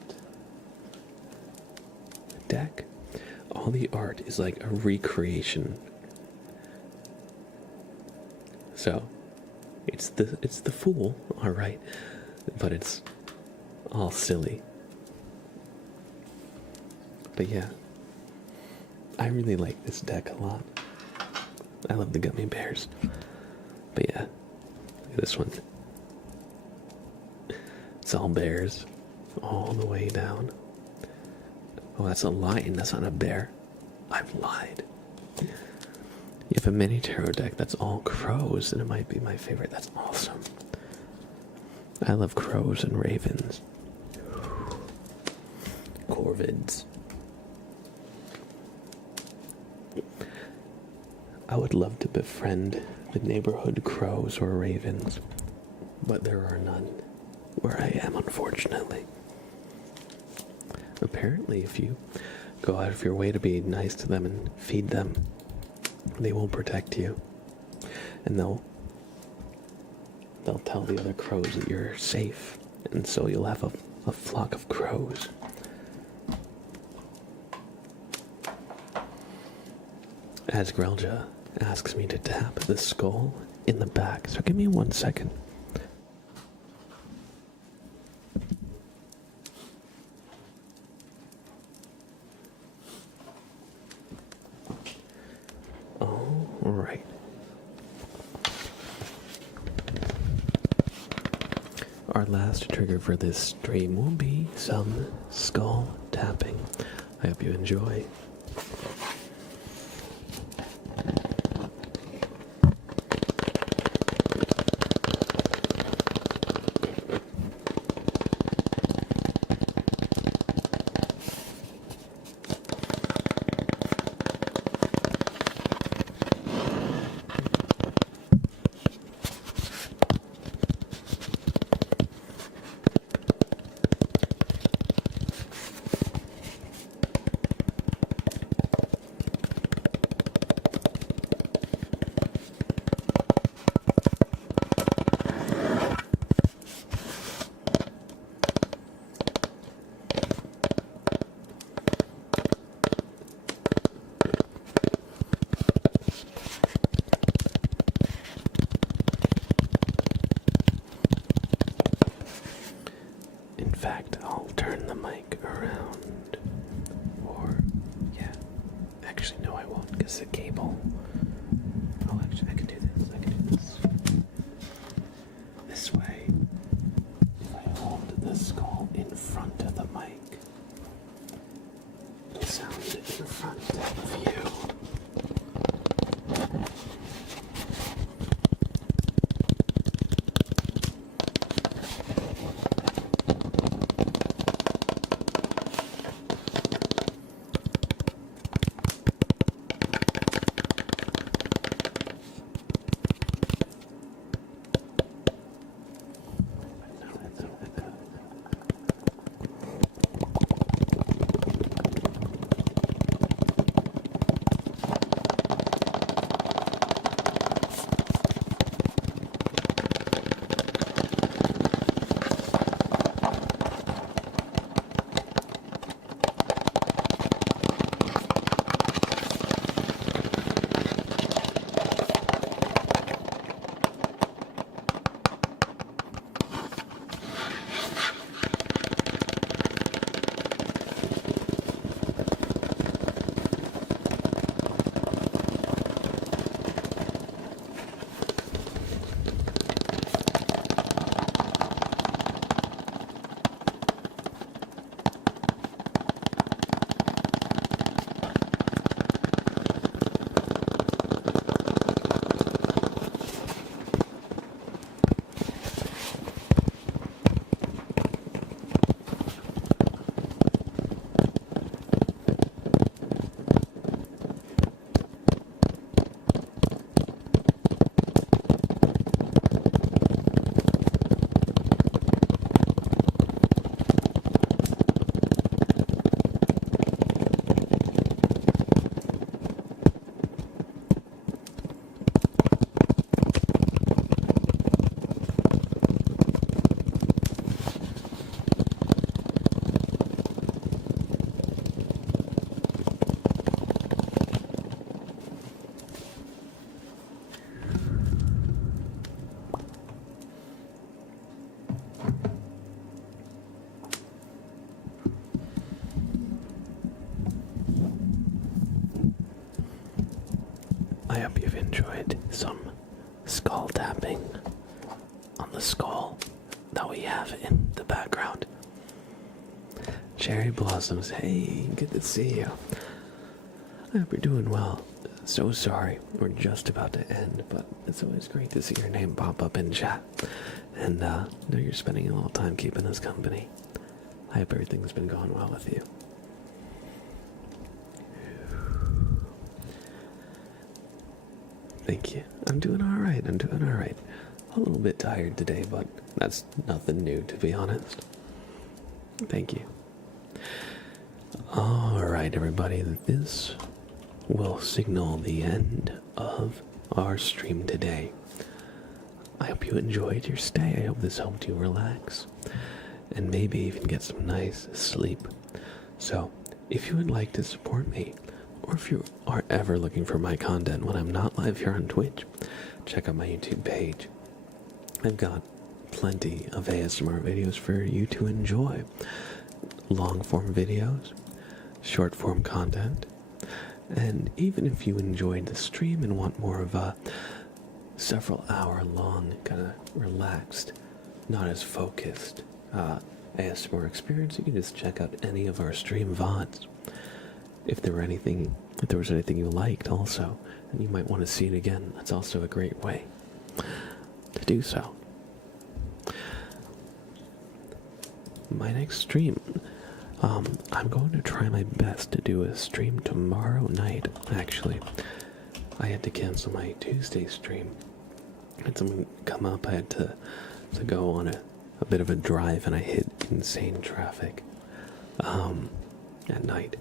deck. All the art is like a recreation. So, it's the Fool, alright, but it's all silly. But yeah, I really like this deck a lot. I love the gummy bears. But yeah, look at this one. It's all bears, all the way down. Oh, that's a lion, that's not a bear. I've lied. You have a mini tarot deck that's all crows, and it might be my favorite. That's awesome. I love crows and ravens. Corvids. I would love to befriend the neighborhood crows or ravens, but there are none where I am, unfortunately. Apparently, if you go out of your way to be nice to them and feed them, they will protect you, and they'll tell the other crows that you're safe, and so you'll have a flock of crows. As Grelja asks me to tap the skull in the back, so give me 1 second. Alright. Our last trigger for this stream will be some skull tapping. I hope you enjoy. enjoyed some skull tapping on the skull that we have in the background. Cherry Blossoms, hey, good to see you. I hope you're doing well. So sorry, we're just about to end, but it's always great to see your name pop up in chat. And know you're spending a little time keeping us company. I hope everything's been going well with you. Thank you. I'm doing alright. A little bit tired today, but that's nothing new, to be honest. Thank you. Alright, everybody. This will signal the end of our stream today. I hope you enjoyed your stay. I hope this helped you relax and maybe even get some nice sleep. So, if you would like to support me, or if you are ever looking for my content when I'm not live here on Twitch, check out my YouTube page. I've got plenty of ASMR videos for you to enjoy. Long form videos, short form content, and even if you enjoyed the stream and want more of a several hour long, kind of relaxed, not as focused ASMR experience, you can just check out any of our stream VODs. If there was anything you liked also, and you might want to see it again, that's also a great way to do so. My next stream, I'm going to try my best to do a stream tomorrow night. Actually, I had to cancel my Tuesday stream. I had something come up. I had to go on a bit of a drive, and I hit insane traffic at night.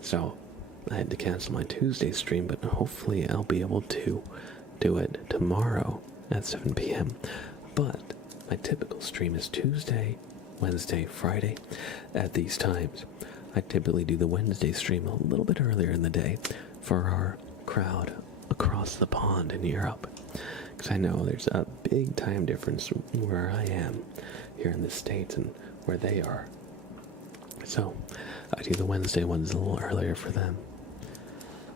So I had to cancel my Tuesday stream, but hopefully I'll be able to do it tomorrow at 7 p.m. But my typical stream is Tuesday, Wednesday, Friday at these times. I typically do the Wednesday stream a little bit earlier in the day for our crowd across the pond in Europe, because I know there's a big time difference where I am here in the States and where they are. So I do the Wednesday ones a little earlier for them.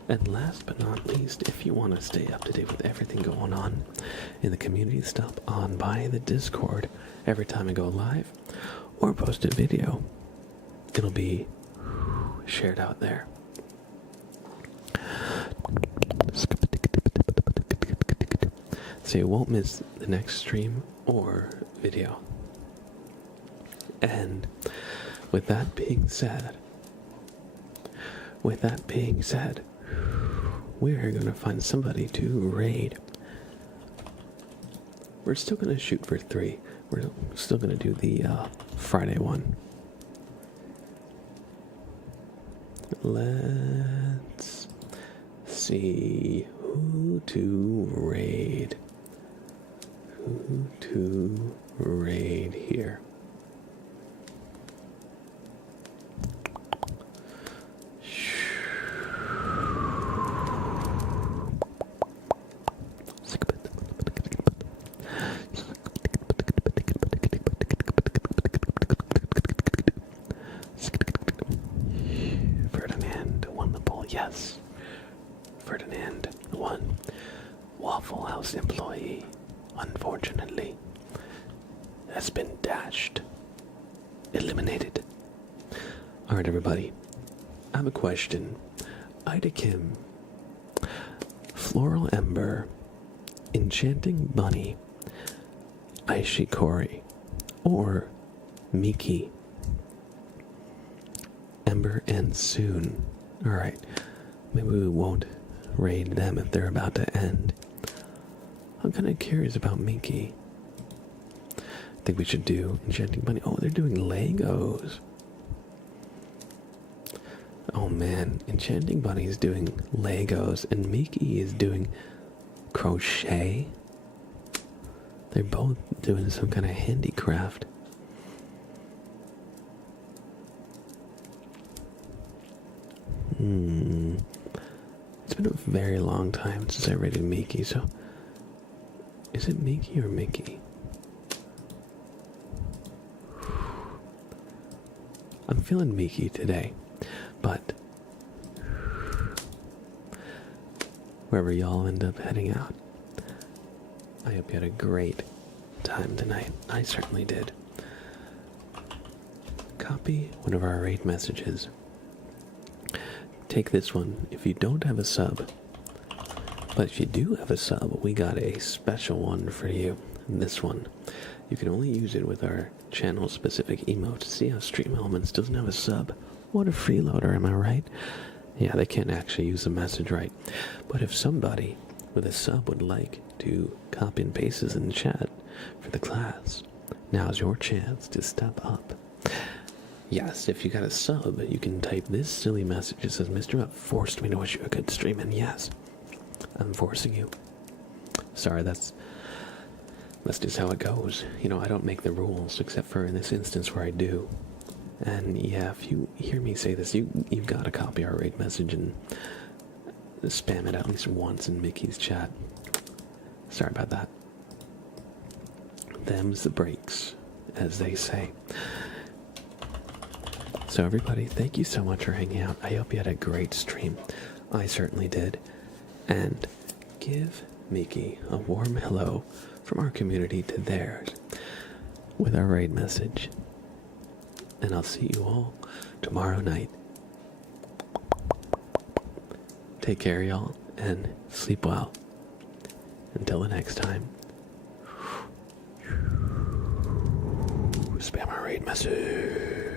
And last but not least, if you want to stay up to date with everything going on in the community, stop on by the Discord every time I go live or post a video. It'll be shared out there. So you won't miss the next stream or video. And with that being said, we're going to find somebody to raid. We're still going to shoot for 3. We're still going to do the Friday one. Let's see who to raid. Who to raid here. Ferdinand won the poll. Yes. Ferdinand won. Waffle House employee, unfortunately, has been dashed. Eliminated. Alright, everybody. I have a question. Ida Kim, Floral Ember, Enchanting Bunny, Aishikori, or Miki. Ember and Soon. Alright. Maybe we won't raid them if they're about to end. I'm kind of curious about Miki. I think we should do Enchanting Bunny. Oh, they're doing Legos. Oh man, Enchanting Bunny is doing Legos and Miki is doing crochet. They're both doing some kind of handicraft. It's been a very long time since I rated Miki, so is it Miki or Mickey? I'm feeling Miki today, but wherever y'all end up heading out. I hope you had a great time tonight. I certainly did. Copy one of our raid messages. Take this one if you don't have a sub. But if you do have a sub, we got a special one for you. And this one, you can only use it with our channel-specific emote. See how Stream Elements doesn't have a sub? What a freeloader, am I right? Yeah, they can't actually use the message right. But if somebody with a sub would like to copy and paste this in the chat for the class, now's your chance to step up. Yes, if you got a sub, you can type this silly message that says, Mr. Mutt forced me to wish you a good stream, and yes, I'm forcing you. Sorry, that's just how it goes. You know, I don't make the rules, except for in this instance where I do. And yeah, if you hear me say this, you've got to copy our raid message and spam it at least once in Mickey's chat. Sorry about that. Them's the breaks, as they say. So everybody, thank you so much for hanging out. I hope you had a great stream. I certainly did. And give Mickey a warm hello from our community to theirs with our raid message. And I'll see you all tomorrow night. Take care, y'all, and sleep well. Until the next time. Spam our raid message.